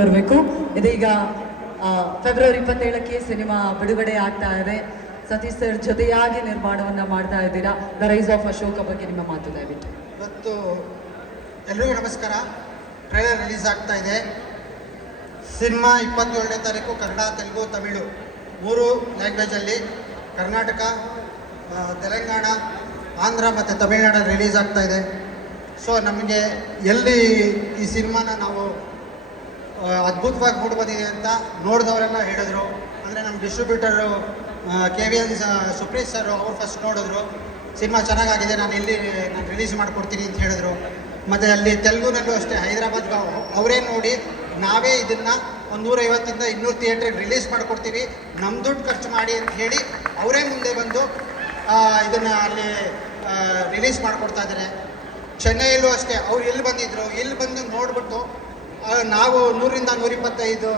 ಬರಬೇಕು. ಇದೀಗ February 27ಕ್ಕೆ cinema ಬಿಡುಗಡೆ ಆಗ್ತಾ ಇದೆ. ಸತೀಶ್ ಸರ್ ಜೊತೆಯಾಗಿ ನಿರ್ಮಾಣವನ್ನ ಮಾಡ್ತಾ ಇದ್ದೀರಾ. ದ ರೈಸ್ ಆಫ್ ಅಶೋಕ ಬಗ್ಗೆ ನಿಮ್ಮ ಮಾತು ದಯವಿಟ್ಟು. ಇವತ್ತು ಎಲ್ರಿಗೂ ನಮಸ್ಕಾರ. ಟ್ರೈಲರ್ ರಿಲೀಸ್ ಆಗ್ತಾ ಇದೆ. ಸಿನಿಮಾ 27ನೇ ತಾರೀಕು ಕನ್ನಡ, ತೆಲುಗು, ತಮಿಳು 3 ಲ್ಯಾಂಗ್ವೇಜಲ್ಲಿ ಕರ್ನಾಟಕ, ತೆಲಂಗಾಣ, ಆಂಧ್ರ ಮತ್ತು ತಮಿಳುನಾಡಲ್ಲಿ ರಿಲೀಸ್ ಆಗ್ತಾ ಇದೆ. ಸೊ ನಮಗೆ ಎಲ್ಲಿ ಈ ಸಿನಿಮಾನ ನಾವು ಅದ್ಭುತವಾಗಿ ಮೂಡಿ ಬಂದಿದೆ ಅಂತ ನೋಡಿದವರೆಲ್ಲ ಹೇಳಿದ್ರು. ಅಂದರೆ ನಮ್ಮ ಡಿಸ್ಟ್ರಿಬ್ಯೂಟರು KVN ಸುಪ್ರೀತ್ ಸರ್ ಅವರು ಫಸ್ಟ್ ನೋಡಿದ್ರು, ಸಿನಿಮಾ ಚೆನ್ನಾಗಾಗಿದೆ, ನಾನು ರಿಲೀಸ್ ಮಾಡಿಕೊಡ್ತೀನಿ ಅಂತ ಹೇಳಿದ್ರು. ಮತ್ತು ಅಲ್ಲಿ ತೆಲುಗುನಲ್ಲೂ ಅಷ್ಟೇ, ಹೈದರಾಬಾದ್ಗೆ ಅವರೇ ನೋಡಿ ನಾವೇ ಇದನ್ನು 150 ಇಂದ 200 ಥಿಯೇಟ್ರಿಗೆ ರಿಲೀಸ್ ಮಾಡಿಕೊಡ್ತೀವಿ, ನಮ್ಮ ದುಡ್ಡು ಖರ್ಚು ಮಾಡಿ ಅಂತ ಹೇಳಿ ಅವರೇ ಮುಂದೆ ಬಂದು ಇದನ್ನು ಅಲ್ಲಿ ರಿಲೀಸ್ ಮಾಡಿಕೊಡ್ತಾ ಇದ್ದಾರೆ. ಚೆನ್ನೈಯಲ್ಲೂ ಅಷ್ಟೇ, ಅವ್ರು ಎಲ್ಲಿ ಬಂದಿದ್ರು, ಇಲ್ಲಿ ಬಂದು ನೋಡಿಬಿಟ್ಟು ನಾವು 100 ಇಂದ 125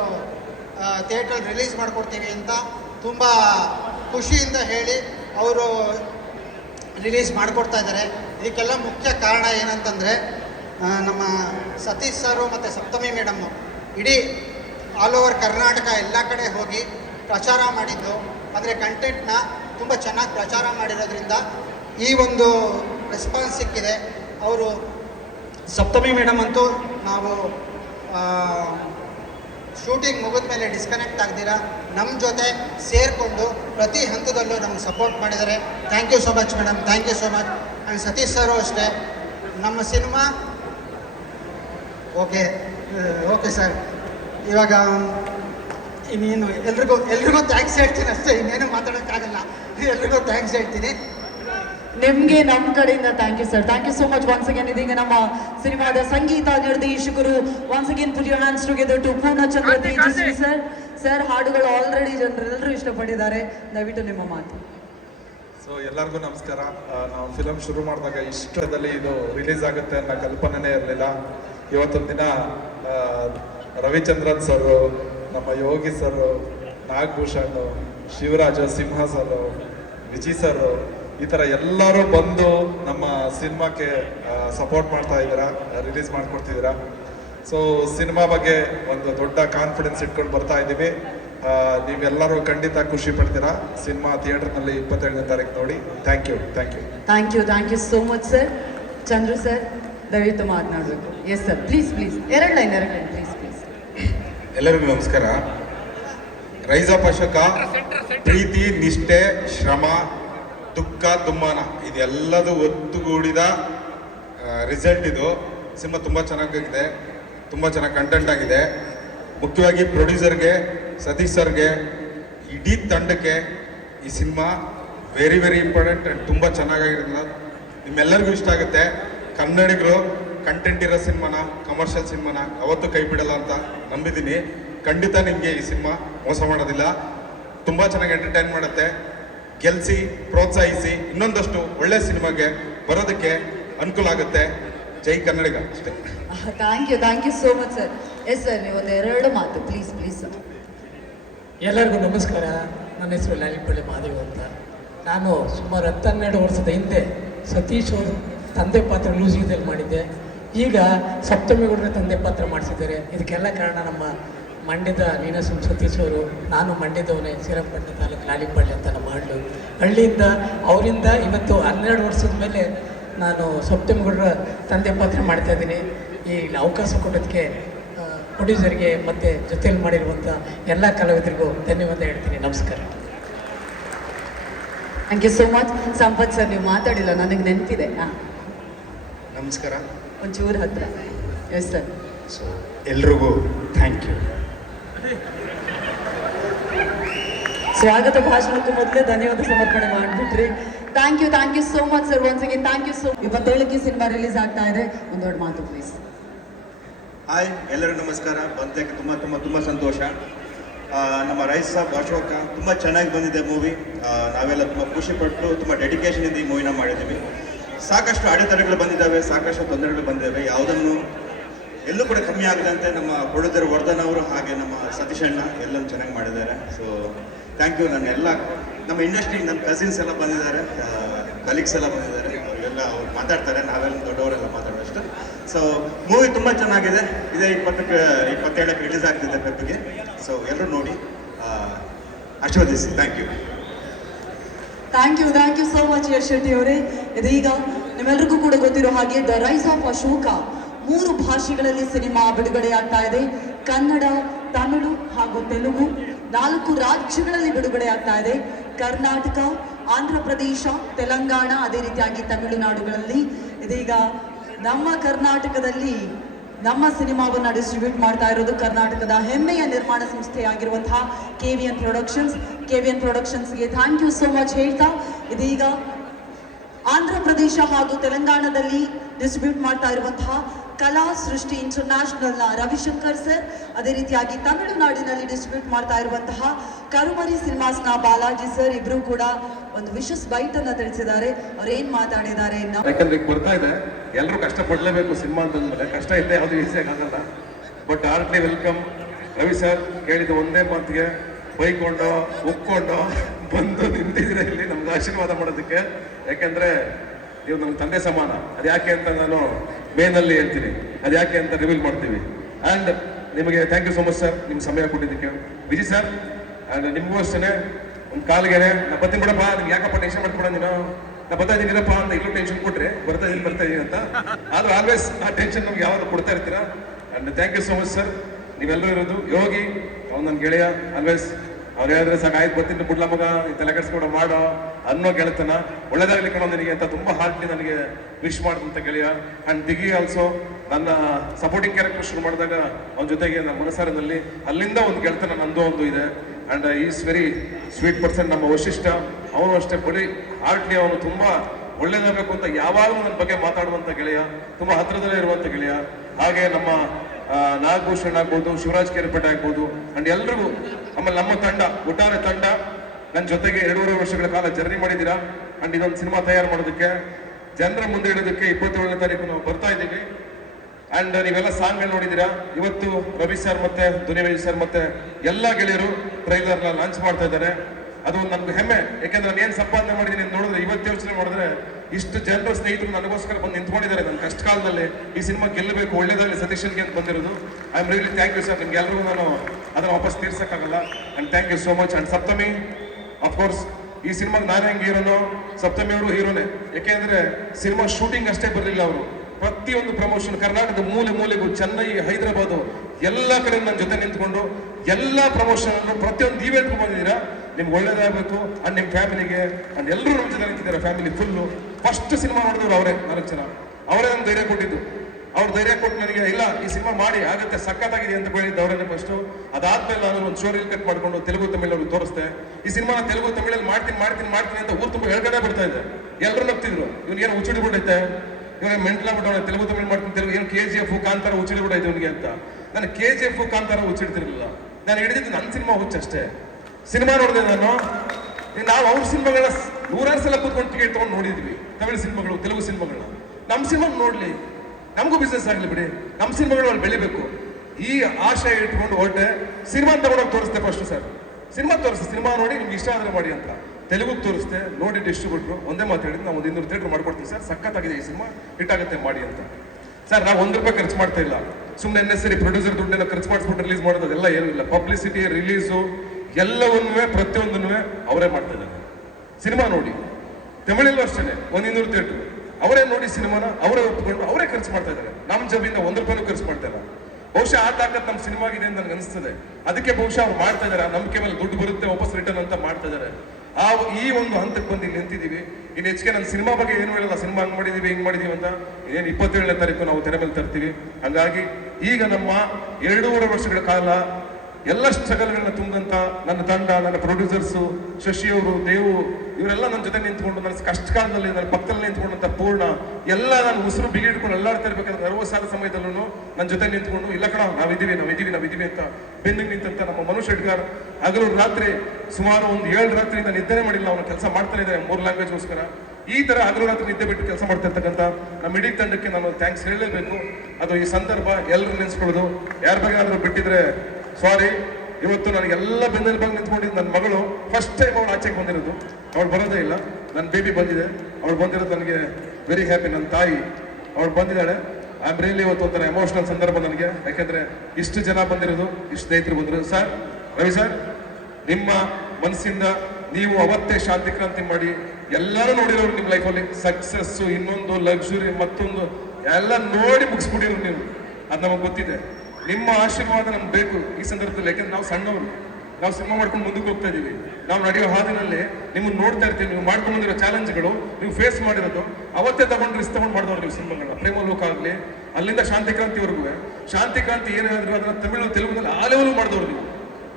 ಥಿಯೇಟ್ರಲ್ಲಿ ರಿಲೀಸ್ ಮಾಡಿಕೊಡ್ತೀವಿ ಅಂತ ತುಂಬ ಖುಷಿಯಿಂದ ಹೇಳಿ ಅವರು ರಿಲೀಸ್ ಮಾಡಿಕೊಡ್ತಾ ಇದ್ದಾರೆ. ಇದಕ್ಕೆಲ್ಲ ಮುಖ್ಯ ಕಾರಣ ಏನಂತಂದರೆ ನಮ್ಮ ಸತೀಶ್ ಸರು ಮತ್ತು ಸಪ್ತಮಿ ಮೇಡಮ್ಮು ಇಡೀ ಆಲ್ ಓವರ್ ಕರ್ನಾಟಕ ಎಲ್ಲ ಕಡೆ ಹೋಗಿ ಪ್ರಚಾರ ಮಾಡಿದ್ದು. ಅಂದರೆ ಕಂಟೆಂಟ್ನ ತುಂಬ ಚೆನ್ನಾಗಿ ಪ್ರಚಾರ ಮಾಡಿರೋದ್ರಿಂದ ಈ ಒಂದು ರೆಸ್ಪಾನ್ಸ್ ಸಿಕ್ಕಿದೆ. ಅವರು ಸಪ್ತಮಿ ಮೇಡಮ್ ಅಂತೂ ನಾವು ಶೂಟಿಂಗ್ ಮುಗಿದ ಮೇಲೆ ಡಿಸ್ಕನೆಕ್ಟ್ ಆಗ್ದಿರಾ ನಮ್ಮ ಜೊತೆ ಸೇರಿಕೊಂಡು ಪ್ರತಿ ಹಂತದಲ್ಲೂ ನಮ್ಗೆ ಸಪೋರ್ಟ್ ಮಾಡಿದ್ದಾರೆ. Thank you so much madam, thank you so much. And Satish sir ಅಷ್ಟೇ, ನಮ್ಮ ಸಿನಿಮಾ ಓಕೆ ಸರ್. ಇವಾಗ ಇನ್ನೇನು ಎಲ್ರಿಗೂ ಥ್ಯಾಂಕ್ಸ್ ಹೇಳ್ತೀನಿ ಅಷ್ಟೇ, ಇನ್ನೇನು ಮಾತಾಡೋಕ್ಕಾಗಲ್ಲ. ಎಲ್ರಿಗೂ ಥ್ಯಾಂಕ್ಸ್ ಹೇಳ್ತೀನಿ. ನಿಮಗೆ ನಮ್ಮ ಕಡೆಯಿಂದ thank you sir, thank you so much once again. ಇದೀಗ ನಮ್ಮ ಸಿನಿಮಾದ ಸಂಗೀತ ನಿರ್ದೇಶಕರು once again put your hands together to Purnachandra Tejaswi sir. Sir ಹಾಡುಗಳು ಆಲ್ರೆಡಿ ಜನರೆಲ್ಲರೂ ಇಷ್ಟಪಟ್ಟಿದ್ದಾರೆ, ದಯವಿಟ್ಟು ನಿಮ್ಮ ಮಾತು. ಸೊ ಎಲ್ಲರಿಗೂ ನಮಸ್ಕಾರ. ನಾವು ಫಿಲಮ್ ಶುರು ಮಾಡಿದಾಗ ಇಷ್ಟದಲ್ಲಿ ಇದು ರಿಲೀಸ್ ಆಗುತ್ತೆ ಅನ್ನೋ ಕಲ್ಪನೆನೇ ಇರಲಿಲ್ಲ. ಇವತ್ತೊಂದು ದಿನ ರವಿಚಂದ್ರನ್ ಸರ್, ನಮ್ಮ ಯೋಗಿ ಸರ್, ನಾಗಭೂಷಣ್, ಶಿವರಾಜ ಸಿಂಹ ಸರ್, ವಿಜಯ್ ಸರ್, ಈ ಥರ ಎಲ್ಲರೂ ಬಂದು ನಮ್ಮ ಸಿನಿಮಾಕ್ಕೆ ಸಪೋರ್ಟ್ ಮಾಡ್ತಾ ಇದ್ದೀರಾ, ರಿಲೀಸ್ ಮಾಡಿಕೊಡ್ತಿದ್ದೀರಾ. ಸೊ ಸಿನಿಮಾ ಬಗ್ಗೆ ಒಂದು ದೊಡ್ಡ ಕಾನ್ಫಿಡೆನ್ಸ್ ಇಟ್ಕೊಂಡು ಬರ್ತಾ ಇದ್ದೀವಿ. ನೀವೆಲ್ಲರೂ ಖಂಡಿತ ಖುಷಿ ಪಡ್ತೀರಾ. ಸಿನಿಮಾ ಥಿಯೇಟರ್ನಲ್ಲಿ 27ನೇ ತಾರೀಕು ನೋಡಿ. Thank you so much sir. Chandru sir ದಯವಿಟ್ಟು ಮಾತನಾಡಬೇಕು. ಎಸ್ ಸರ್, ಪ್ಲೀಸ್ ಎರಡು ಲೈನ್ ಪ್ಲೀಸ್. ಎಲ್ಲರಿಗೂ ನಮಸ್ಕಾರ. ರೈಸ್ ಆಫ್ ಅಶೋಕ ಪ್ರೀತಿ, ನಿಷ್ಠೆ, ಶ್ರಮ, ದುಃಖ, ದುಮ್ಮಾನ ಇದೆಲ್ಲದು ಒತ್ತುಗೂಡಿದ ರಿಸಲ್ಟ್ ಇದು. ಸಿನಿಮಾ ತುಂಬ ಚೆನ್ನಾಗಿದೆ, ತುಂಬ ಚೆನ್ನಾಗಿ ಕಂಟೆಂಟ್ ಆಗಿದೆ. ಮುಖ್ಯವಾಗಿ ಪ್ರೊಡ್ಯೂಸರ್ಗೆ, ಸತೀಶ್ ಸರ್ಗೆ, ಇಡೀ ತಂಡಕ್ಕೆ ಈ ಸಿನಿಮಾ ವೆರಿ ಇಂಪಾರ್ಟೆಂಟ್ ಆ್ಯಂಡ್ ತುಂಬ ಚೆನ್ನಾಗಿರೋದ್ರಿಂದ ನಿಮ್ಮೆಲ್ಲರಿಗೂ ಇಷ್ಟ ಆಗುತ್ತೆ. ಕನ್ನಡಿಗರು ಕಂಟೆಂಟ್ ಇರೋ ಸಿನಿಮಾನ, ಕಮರ್ಷಿಯಲ್ ಸಿನಿಮಾನ ಯಾವತ್ತೂ ಕೈ ಬಿಡಲ್ಲ ಅಂತ ನಂಬಿದ್ದೀನಿ. ಖಂಡಿತ ನಿಮಗೆ ಈ ಸಿನಿಮಾ ಮೋಸ ಮಾಡೋದಿಲ್ಲ, ತುಂಬ ಚೆನ್ನಾಗಿ ಎಂಟರ್ಟೈನ್ ಮಾಡುತ್ತೆ. ಗೆಲ್ಲಿಸಿ, ಪ್ರೋತ್ಸಾಹಿಸಿ, ಇನ್ನೊಂದಷ್ಟು ಒಳ್ಳೆ ಸಿನಿಮಾಗೆ ಬರೋದಕ್ಕೆ ಅನುಕೂಲ ಆಗುತ್ತೆ. ಜೈ ಕನ್ನಡಿಗ ಅಷ್ಟೇ. Thank you so much sir. Yes sir, ನೀವು ಒಂದು 2 ಮಾತು ಪ್ಲೀಸ್ ಸರ್. ಎಲ್ಲರಿಗೂ ನಮಸ್ಕಾರ. ನನ್ನ ಹೆಸರು ಲಾಲಿಪಳ್ಳಿ ಮಹಾದೇವ್ ಅಂತ. ನಾನು ಸುಮಾರು 10-12 ವರ್ಷದ ಹಿಂದೆ ಸತೀಶ್ ಅವರು ತಂದೆ ಪಾತ್ರ ಲೂಸಿದಲ್ಲಿ ಮಾಡಿದ್ದೆ. ಈಗ ಸಪ್ತಮಿಗೌಡರ ತಂದೆ ಪಾತ್ರ ಮಾಡಿಸಿದ್ದಾರೆ. ಇದಕ್ಕೆಲ್ಲ ಕಾರಣ ನಮ್ಮ ಮಂಡ್ಯದ ನೀನಾಸಂ ಸತೀಶ್ ಅವರು. ನಾನು ಮಂಡ್ಯದವನೇ, ಶ್ರೀರಂಗಪಟ್ಟಣ ತಾಲೂಕು ಲಾಲಿಪಳ್ಳಿ ಅಂತ ನಮ್ಮ ಹಳ್ಳಿಯಿಂದ. ಅವರಿಂದ ಇವತ್ತು 12 ವರ್ಷದ ಮೇಲೆ ನಾನು ಸಪ್ತಮಿಗೌಡರ ತಂದೆ ಪಾತ್ರ ಮಾಡ್ತಾಯಿದ್ದೀನಿ. ಈ ಅವಕಾಶ ಕೊಡೋದಕ್ಕೆ ಪ್ರೊಡ್ಯೂಸರ್ಗೆ ಮತ್ತು ಜೊತೆಯಲ್ಲಿ ಮಾಡಿರುವಂಥ ಎಲ್ಲ ಕಲಾವಿದರಿಗೂ ಧನ್ಯವಾದ ಹೇಳ್ತೀನಿ. ನಮಸ್ಕಾರ. Thank you so much. Sampath sir, ನೀವು ಮಾತಾಡಿಲ್ಲ, ನನಗೆ ನೆನಪಿದೆ. ನಮಸ್ಕಾರ. ಒಂಚೂರು ಹತ್ರ. Yes sir. ಸೊ ಎಲ್ರಿಗೂ ಥ್ಯಾಂಕ್ ಯು. ಸ್ವಾಗತ ಭಾಷಣಕ್ಕೂ ಮೊದಲೇ ಧನ್ಯವಾದ ಸಮರ್ಪಣೆ ಮಾಡಿಬಿಟ್ರಿ. Thank you so much sir. Once again thank you so much. 27ಕ್ಕೆ ಸಿನಿಮಾ ರಿಲೀಸ್ ಆಗ್ತಾ ಇದೆ, ಒಂದು ದೊಡ್ಡ ಮಾತು ಪ್ಲೀಸ್. ಹಾಯ್, ಎಲ್ಲರಿಗೂ ನಮಸ್ಕಾರ. ಬಂದಕ್ಕೆ ತುಂಬ ಸಂತೋಷ. ನಮ್ಮ ರೈಸ್ ಆಫ್ ಅಶೋಕ ತುಂಬ ಚೆನ್ನಾಗಿ ಬಂದಿದೆ ಮೂವಿ. ನಾವೆಲ್ಲ ತುಂಬ ಖುಷಿಪಟ್ಟು ತುಂಬ ಡೆಡಿಕೇಶನಿಂದ ಈ ಮೂವಿನ ಮಾಡಿದ್ದೀವಿ. ಸಾಕಷ್ಟು ಅಡೆತಡೆಗಳು ಬಂದಿದ್ದಾವೆ, ಸಾಕಷ್ಟು ತೊಂದರೆಗಳು ಬಂದಿದ್ದಾವೆ. ಯಾವುದನ್ನು ಎಲ್ಲೂ ಕೂಡ ಕಮ್ಮಿ ಆಗದಂತೆ ನಮ್ಮ ಪ್ರೊಡ್ಯೂಸರ್ ವರ್ಧನ್ ಅವರು ಹಾಗೆ ನಮ್ಮ ಸತೀಶ್ ಅಣ್ಣ ಎಲ್ಲರೂ ಚೆನ್ನಾಗಿ ಮಾಡಿದ್ದಾರೆ. So thank you. ನಮ್ಮ ಇಂಡಸ್ಟ್ರಿಗೆ ನನ್ನ ಕಸಿನ್ಸ್ ಎಲ್ಲ ಬಂದಿದ್ದಾರೆ, ಕಲೀಗ್ಸ್ ಎಲ್ಲ ಬಂದಿದ್ದಾರೆ. ಅವರೆಲ್ಲ ಅವ್ರು ಮಾತಾಡ್ತಾರೆ, ನಾವೆಲ್ಲ ದೊಡ್ಡವರೆಲ್ಲ ಮಾತಾಡೋಷ್ಟು. ಸೊ ಸೊ ಮೂವಿ ತುಂಬ ಚೆನ್ನಾಗಿದೆ. ಇದೇ 27ಕ್ಕೆ ರಿಲೀಸ್ ಆಗ್ತಿದೆ ಫೆಬ್ರಿಗೆ. ಸೊ ಎಲ್ಲರೂ ನೋಡಿ ಆಶೀರ್ವದಿಸಿ. Thank you. Thank you so much Yash Shetty ಅವರೇ. ಇದೀಗ ನಿಮ್ಮೆಲ್ಲರಿಗೂ ಕೂಡ ಗೊತ್ತಿರೋ ಹಾಗೆ ದ ರೈಸ್ ಆಫ್ ಅಶೋಕ 3 ಭಾಷೆಗಳಲ್ಲಿ ಸಿನಿಮಾ ಬಿಡುಗಡೆ ಆಗ್ತಾ ಇದೆ. ಕನ್ನಡ, ತಮಿಳು ಹಾಗೂ ತೆಲುಗು. 4 ರಾಜ್ಯಗಳಲ್ಲಿ ಬಿಡುಗಡೆ ಆಗ್ತಾ ಇದೆ. ಕರ್ನಾಟಕ, ಆಂಧ್ರ ಪ್ರದೇಶ, ತೆಲಂಗಾಣ, ಅದೇ ರೀತಿಯಾಗಿ ತಮಿಳುನಾಡುಗಳಲ್ಲಿ. ಇದೀಗ ನಮ್ಮ ಕರ್ನಾಟಕದಲ್ಲಿ ನಮ್ಮ ಸಿನಿಮಾವನ್ನ ಡಿಸ್ಟ್ರಿಬ್ಯೂಟ್ ಮಾಡ್ತಾ ಇರೋದು ಕರ್ನಾಟಕದ ಹೆಮ್ಮೆಯ ನಿರ್ಮಾಣ ಸಂಸ್ಥೆಯಾಗಿರುವಂತಹ KVN ಪ್ರೊಡಕ್ಷನ್ಸ್ಗೆ ಥ್ಯಾಂಕ್ ಯು ಸೋ ಮಚ್ ಹೇಳ್ತಾ, ಇದೀಗ ಆಂಧ್ರ ಪ್ರದೇಶ ಹಾಗೂ ತೆಲಂಗಾಣದಲ್ಲಿ ಡಿಸ್ಟ್ರಿಬ್ಯೂಟ್ ಮಾಡ್ತಾ ಇರುವಂತಹ ಕಲಾ ಸೃಷ್ಟಿ ಇಂಟರ್ನ್ಯಾಷನಲ್ನ ರವಿಶಂಕರ್ ಸರ್, ಅದೇ ರೀತಿಯಾಗಿ ತಮಿಳುನಾಡಿನಲ್ಲಿ ಡಿಸ್ಟ್ರಿಬ್ಯೂಟ್ ಮಾಡ್ತಾ ಇರುವಂತಹ ಕರುಮರಿ ಸಿನಿಮಾಸ್ನ ಬಾಲಾಜಿ ಸರ್, ಇಬ್ರು ಕೂಡ ಒಂದು ವಿಶಸ್ ಬೈಟ್ ಅನ್ನ ತಿಳಿಸಿದ್ದಾರೆ. ಅವ್ರು ಏನ್ ಮಾತಾಡಿದ್ದಾರೆ ಯಾಕಂದ್ರೆ ಈಗ ಬರ್ತಾ ಇದೆ, ಎಲ್ಲರೂ ಕಷ್ಟಪಡಲೇಬೇಕು ಸಿನಿಮಾ ಅಂತಂದ್ಮೇಲೆ. ಕಷ್ಟ ಇದ್ದೇ ಯಾವುದು ಈಸಿಯಾಗಿ ಆಗಲ್ಲ. But heartly welcome Ravi sir. ಕೇಳಿದ ಒಂದೇ ಮಾತಿಗೆ ಬೈಕೊಂಡು ಒಪ್ಕೊಂಡು ಬಂದು ನಿಂತಿದ್ರೆ ಇಲ್ಲಿ ನಮ್ಗೆ ಆಶೀರ್ವಾದ ಮಾಡೋದಕ್ಕೆ. ಯಾಕೆಂದ್ರೆ ನೀವು ನಮ್ಮ ತಂದೆ ಸಮಾನ. ಅದು ಯಾಕೆ ಅಂತ ನಾನು ಮೇನಲ್ಲಿ ಹೇಳ್ತೀನಿ, ಅದು ಯಾಕೆ ಅಂತ ರಿವೀಲ್ ಮಾಡ್ತೀವಿ. ಆ್ಯಂಡ್ ನಿಮಗೆ thank you so much sir, ನಿಮ್ಮ ಸಮಯ ಕೊಟ್ಟಿದ್ದಕ್ಕೆ. ವಿಜಯ್ ಸರ್, ಆ್ಯಂಡ್ ನಿಮಗೂ ಅಷ್ಟೇ ಒಂದು ಕಾಲಿಗೆನೆ ನಾ ಬರ್ತೀನಿ ಬಿಡಪ್ಪ, ನಿಮ್ಗೆ ಯಾಕಪ್ಪ ಟೆನ್ಷನ್ ಮಾಡ್ಕೊಡ ನೀನು, ನಾ ಬರ್ತಾ ಇದ್ದೀನಿರಪ್ಪ ಅಂತ ಇಲ್ಲೂ ಟೆನ್ಷನ್ ಕೊಟ್ಟರೆ ಬರ್ತಾ ಇದೀನಿ ಅಂತ. ಆದ್ರೂ ಆಲ್ವೇಸ್ ಆ ಟೆನ್ಷನ್ ನಮ್ಗೆ ಯಾವಾಗ ಕೊಡ್ತಾ ಇರ್ತೀರಾ. And thank you so much sir. ನೀವೆಲ್ಲರೂ ಇರೋದು ಯೋಗಿ, ಅವ್ನು ನನ್ನ ಗೆಳೆಯ. ಆಲ್ವೇಸ್ ಅವ್ರು ಹೇಳಿದ್ರೆ ಸಾಕು, ಆಯ್ತು ಬರ್ತೀನಿ ಬಿಡ್ಲ ಮಗ, ಈ ತಲೆ ಕೆಡಿಸ್ಕೊಂಡು ಮಾಡೋ ಅನ್ನೋ ಗೆಳೆತನ. ಒಳ್ಳೇದಾಗ್ಲಿ ಕಣೋ ನಿನಗೆ ಅಂತ ತುಂಬ ಹಾರ್ಟ್ಲಿ ನನಗೆ ವಿಶ್ ಮಾಡಿದಂಥ ಗೆಳೆಯ. ಆ್ಯಂಡ್ ದಿಗಿ ಆಲ್ಸೋ ನನ್ನ ಸಪೋರ್ಟಿಂಗ್ ಕ್ಯಾರೆಕ್ಟರ್ ಶುರು ಮಾಡಿದಾಗ ಅವನ ಜೊತೆಗೆ ನಮ್ಮ ಮನಸಾರದಲ್ಲಿ ಅಲ್ಲಿಂದ ಒಂದು ಗೆಳೆತನ ನಂದು ಒಂದು ಇದೆ. And is very sweet person. ನಮ್ಮ ವಶಿಷ್ಠ ಅವನು ಅಷ್ಟೇ ಬರೀ ಹಾರ್ಟ್ಲಿ ಅವನು ತುಂಬ ಒಳ್ಳೇದಾಗಬೇಕು ಅಂತ ಯಾವಾಗಲೂ ನನ್ನ ಬಗ್ಗೆ ಮಾತಾಡುವಂಥ ಗೆಳೆಯ, ತುಂಬ ಹತ್ರದಲ್ಲೇ ಇರುವಂಥ ಗೆಳೆಯ. ಹಾಗೆ ನಮ್ಮ ನಾಗಭೂಷಣ್ ಆಗ್ಬೋದು, ಶಿವರಾಜ್ ಕೇರ್ಪೇಟೆ ಆಗ್ಬೋದು, ಅಂಡ್ ಎಲ್ರಿಗೂ. ಆಮೇಲೆ ನಮ್ಮ ತಂಡ, ಒಟ್ಟಾರೆ ತಂಡ ನನ್ನ ಜೊತೆಗೆ 2.5 ವರ್ಷಗಳ ಕಾಲ ಜರ್ನಿ ಮಾಡಿದ್ದೀರಾ. ಅಂಡ್ ಇದೊಂದು ಸಿನಿಮಾ ತಯಾರು ಮಾಡೋದಕ್ಕೆ, ಜನರ ಮುಂದೆ ಇಡೋದಕ್ಕೆ 27ನೇ ತಾರೀಕು ನಾವು ಬರ್ತಾ ಇದ್ದೀವಿ. ಅಂಡ್ ನೀವೆಲ್ಲ ಸಾಂಗ್ಗಳು ನೋಡಿದ್ದೀರಾ. ಇವತ್ತು ರವಿ ಸರ್ ಮತ್ತೆ ಧ್ವನಿವೇಶ್ ಸರ್ ಮತ್ತೆ ಎಲ್ಲ ಗೆಳೆಯರು ಟ್ರೈಲರ್ನ ಲಾಂಚ್ ಮಾಡ್ತಾ ಇದ್ದಾರೆ. ಅದು ನನ್ಗೆ ಹೆಮ್ಮೆ. ಯಾಕೆಂದ್ರೆ ನಾನು ಏನು ಸಂಪಾದನೆ ಮಾಡಿದ್ದೀನಿ ಅಂತ ನೋಡಿದ್ರೆ, ಇವತ್ತು ಯೋಚನೆ ಮಾಡಿದ್ರೆ ಇಷ್ಟು ಜನರ ಸ್ನೇಹಿತರು ನನಗೋಸ್ಕರ ಬಂದು ನಿಂತ್ಕೊಂಡಿದ್ದಾರೆ ನನ್ನ ಕಷ್ಟ ಕಾಲದಲ್ಲಿ. ಈ ಸಿನಿಮಾ ಗೆಲ್ಲಬೇಕು, ಒಳ್ಳೇದಾಗಲಿ ಸತೀಶನ್ಗೆ ಅಂತ ಬಂದಿರೋದು. I am really thank you sir. ನಿಮ್ಗೆ ಎಲ್ಲರಿಗೂ ನಾನು ಅದನ್ನು ವಾಪಸ್ ತೀರ್ಸಕ್ಕಾಗಲ್ಲ. And thank you so much. And Saptami, of course ಈ ಸಿನಿಮಾಗೆ ನಾನೇ ಹೆಂಗೆ ಹೀರೋನೋ, ಸಪ್ತಮಿ ಅವರು ಹೀರೋನೇ. ಯಾಕೆಂದ್ರೆ ಸಿನಿಮಾ ಶೂಟಿಂಗ್ ಅಷ್ಟೇ ಬರಲಿಲ್ಲ ಅವರು, ಪ್ರತಿಯೊಂದು ಪ್ರಮೋಷನ್ ಕರ್ನಾಟಕದ ಮೂಲೆ ಮೂಲೆಗೂ, ಚೆನ್ನೈ, ಹೈದರಾಬಾದು ಎಲ್ಲ ಕಡೆ ನನ್ನ ಜೊತೆ ನಿಂತ್ಕೊಂಡು ಎಲ್ಲ ಪ್ರಮೋಷನ್ ಅನ್ನು ಪ್ರತಿಯೊಂದು ಈವೆಂಟ್ಗೂ ಬಂದಿದ್ದೀರಾ. ನಿಮ್ಗೆ ಒಳ್ಳೇದಾಗಬೇಕು. ಅಂಡ್ ನಿಮ್ಮ ಫ್ಯಾಮಿಲಿಗೆ ಅಂಡ್ ಎಲ್ಲರೂ ನಮ್ಮ ಜೊತೆ ನಿಂತಿದ್ದಾರೆ. Family full. ಫಸ್ಟ್ ಸಿನಿಮಾ ನೋಡಿದವರು ಅವರೇ, 4 ಜನ. ಅವರೇ ನಮ್ಗೆ ಧೈರ್ಯ ಕೊಟ್ಟಿದ್ದು. ಅವ್ರು ಧೈರ್ಯ ಕೊಟ್ಟು ನನಗೆ ಇಲ್ಲ ಈ ಸಿನಿಮಾ ಮಾಡಿ ಆಗುತ್ತೆ, ಸಖತ್ತಾಗಿದೆ ಅಂತ ಹೇಳಿದ್ದು ಅವರೇ ಫಸ್ಟು. ಅದಾದ್ಮೇಲೆ ನಾನು ಒಂದು ಶೋ ರೀಲ್ ಕಟ್ ಮಾಡ್ಕೊಂಡು ತೆಲುಗು ತಮಿಳವ್ರಿಗೆ ತೋರಿಸ್ದೆ. ಈ ಸಿನಿಮಾ ತೆಲುಗು ತಮಿಳಲ್ಲಿ ಮಾಡ್ತೀನಿ ಅಂತ ಊರು ತುಂಬ ಹೇಳ್ಕಡೆ ಬರ್ತಾ ಇದೆ. ಎಲ್ಲರೂ ನಗ್ತಿದ್ರು, ಇವ್ನು ಏನು ಉಚ್ಚಿಡಿ ಬಿಟ್ಟೈತೆ, ಇವನಿಗೆ ಮೆಂಟ್ಲ ಬಿಟ್ಟವನೆ, ತೆಲುಗು ತಮಿಳು ಮಾಡ್ತೀನಿ, ತೆಲುಗು ಏನು KGF ಕಾಂತಾರ ಉಚ್ಚಿಡಿ ಬಿಟ್ಟೈತೆ ಇವನಿಗೆ ಅಂತ. ನಾನು KGF ಕಾಂತಾರ ಉಚ್ಚಿಡ್ತಿರ್ಲಿಲ್ಲ. ನಾನು ಹಿಡಿದಿದ್ದು ನನ್ನ ಸಿನಿಮಾ ಹುಚ್ಚಷ್ಟೇ. ಸಿನಿಮಾ ನೋಡಿದೆ ನಾನು. ನಾವು ಅವ್ರ ಸಿನಿಮಾಗಳನ್ನ 100 ಸಲ ಕೂತ್ಕೊಂಡು ಟಿಕೆಟ್ ತೊಗೊಂಡು ನೋಡಿದ್ವಿ, ತಮಿಳು ಸಿನಿಮಾಗಳು, ತೆಲುಗು ಸಿನಿಮಾಗಳನ್ನ. ನಮ್ಮ ಸಿನಿಮಾ ನೋಡ್ಲಿ, ನಮಗೂ ಬಿಸ್ನೆಸ್ ಆಗಲಿ ಬಿಡಿ, ನಮ್ಮ ಸಿನಿಮಾಗಳು ಅಲ್ಲಿ ಬೆಳಿಬೇಕು, ಈ ಆಶಯ ಇಟ್ಕೊಂಡು ಹೊರಟೆ. ಸಿನಿಮಾ ತಗೊಂಡೋಗಿ ತೋರಿಸ್ತೆ ಫಸ್ಟ್ ಸರ್. ಸಿನಿಮಾ ತೋರಿಸ್ತೆ, ಸಿನಿಮಾ ನೋಡಿ ನಿಮ್ಗೆ ಇಷ್ಟ ಆದರೆ ಮಾಡಿ ಅಂತ. ತೆಲುಗುಗೆ ತೋರಿಸ್ತೆ, ನೋಡಿ ಡಿಸ್ಟ್ರಿಬ್ಯೂಟ್ರು ಒಂದೇ ಮಾತು ಹೇಳಿದ್ದು, ನಾವು ಒಂದು 200 ಥಿಯೇಟರ್ ಮಾಡ್ಕೊಡ್ತೀವಿ ಸರ್, ಸಖತ್ತಾಗಿದೆ ಈ ಸಿನಿಮಾ, ಹಿಟ್ ಆಗುತ್ತೆ ಮಾಡಿ ಅಂತ. ಸರ್ ನಾವು 1 ರೂಪಾಯಿ ಖರ್ಚು ಮಾಡ್ತಾ ಇಲ್ಲ. ಸುಮ್ಮನೆ ನೆಸರಿ ಪ್ರೊಡ್ಯೂಸರ್ ದುಡ್ಡನ್ನ ಖರ್ಚು ಮಾಡಿಸ್ಬಿಟ್ಟು ರಿಲೀಸ್ ಮಾಡೋದು ಅದೆಲ್ಲ ಏನೂ ಇಲ್ಲ. ಪಬ್ಲಿಸಿಟಿ, ರಿಲೀಸು ಎಲ್ಲವನ್ನೂ ಪ್ರತಿಯೊಂದನ್ನು ಅವರೇ ಮಾಡ್ತಾ ಇದ್ದಾರೆ. ಸಿನಿಮಾ ನೋಡಿ, ತಮಿಳಲ್ಲೂ ಅಷ್ಟೇ 100 ಥಿಯೇಟ್ರು ಅವರೇ ನೋಡಿ ಸಿನಿಮಾನ ಅವರೇ ಒಪ್ಕೊಂಡು ಅವರೇ ಖರ್ಚು ಮಾಡ್ತಾ ಇದ್ದಾರೆ. ನಮ್ಮ ಜಬಿಂದ 1 ರೂಪಾಯಿನೂ ಖರ್ಚು ಮಾಡ್ತಾ ಇಲ್ಲ. ಬಹುಶಃ ಆ ತಾಕತ್ ನಮ್ಮ ಸಿನಿಮಾಗಿದೆ ಅಂತ ನನಗೆ ಅನಿಸ್ತದೆ. ಅದಕ್ಕೆ ಬಹುಶಃ ಅವ್ರು ಮಾಡ್ತಾ ಇದ್ದಾರೆ. ನಂಬಿಕೆ ಮೇಲೆ ದುಡ್ಡು ಬರುತ್ತೆ ವಾಪಸ್ ರಿಟರ್ನ್ ಅಂತ ಮಾಡ್ತಾ ಇದ್ದಾರೆ. ಈ ಒಂದು ಹಂತಕ್ಕೆ ಬಂದು ಇಲ್ಲಿ ನಿಂತಿದ್ದೀವಿ. ಇನ್ನು ಹೆಚ್ಚಿಗೆ ನನ್ನ ಸಿನಿಮಾ ಬಗ್ಗೆ ಏನು ಹೇಳಲ್ಲ. ಸಿನಿಮಾ ಹಂಗೆ ಮಾಡಿದೀವಿ ಹಿಂಗೆ ಮಾಡಿದೀವಿ ಅಂತ. ಏನು 27ನೇ ತಾರೀಕು ನಾವು ತೆರೆ ಮೇಲೆ ತರ್ತೀವಿ. ಹಾಗಾಗಿ ಈಗ ನಮ್ಮ 2.5 ವರ್ಷಗಳ ಕಾಲ ಎಲ್ಲ ಸ್ಟ್ರಗಲ್ಗಳನ್ನ ತುಂಬಿದಂಥ ನನ್ನ ತಂಡ, ನನ್ನ ಪ್ರೊಡ್ಯೂಸರ್ಸು, ಶಶಿಯವರು, ದೇವು, ಇವರೆಲ್ಲ ನನ್ನ ಜೊತೆ ನಿಂತ್ಕೊಂಡು, ನನ್ನ ಕಷ್ಟ ಕಾಲದಲ್ಲಿ ನನ್ನ ಪಕ್ಕದಲ್ಲಿ ನಿಂತ್ಕೊಂಡಂಥ ಪೂರ್ಣ, ಎಲ್ಲ ನಾನು ಉಸಿರು ಬಿಗಿಡ್ಕೊಂಡು ಎಲ್ಲಾಡ್ತಾ ಇರ್ಬೇಕಾದ್ರೆ 60 ಸಾಲ ಸಮಯದಲ್ಲೂ ನನ್ನ ಜೊತೆ ನಿಂತ್ಕೊಂಡು, ಇಲ್ಲ ಕಣ ನಾವಿದ್ದೀವಿ ಅಂತ ಬೆನ್ನಿಗೆ ನಿಂತಂತ ನಮ್ಮ ಮನು ಶೆಟ್ಗಾರ್ ಹಗಲು ರಾತ್ರಿ ಸುಮಾರು ಒಂದು 7 ರಾತ್ರಿಯಿಂದ ನಿದ್ದೆನೇ ಮಾಡಿಲ್ಲ. ಅವನು ಕೆಲಸ ಮಾಡ್ತಾನೆ ಇದ್ದಾರೆ 3 ಲ್ಯಾಂಗ್ವೇಜ್ಗೋಸ್ಕರ. ಈ ಥರ ಹಗಲು ರಾತ್ರಿ ನಿದ್ದೆ ಬಿಟ್ಟು ಕೆಲಸ ಮಾಡ್ತಾ ಇರ್ತಕ್ಕಂಥ ನಮ್ಮ ಇಡೀ ತಂಡಕ್ಕೆ ನಾನು ಥ್ಯಾಂಕ್ಸ್ ಹೇಳಲೇಬೇಕು. ಅದು ಈ ಸಂದರ್ಭ ಎಲ್ಲರೂ ನೆನೆಸ್ಕೊಳ್ಳೋದು. ಯಾರ ಬಗ್ಗೆ ಆದರೂ ಬಿಟ್ಟಿದ್ರೆ ಸಾರಿ. ಇವತ್ತು ನನಗೆಲ್ಲ ಬೆನ್ನಲ್ಲಿ ಬಗ್ಗೆ ನಿಂತ್ಕೊಂಡಿದ್ದು ನನ್ನ ಮಗಳು ಫಸ್ಟ್ ಟೈಮ್ ಅವಳು ಆಚೆಗೆ ಬಂದಿರೋದು. ಅವಳು ಬರೋದೇ ಇಲ್ಲ. ನನ್ನ ಬೇಬಿ ಬಂದಿದೆ, ಅವಳು ಬಂದಿರೋದು ನನಗೆ ವೆರಿ ಹ್ಯಾಪಿ. ನನ್ನ ತಾಯಿ ಅವಳು ಬಂದಿದ್ದಾಳೆ. ಐ ಆಮ್ ರಿಯಲಿ ಇವತ್ತು ಒಂಥರ ಎಮೋಷನಲ್ ಸಂದರ್ಭ ನನಗೆ. ಯಾಕಂದ್ರೆ ಇಷ್ಟು ಜನ ಬಂದಿರೋದು, ಇಷ್ಟು ಸ್ನೇಹಿತರು ಬಂದಿರೋದು. ಸರ್, ರವಿ ಸರ್, ನಿಮ್ಮ ಮನಸ್ಸಿಂದ ನೀವು ಅವತ್ತೇ ಶಾಂತಿ ಕ್ರಾಂತಿ ಮಾಡಿ ಎಲ್ಲರೂ ನೋಡಿರೋರು ನಿಮ್ಮ ಲೈಫಲ್ಲಿ ಸಕ್ಸಸ್ಸು, ಇನ್ನೊಂದು ಲಕ್ಸುರಿ, ಮತ್ತೊಂದು ಎಲ್ಲ ನೋಡಿ ಮುಗಿಸ್ಬಿಟ್ಟಿರೋರು ನೀವು. ಅದು ನಮಗೆ ಗೊತ್ತಿದೆ. ನಿಮ್ಮ ಆಶೀರ್ವಾದ ನಮ್ಗೆ ಬೇಕು ಈ ಸಂದರ್ಭದಲ್ಲಿ. ಯಾಕಂದ್ರೆ ನಾವು ಸಣ್ಣವರು, ನಾವು ಸಿನಿಮಾ ಮಾಡ್ಕೊಂಡು ಮುಂದಕ್ಕೆ ಹೋಗ್ತಾ ಇದೀವಿ. ನಾವು ನಡೆಯೋ ಹಾದಿನಲ್ಲಿ ನಿಮ್ಮನ್ನು ನೋಡ್ತಾ ಇರ್ತೀವಿ. ನೀವು ಮಾಡ್ಕೊಂಡು ಬಂದಿರೋ ಚಾಲೆಂಜ್ಗಳು, ನೀವು ಫೇಸ್ ಮಾಡಿರೋದು, ಅವತ್ತೇ ತಗೊಂಡು ರಿಸ್ಕ್ ತಗೊಂಡು ಮಾಡಿದವ್ರು ನೀವು ಸಿನಿಮಾಗಳನ್ನ. ಪ್ರೇಮಲೋಕ ಆಗಲಿ, ಅಲ್ಲಿಂದ ಶಾಂತಿ ಕ್ರಾಂತಿವರೆಗೂ. ಶಾಂತಿ ಕ್ರಾಂತಿ ಏನು ಹೇಳಿದ್ರು ಅದನ್ನ ತಮಿಳು ತೆಲುಗುನಲ್ಲಿ ಆ ಲೆವೆಲ್ ಮಾಡಿದವ್ರು ನೀವು.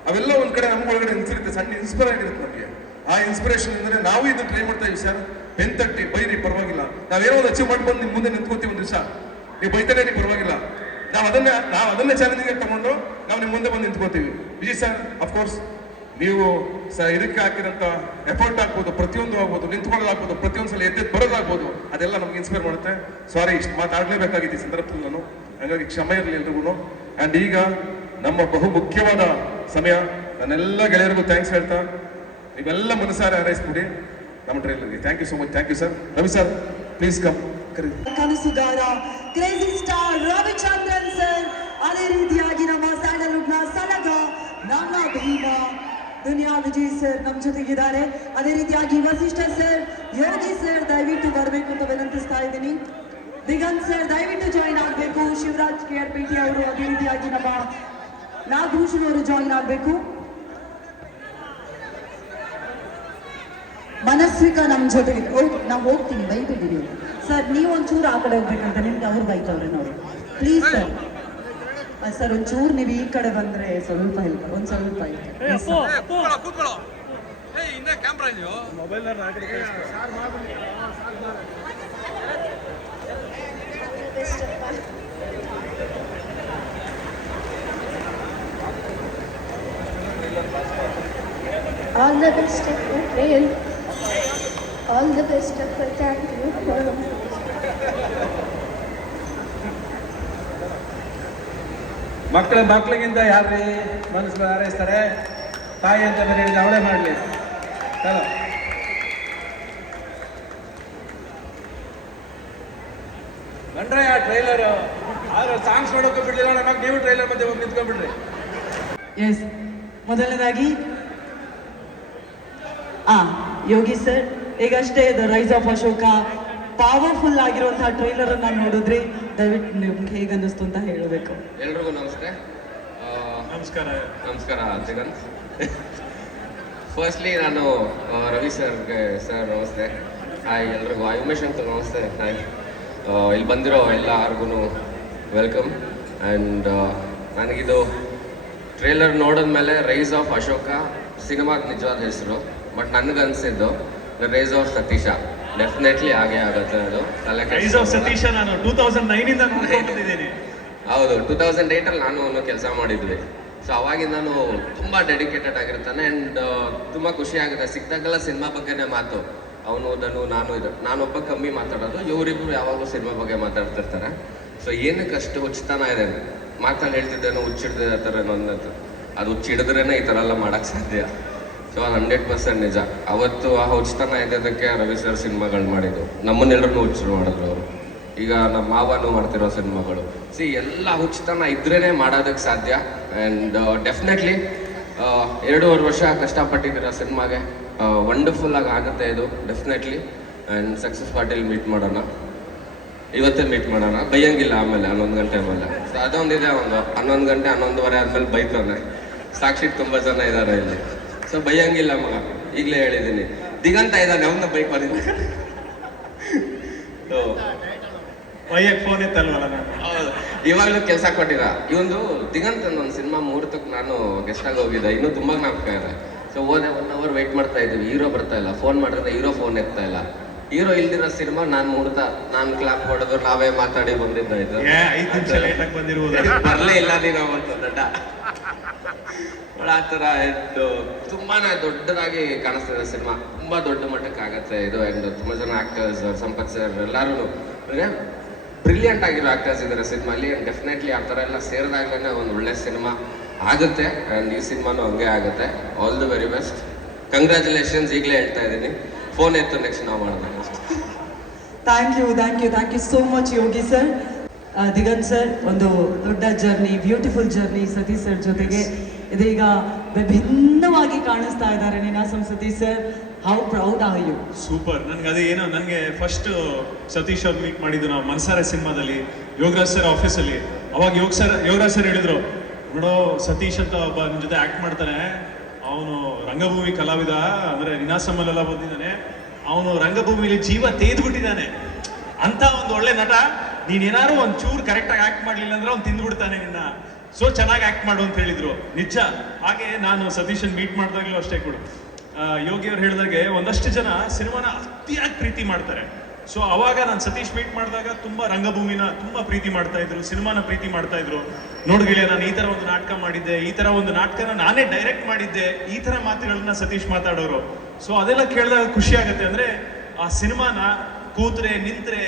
ಅವೆಲ್ಲ ಒಂದ್ ಕಡೆ ನಮ್ಮ ಒಳಗಡೆ ಇರುತ್ತೆ, ಸಣ್ಣ ಇನ್ಸ್ಪೈರ್ ಆಗಿರುತ್ತೆ ನಮಗೆ. ಆ ಇನ್ಸ್ಪಿರೇಷನ್ ಇಂದ್ರೆ ನಾವು ಇದನ್ನ ಟ್ರೈ ಮಾಡ್ತಾ ಇದೀವಿ ಸರ್. ಬೆಂತಟ್ಟಿ ಬೈರಿ ಪರವಾಗಿಲ್ಲ, ನಾವೇನೋ ಒಂದು ಅಚೀವ್ ಮಾಡ್ಕೊಂಡು ನಿಮ್ ಮುಂದೆ ನಿಂತ್ಕೋತೀವಿ ಒಂದು ದಿವಸ. ನೀವು ಬೈತಾನೆ ನೀವು ಪರವಾಗಿಲ್ಲ, ನಾವು ಅದನ್ನೇ ಚಾಲೆಂಜಿಂಗ್ ತಗೊಂಡು ನಾವು ನಿಮ್ ಮುಂದೆ ಬಂದು ನಿಂತ್ಕೋತೀವಿ. ವಿಜಯ್ ಸರ್, ಅಫ್ಕೋರ್ಸ್ ನೀವು ಇದಕ್ಕೆ ಹಾಕಿದಂತ ಎಫರ್ಟ್ ಆಗ್ಬೋದು, ಪ್ರತಿಯೊಂದು ಆಗ್ಬೋದು, ನಿಂತ್ಕೊಳ್ಳೋದಾಗ್ಬೋದು, ಪ್ರತಿಯೊಂದ್ಸಲ ಎದ್ದೆದ್ದು ಬರೋದಾಗ್ಬೋದು, ಅದೆಲ್ಲ ನಮ್ಗೆ ಇನ್ಸ್ಪೈರ್ ಮಾಡುತ್ತೆ. ಸಾರಿ, ಇಷ್ಟು ಮಾತಾಡ್ಲೇಬೇಕಾಗಿತ್ತು ಈ ಸಂದರ್ಭದಲ್ಲಿ ನಾನು, ಹಾಗಾಗಿ ಕ್ಷಮೆ ಇರಲಿ ಎಲ್ರಿಗೂ. ಅಂಡ್ ಈಗ ನಮ್ಮ ಬಹು ಮುಖ್ಯವಾದ ಸಮಯ. ನನ್ನೆಲ್ಲ ಗೆಳೆಯರಿಗೂ ಥ್ಯಾಂಕ್ಸ್ ಹೇಳ್ತಾ ನೀವೆಲ್ಲ ಮನಸಾರೆ ಹಾರೈಸ್ಬಿಡಿ ನಮ್ಮ ಟ್ರೈಲರ್ಗೆ. Thank you so much. Thank you sir. Ravi sir, please come. ಕನಸುಗಾರ ಕ್ರೇಜಿ ಸ್ಟಾರ್ ರವಿಚಂದ್ರನ್ ಸರ್, ಅದೇ ರೀತಿಯಾಗಿ ನಮ್ಮ ಸ್ಯಾಂಡಲ್ವುಡ್ ನ ಸಲಗ ನನ್ನ ಭೀಮ ದುನಿಯಾ ವಿಜಯ್ ಸರ್ ನಮ್ಮ ಜೊತೆಗಿದ್ದಾರೆ. ಅದೇ ರೀತಿಯಾಗಿ ವಸಿಷ್ಠ ಸರ್, ಯೋಗಿ ಸರ್ ದಯವಿಟ್ಟು ಬರಬೇಕು ಅಂತ ವಿನಂತಿಸ್ತಾ ಇದ್ದೀನಿ. ದಿಗಂತ್ ಸರ್ ದಯವಿಟ್ಟು ಜಾಯಿನ್ ಆಗಬೇಕು. ಶಿವರಾಜ್ KR ಅವರು, ಅದೇ ರೀತಿಯಾಗಿ ನಮ್ಮ ನಾಗಭೂಷಣ್ ಅವರು ಜಾಯಿನ್ ಆಗಬೇಕು. ಮನಸ್ವಿಕಾ ನಮ್ಮ ಜೊತೆಗೆ ನಾವು ಹೋಗ್ತೀನಿ, ಬೈತಿದ್ದೀವಿ ಸರ್. ನೀವು ಒಂಚೂರು ಆ ಕಡೆ ಹೋಗ್ಬೇಕಂತ ನಿಮ್ಗೆ ಅವ್ರು ಬೈತವ್ರೆ ನೋಡಿ, ಪ್ಲೀಸ್ ಸರ್. ಸರ್ ಒಂಚೂರು ನೀವು ಈ ಕಡೆ ಬಂದ್ರೆ ಸ್ವಲ್ಪ ಹೆಲ್ಪ್, ಒಂದು ಸ್ವಲ್ಪ All the best of the trail. All the best of the thank you. ಮಕ್ಕಳಿಗಿಂತ ಯಾರ್ರೀ ಮನಸ್ಸು ಹಾರೈಸ್ತಾರೆ? ತಾಯಿ ಅಂತ ಬೇರೆ ಹೇಳಿದ್ರೆ ಅವಳೇ ಮಾಡಲಿ. ಚಲೋ ಬಂಡ್ರೆ ಆ ಟ್ರೈಲರು ಆದ್ರೆ ಸಾಂಗ್ಸ್ ನೋಡೋಕೆ ಬಿಡ್ಲಿಲ್ಲ ನಮಗೆ. ನೀವು ಟ್ರೈಲರ್ ಮಧ್ಯೆ ಹೋಗಿ ನಿಂತ್ಕೊಂಡ್ಬಿಡ್ರಿ. ಎಸ್, ಮೊದಲನೇದಾಗಿ ಯೋಗಿ ಸರ್, ಈಗಷ್ಟೇ the rise of Ashoka powerful ಆಗಿರುವಂತಹ ಟ್ರೈಲರ್ ಅನ್ನ ನೋಡಿದ್ರಿ, ದಯವಿಟ್ಟು ನಿಮ್ಗೆ ಹೇಗೆ ಅನ್ನಿಸ್ತು ಅಂತ ಹೇಳಬೇಕು. ಎಲ್ರಿಗೂ ನಮಸ್ತೆ. ನಮಸ್ಕಾರ ದಿಗಂತ್. ಫಸ್ಟ್ಲಿ ನಾನು ರವಿ ಸರ್ಗೆ ಸರ್ ನಮಸ್ತೆ. ಹಾಯ್ ಎಲ್ರಿಗೂ. ಉಮೇಶ್ ಅಂತ ನಮಸ್ತೆ. ಹಾಯ್. ಇಲ್ಲಿ ಬಂದಿರೋ ಎಲ್ಲರಿಗೂ ವೆಲ್ಕಮ್. ಆ್ಯಂಡ್ ನನಗಿದು ಟ್ರೇಲರ್ ನೋಡಿದ್ಮೇಲೆ ರೈಸ್ ಆಫ್ ಅಶೋಕ ಸಿನಿಮಾದ ನಿಜವಾದ ಹೆಸರು, ಬಟ್ ನನಗನ್ಸಿದ್ದು the rise of Satisha. Definitely ಹಾಗೆ ಆಗುತ್ತೆ ಅದು. ರೈಸ್ ಆಫ್ ಸತೀಶ ನಾನು 2009 ಇಂದ ನೋಡ್ಕೊಂಡಿದ್ದೀನಿ. ಹೌದು, 2008 ನಾನು ಕೆಲಸ ಮಾಡಿದ್ವಿ. ಸೊ ಅವಾಗಿಂದ ನಾನು ತುಂಬ ಡೆಡಿಕೇಟೆಡ್ ಆಗಿರ್ತಾನೆ. ಆ್ಯಂಡ್ ತುಂಬ ಖುಷಿ ಆಗುತ್ತೆ ಸಿಕ್ಕಿದಾಗೆಲ್ಲ ಸಿನಿಮಾ ಬಗ್ಗೆನೇ ಮಾತು. ಅವನು ಓದನು, ನಾನೊಬ್ಬ ಕಮ್ಮಿ ಮಾತಾಡೋದು, ಇವರಿಬ್ರು ಯಾವಾಗಲೂ ಸಿನಿಮಾ ಬಗ್ಗೆ ಮಾತಾಡ್ತಿರ್ತಾರೆ. ಸೊ ಏನಕ್ಕೆ ಅಷ್ಟು ಹುಚ್ಚತನ ಇದೆ, ಮಾತಲ್ಲಿ ಹೇಳ್ತಿದ್ದೇನೋ ಹುಚ್ಚಿಡ್ದಿದೆ ಆ ಥರ ಅನ್ನೋದು. ಅದು ಹುಚ್ಚಿಡಿದ್ರೇನೆ ಈ ಥರ ಎಲ್ಲ ಮಾಡೋಕ್ಕೆ ಸಾಧ್ಯ. ಸೊ 100% ನಿಜ. ಅವತ್ತು ಆ ಹುಚ್ಚತನ ಇದ್ದದಕ್ಕೆ ರವಿ ಸರ್ ಸಿನಿಮಾಗಳು ಮಾಡಿದ್ದು, ನಮ್ಮನ್ನೆಲ್ಲರೂ ಹುಚ್ಚರು ಮಾಡಿದ್ರು ಅವರು. ಈಗ ನಮ್ಮ ಮಾವನು ಮಾಡ್ತಿರೋ ಸಿನಿಮಾಗಳು ಎಲ್ಲ ಹುಚ್ಚತನ ಇದ್ರೇ ಮಾಡೋದಕ್ಕೆ ಸಾಧ್ಯ. ಆ್ಯಂಡ್ ಡೆಫಿನೆಟ್ಲಿ 2.5 ವರ್ಷ ಕಷ್ಟಪಟ್ಟಿದ್ದೀರ ಸಿನಿಮಾಗೆ. ವಂಡರ್ಫುಲ್ ಆಗಿ ಆಗುತ್ತೆ ಇದು ಡೆಫಿನೆಟ್ಲಿ. ಆ್ಯಂಡ್ ಸಕ್ಸಸ್ ಪಾರ್ಟಿಲಿ ಮೀಟ್ ಮಾಡೋಣ, ಇವತ್ತೇ ಮೀಟ್ ಮಾಡೋಣ. ಬೈಯಂಗಿಲ್ಲ ಆಮೇಲೆ 11 ಗಂಟೆ ಮೇಲೆ. ಸೊ ಅದೊಂದಿದೆ, ಒಂದು 11 ಗಂಟೆ 11:15 ಆದಮೇಲೆ ಬೈತಾನೆ. ಸಾಕ್ಷಿಗೆ ತುಂಬ ಜನ ಇದ್ದಾರೆ ಇಲ್ಲಿ. ಸೊ ಬೈಯಂಗಿಲ್ಲ ಮಗ, ಈಗಲೇ ಹೇಳಿದ್ದೀನಿ. ದಿಗಂತ ಇದ್ದಾನೆ, ಅವನ್ನ ಬೈಕ್ ಬಂದಿದ್ದೆ. ಬೈಯಕ್ಕೆ ಫೋನ್ ಇತ್ತಲ್ವಲ್ಲ ನಾನು. ಹೌದು, ಇವಾಗಲೂ ಕೆಲಸ ಕೊಟ್ಟಿರ. ಇವೊಂದು ದಿಗಂತ್ ಒಂದು ಸಿನಿಮಾ ಮುಹೂರ್ತಕ್ಕೆ ನಾನು ಗೆಸ್ಟಾಗಿ ಹೋಗಿದ್ದೆ, ಇನ್ನೂ ತುಂಬ ಜ್ಞಾಪಕ ಇದೆ. ಸೊ ಹೋದೆ, 1 hour ವೆಯ್ಟ್ ಮಾಡ್ತಾ ಇದ್ವಿ. ಹೀರೋ ಬರ್ತಾ ಇಲ್ಲ, ಫೋನ್ ಮಾಡಿದ್ರೆ ಹೀರೋ ಫೋನ್ ಎತ್ತಾ ಇಲ್ಲ. ಹೀರೋ ಇಲ್ದಿರೋ ಸಿನಿಮಾ ನಾನು ಮುಹೂರ್ತ, ನಾನು ಕ್ಲಾಪ್ ಹೊಡೆದು ನಾವೇ ಮಾತಾಡಿ ಬಂದಿದ್ದ ಇದು. 5 ನಿಮಿಷ ಲೇಟಾಗಿ ಬಂದಿರುವುದು. ಬರಲೇ ಇಲ್ಲ ನೀನು ಅವತ್ತು ದಡ್ಡ. ಆ ಥರ ತುಂಬಾನೇ ದೊಡ್ಡದಾಗಿ ಕಾಣಿಸ್ತಿದೆ ಸಿನಿಮಾ. ತುಂಬ ದೊಡ್ಡ ಮಟ್ಟಕ್ಕೆ ಆಗುತ್ತೆ ಇದು. ಆ್ಯಂಡ್ ತುಂಬ ಜನ ಆ್ಯಕ್ಟರ್ಸ್, ಸಂಪತ್ ಸರ್ ಎಲ್ಲರೂ ಬ್ರಿಲಿಯಂಟ್ ಆಗಿರೋ ಆ್ಯಕ್ಟರ್ಸ್ ಇದ್ದಾರೆ ಸಿನಿಮಾಲಿ. ಆ್ಯಂಡ್ ಡೆಫಿನೆಟ್ಲಿ ಆ ಥರ ಎಲ್ಲ ಸೇರಿದಾಗಲೇ ಒಂದು ಒಳ್ಳೆ ಸಿನಿಮಾ ಆಗುತ್ತೆ. ಆ್ಯಂಡ್ ಈ ಸಿನಿಮಾನು ಹಂಗೆ ಆಗುತ್ತೆ. All the very best. Congratulations, ಈಗಲೇ ಹೇಳ್ತಾ ಇದ್ದೀನಿ. ಫೋನ್ ಎತ್ತು, ನೆಕ್ಸ್ಟ್ ನಾವು ಮಾಡೋಣ. Thank you so much Yogi sir. Diganth sir, ಒಂದು ದೊಡ್ಡ journey, beautiful journey Sathish sir ಜೊತೆಗೆ. ಇದೀಗ ವಿಭಿನ್ನವಾಗಿ ಕಾಣಿಸ್ತಾ ಇದ್ದಾರೆ Ninasam Sathish sir. How proud are you? Super. ನನಗೆ ಅದೇ ಏನೋ, ನನಗೆ ಫಸ್ಟ್ ಸತೀಶ್ ಅವ್ರು ಮೀಟ್ ಮಾಡಿದ್ದು ನಾವು ಮನ್ಸಾರೆ ಸಿನಿಮಾದಲ್ಲಿ ಯೋಗರಾಜ್ ಸರ್ ಆಫೀಸಲ್ಲಿ. ಅವಾಗ ಯೋಗರಾಜ್ ಸರ್ ಹೇಳಿದ್ರು, ನೋಡೋ ಸತೀಶ್ ಅಂತ ಒಬ್ಬ ನಿಮ್ಮ ಜೊತೆ ಆ್ಯಕ್ಟ್ ಮಾಡ್ತಾನೆ, ಅವನು ರಂಗಭೂಮಿ ಕಲಾವಿದ, ಅಂದರೆ ನಿನಾಸಮ್ಮಲ್ಲೆಲ್ಲ ಬಂದಿದ್ದಾನೆ, ಅವನು ರಂಗಭೂಮಿಲಿ ಜೀವ ತೇದ್ಬಿಟ್ಟಿದ್ದಾನೆ ಅಂತ ಒಂದು ಒಳ್ಳೆ ನಟ. ನೀನೇನಾದ್ರು ಒಂದು ಚೂರು ಕರೆಕ್ಟಾಗಿ ಆ್ಯಕ್ಟ್ ಮಾಡಲಿಲ್ಲ ಅಂದ್ರೆ ಅವ್ನು ತಿಂದ್ಬಿಡ್ತಾನೆ ನಿನ್ನ, ಸೊ ಚೆನ್ನಾಗಿ ಆ್ಯಕ್ಟ್ ಮಾಡು ಅಂತ ಹೇಳಿದ್ರು. ನಿಜ. ಹಾಗೆ ನಾನು ಸತೀಶನ್ ಮೀಟ್ ಮಾಡಿದಾಗಲೂ ಅಷ್ಟೇ ಕೂಡ ಯೋಗಿ ಅವ್ರು ಹೇಳಿದಾಗೆ ಒಂದಷ್ಟು ಜನ ಸಿನಿಮಾನ ಅತಿಯಾಗಿ ಪ್ರೀತಿ ಮಾಡ್ತಾರೆ. ಸೊ ಅವಾಗ ನಾನು ಸತೀಶ್ ಮೀಟ್ ಮಾಡಿದಾಗ ತುಂಬ ರಂಗಭೂಮಿನ ತುಂಬ ಪ್ರೀತಿ ಮಾಡ್ತಾ ಇದ್ರು, ಸಿನಿಮಾನ ಪ್ರೀತಿ ಮಾಡ್ತಾ ಇದ್ರು. ನೋಡ್ಗಿಳಿಯ ನಾನು ಈ ಥರ ಒಂದು ನಾಟಕ ಮಾಡಿದ್ದೆ, ಈ ಥರ ಒಂದು ನಾಟಕನ ನಾನೇ ಡೈರೆಕ್ಟ್ ಮಾಡಿದ್ದೆ, ಈ ಥರ ಮಾತುಗಳನ್ನ ಸತೀಶ್ ಮಾತಾಡೋರು. ಸೊ ಅದೆಲ್ಲ ಕೇಳಿದಾಗ ಖುಷಿ ಆಗುತ್ತೆ. ಅಂದರೆ ಆ ಸಿನಿಮಾನ ಕೂತ್ರೆ ನಿಂತ್ರೆ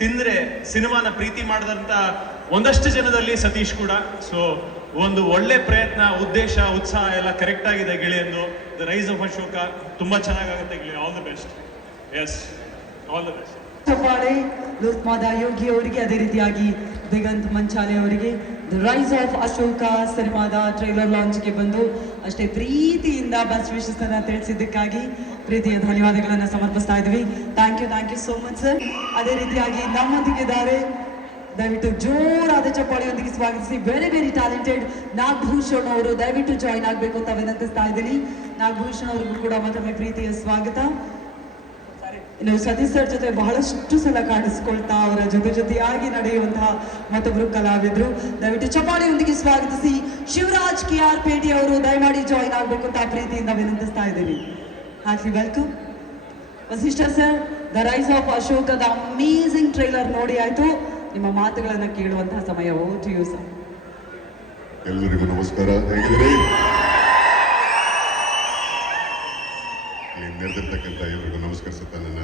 ತಿಂದ್ರೆ ಸಿನಿಮಾನ ಪ್ರೀತಿ ಮಾಡಿದಂಥ ಒಂದಷ್ಟು ಜನದಲ್ಲಿ ಸತೀಶ್ ಕೂಡ. ಸೊ ಒಂದು ಒಳ್ಳೆ ಪ್ರಯತ್ನ, ಉದ್ದೇಶ, ಉತ್ಸಾಹ ಎಲ್ಲ ಕರೆಕ್ಟ್ ಆಗಿದೆ ಗಿಳಿಯಂದು. ದ ರೈಸ್ ಆಫ್ ಅಶೋಕ ತುಂಬ ಚೆನ್ನಾಗಾಗುತ್ತೆ ಗಿಳಿ. All the best. Yes, all the best. ಚಪ್ಪಾಳೆ ಲೋಕಮಾದ ಯೋಗಿ ಅವರಿಗೆ, ಅದೇ ರೀತಿಯಾಗಿ ದಿಗಂತ್ ಮಂಚಾಲೆ ಅವರಿಗೆ. ದ ರೈಸ್ ಆಫ್ ಅಶೋಕ ಸಿನಿಮಾದ ಟ್ರೈಲರ್ ಲಾಂಚ್ಗೆ ಬಂದು ಅಷ್ಟೇ ಪ್ರೀತಿಯಿಂದ ಬೆಸ್ಟ್ ವಿಶಸ್ ಅನ್ನ ತಿಳಿಸಿದ್ದಕ್ಕಾಗಿ ಪ್ರೀತಿಯ ಧನ್ಯವಾದಗಳನ್ನು ಸಮರ್ಪಿಸ್ತಾ ಇದ್ವಿ. Thank you so much sir. ಅದೇ ರೀತಿಯಾಗಿ ನಮ್ಮೊಂದಿಗಿದ್ದಾರೆ, ದಯವಿಟ್ಟು ಜೋರಾದ ಚಪ್ಪಾಳೆಯೊಂದಿಗೆ ಸ್ವಾಗತಿಸಿ. ವೆರಿ ಟ್ಯಾಲೆಂಟೆಡ್ ನಾಗಭೂಷಣ್ ಅವರು ದಯವಿಟ್ಟು ಜಾಯಿನ್ ಆಗಬೇಕು ಅಂತ ವಿನಂತಿಸ್ತಾ ಇದ್ದೀನಿ. ನಾಗಭೂಷಣ್ ಅವ್ರಿಗೂ ಕೂಡ ಮತ್ತೊಮ್ಮೆ ಪ್ರೀತಿಯ ಸ್ವಾಗತ. ಇನ್ನು ಸತೀಶ್ ಸರ್ ಜೊತೆ ಬಹಳಷ್ಟು ಸಲ ಕಾಣಿಸ್ಕೊಳ್ತಾ ಅವರ ಜೊತೆಯಾಗಿ ನಡೆಯುವಂತಹ ಮತ್ತೊಬ್ಬರು ಕಲಾವಿದರು. ದಯವಿಟ್ಟು ಚಪ್ಪಾಳೆಯೊಂದಿಗೆ ಸ್ವಾಗತಿಸಿ. ಶಿವರಾಜ್ KR ಪೇಟೆ ಅವರು ದಯಮಾಡಿ ಜಾಯಿನ್ ಆಗಬೇಕು ಅಂತ ಪ್ರೀತಿಯಿಂದ ವಿನಂತಿಸ್ತಾ ಇದ್ದೀನಿ. Heartily welcome. Vasishta sir, the rise of ಅಶೋಕದ ಅಮೇಸಿಂಗ್ ಟ್ರೈಲರ್ ನೋಡಿ ಆಯ್ತು, ನಿಮ್ಮ ಮಾತುಗಳನ್ನು ಕೇಳುವಂತಹ ಸಮಯ. Over to you sir. ಎಲ್ಲರಿಗೂ ನಮಸ್ಕಾರ. ಹೇಗಿದ್ದೀರಿ? ನೆರೆದಿರ್ತಕ್ಕಂಥ ಎಲ್ಲರಿಗೂ ನಮಸ್ಕರಿಸುತ್ತಾ ನನ್ನ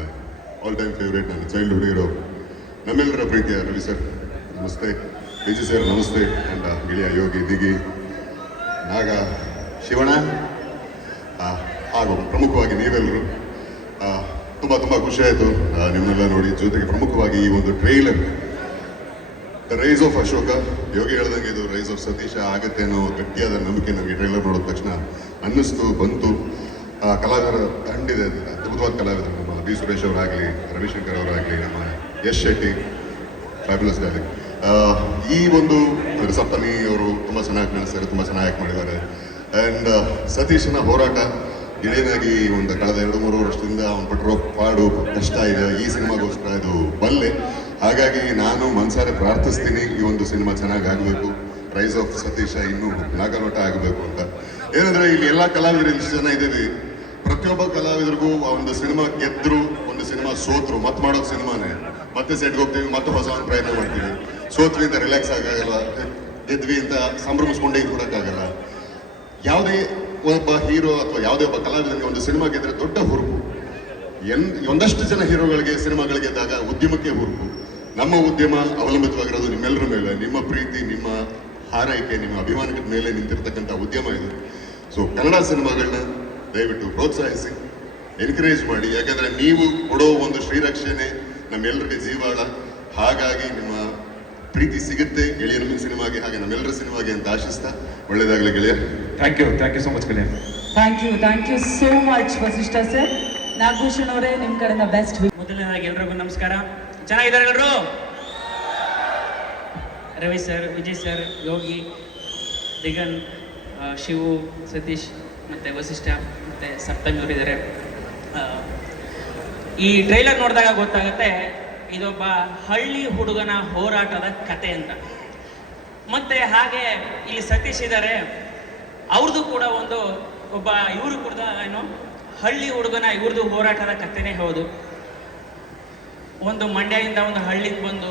ಆಲ್ ಟೈಮ್ ಫೇವ್ರೇಟ್, ನನ್ನ ಚೈಲ್ಡ್ಹುಡ್ ಹೀರೋ, ನಮ್ಮೆಲ್ಲರ ಪ್ರೀತಿಯ ರವಿ ಸರ್ ನಮಸ್ತೆ, ವಿಜಿ ಸರ್ ನಮಸ್ತೆ, ಅಂಡ್ ಗಿಳಿಯ ಯೋಗಿ, ದಿಗಿ, ನಾಗ, ಶಿವಣ್ಣ ಹಾಗೂ ಪ್ರಮುಖವಾಗಿ ನೀವೆಲ್ಲರೂ ತುಂಬ ಖುಷಿ ಆಯಿತು ನಿಮ್ಮನ್ನೆಲ್ಲ ನೋಡಿ. ಜೊತೆಗೆ ಪ್ರಮುಖವಾಗಿ ಈ ಒಂದು trailer the rise of Ashoka, Yogi ಹೇಳ್ದಂಗೆ ಇದು ರೈಸ್ ಆಫ್ ಸತೀಶ ಆಗುತ್ತೆ ಅನ್ನೋ ಗಟ್ಟಿಯಾದ ನಂಬಿಕೆ ನಮಗೆ ಟ್ರೈಲರ್ ನೋಡಿದ ತಕ್ಷಣ ಅನ್ನಿಸ್ತು, ಬಂತು. ಕಲಾವಿದರ ತಂಡಿದೆ, ಅದ್ಭುತವಾದ ಕಲಾವಿದರು, ನಮ್ಮ ಬಿ ಸುರೇಶ್ ಅವರಾಗಲಿ, ರವಿಶಂಕರ್ ಅವರಾಗಲಿ, ನಮ್ಮ ಯಶ್ ಶೆಟ್ಟಿ, ಫ್ಯಾಬ್ಯುಲಸ್ ಡಾರ್ಲಿಂಗ್. ಈ ಒಂದು ಸಪ್ತಮಿ ಅವರು ತುಂಬ ಚೆನ್ನಾಗಿ ಕಾಣಿಸ್ತಾರೆ, ತುಂಬ ಚೆನ್ನಾಗಿ ಆ್ಯಕ್ಟ್ ಮಾಡಿದ್ದಾರೆ. ಆ್ಯಂಡ್ ಸತೀಶನ ಹೋರಾಟ ಗಿಳಿಯನಾಗಿ ಒಂದು ಕಳೆದ 2-3 ವರ್ಷದಿಂದ ಅವನು ಪಟ್ಟಿರೋ ಪಾಡು ಕಷ್ಟ ಇದೆ. ಈ ಸಿನಿಮಾಗೋಸ್ಕರ ಇದು ಬಲ್ಲೆ. ಹಾಗಾಗಿ ನಾನು ಮನಸಾರೆ ಪ್ರಾರ್ಥಿಸ್ತೀನಿ ಈ ಒಂದು ಸಿನಿಮಾ ಚೆನ್ನಾಗಿ ಆಗಬೇಕು, ರೈಸ್ ಆಫ್ ಸತೀಶ ಇನ್ನೂ ನಾಗನೋಟ ಆಗಬೇಕು ಅಂತ. ಏನಂದರೆ ಇಲ್ಲಿ ಎಲ್ಲ ಕಲಾವಿದರು ಇಷ್ಟು ಜನ ಇದ್ದೀವಿ, ಪ್ರತಿಯೊಬ್ಬ ಕಲಾವಿದರಿಗೂ ಒಂದು ಸಿನಿಮಾ ಗೆದ್ರು, ಒಂದು ಸಿನಿಮಾ ಸೋತ್ರು, ಮತ್ತೆ ಮಾಡೋದು ಸಿನಿಮಾನೇ, ಮತ್ತೆ ಸೆಟ್ಗೆ ಹೋಗ್ತೀವಿ, ಮತ್ತೆ ಹೊಸ ಒಂದು ಪ್ರಯತ್ನ ಮಾಡ್ತೀವಿ. ಸೋತ್ವಿ ಅಂತ ರಿಲ್ಯಾಕ್ಸ್ ಆಗೋಲ್ಲ, ಗೆದ್ವಿ ಅಂತ ಸಂಭ್ರಮಿಸ್ಕೊಂಡೇ ಕೊಡೋಕ್ಕಾಗಲ್ಲ. ಯಾವುದೇ ಒಬ್ಬ ಹೀರೋ ಅಥವಾ ಯಾವುದೇ ಒಬ್ಬ ಕಲಾವಿದನಿಗೆ ಒಂದು ಸಿನಿಮಾ ಗೆದ್ರೆ ದೊಡ್ಡ ಹುರುಪು. ಒಂದಷ್ಟು ಜನ ಹೀರೋಗಳಿಗೆ ಸಿನಿಮಾಗಳು ಗೆದ್ದಾಗ ಉದ್ಯಮಕ್ಕೆ ಹುರುಪು. ನಮ್ಮ ಉದ್ಯಮ ಅವಲಂಬಿತವಾಗಿರೋದು ನಿಮ್ಮೆಲ್ಲರ ಮೇಲೆ, ನಿಮ್ಮ ಪ್ರೀತಿ, ನಿಮ್ಮ ಹಾರೈಕೆ, ನಿಮ್ಮ ಅಭಿಮಾನದ ಮೇಲೆ ನಿಂತಿರ್ತಕ್ಕಂಥ ಉದ್ಯಮ ಇದು. ಸೊ ಕನ್ನಡ ಸಿನಿಮಾಗಳನ್ನ ದಯವಿಟ್ಟು ಪ್ರೋತ್ಸಾಹಿಸಿ, ಎನ್ಕರೇಜ್ ಮಾಡಿ. ಯಾಕಂದರೆ ನೀವು ಕೊಡೋ ಒಂದು ಶ್ರೀರಕ್ಷಣೆ ನಮ್ಮೆಲ್ಲರಿಗೆ ಜೀವಾಳ. ಹಾಗಾಗಿ ನಿಮ್ಮ ಪ್ರೀತಿ ಸಿಗುತ್ತೆ ಗೆಳೆಯನ ಸಿನಿಮಾಗೆ, ಹಾಗೆ ನಮ್ಮೆಲ್ಲರ ಸಿನಿಮಾಗೆ ಅಂತ ಆಶಿಸ್ತಾ ಒಳ್ಳೆಯದಾಗಲಿ ಗೆಳೆಯ. ಥ್ಯಾಂಕ್ ಯು ಸೋ ಮಚ್ ಗೆಳೆಯ. Thank you so much Vasishta sir. Nagabhushan ಅವರೇ, ನಿಮ್ಮ ಕಡೆಯಿಂದ ಬೆಸ್ಟ್. ಮೊದಲನೇದಾಗಿ ಎಲ್ರಿಗೂ ನಮಸ್ಕಾರ. ಚೆನ್ನಾಗಿದ್ದಾರೆ ಎಲ್ಲರೂ? ರವಿ ಸರ್, ವಿಜಯ್ ಸರ್, ಯೋಗಿ, ದಿಗನ್, ಶಿವು, ಸತೀಶ್ ಮತ್ತು ವಸಿಷ್ಠ ಮತ್ತು ಸಪ್ತಮಿ ಅವರಿದ್ದಾರೆ. ಈ ಟ್ರೈಲರ್ ನೋಡಿದಾಗ ಗೊತ್ತಾಗುತ್ತೆ ಇದೊಬ್ಬ ಹಳ್ಳಿ ಹುಡುಗನ ಹೋರಾಟದ ಕತೆ ಅಂತ. ಮತ್ತು ಹಾಗೆ ಇಲ್ಲಿ ಸತೀಶ್ ಇದ್ದಾರೆ, ಅವ್ರದ್ದು ಕೂಡ ಒಬ್ಬ ಇವರು ಕೂಡ ಹಳ್ಳಿ ಹುಡುಗನ ಇವ್ರದ್ದು ಹೋರಾಟದ ಕಥೆನೇ ಹೌದು. ಒಂದು ಮಂಡ್ಯದಿಂದ ಒಂದು ಹಳ್ಳಿಗೆ ಬಂದು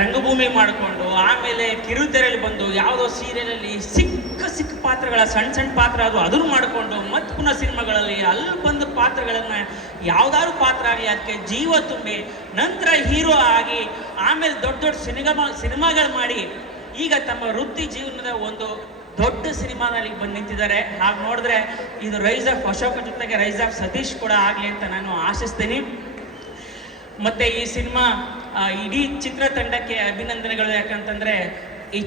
ರಂಗಭೂಮಿ ಮಾಡಿಕೊಂಡು ಆಮೇಲೆ ಕಿರುತೆರೆಯಲ್ಲಿ ಬಂದು ಯಾವುದೋ ಸೀರಿಯಲಲ್ಲಿ ಸಿಕ್ಕ ಪಾತ್ರಗಳ ಸಣ್ಣ ಪಾತ್ರ ಅದನ್ನು ಮಾಡಿಕೊಂಡು ಮತ್ತೆ ಪುನಃ ಸಿನಿಮಾಗಳಲ್ಲಿ ಅಲ್ಲಿ ಬಂದ ಪಾತ್ರಗಳನ್ನು ಯಾವುದಾದ್ರು ಪಾತ್ರ ಆಗಲಿ ಅದಕ್ಕೆ ಜೀವ ತುಂಬಿ ನಂತರ ಹೀರೋ ಆಗಿ ಆಮೇಲೆ ದೊಡ್ಡ ಸಿನಿಮಾಗಳು ಮಾಡಿ ಈಗ ತಮ್ಮ ವೃತ್ತಿ ಜೀವನದ ಒಂದು ದೊಡ್ಡ ಸಿನಿಮಾದಲ್ಲಿ ಬಂದು ನಿಂತಿದ್ದಾರೆ. ಹಾಗೆ ನೋಡಿದ್ರೆ ಇದು ರೈಸ್ ಆಫ್ ಅಶೋಕ ಜೊತೆಗೆ ರೈಸ್ ಆಫ್ ಸತೀಶ್ ಕೂಡ ಆಗಲಿ ಅಂತ ನಾನು ಆಶಿಸ್ತೀನಿ. ಮತ್ತು ಈ ಸಿನಿಮಾ ಇಡೀ ಚಿತ್ರತಂಡಕ್ಕೆ ಅಭಿನಂದನೆಗಳು. ಯಾಕಂತಂದರೆ ಈ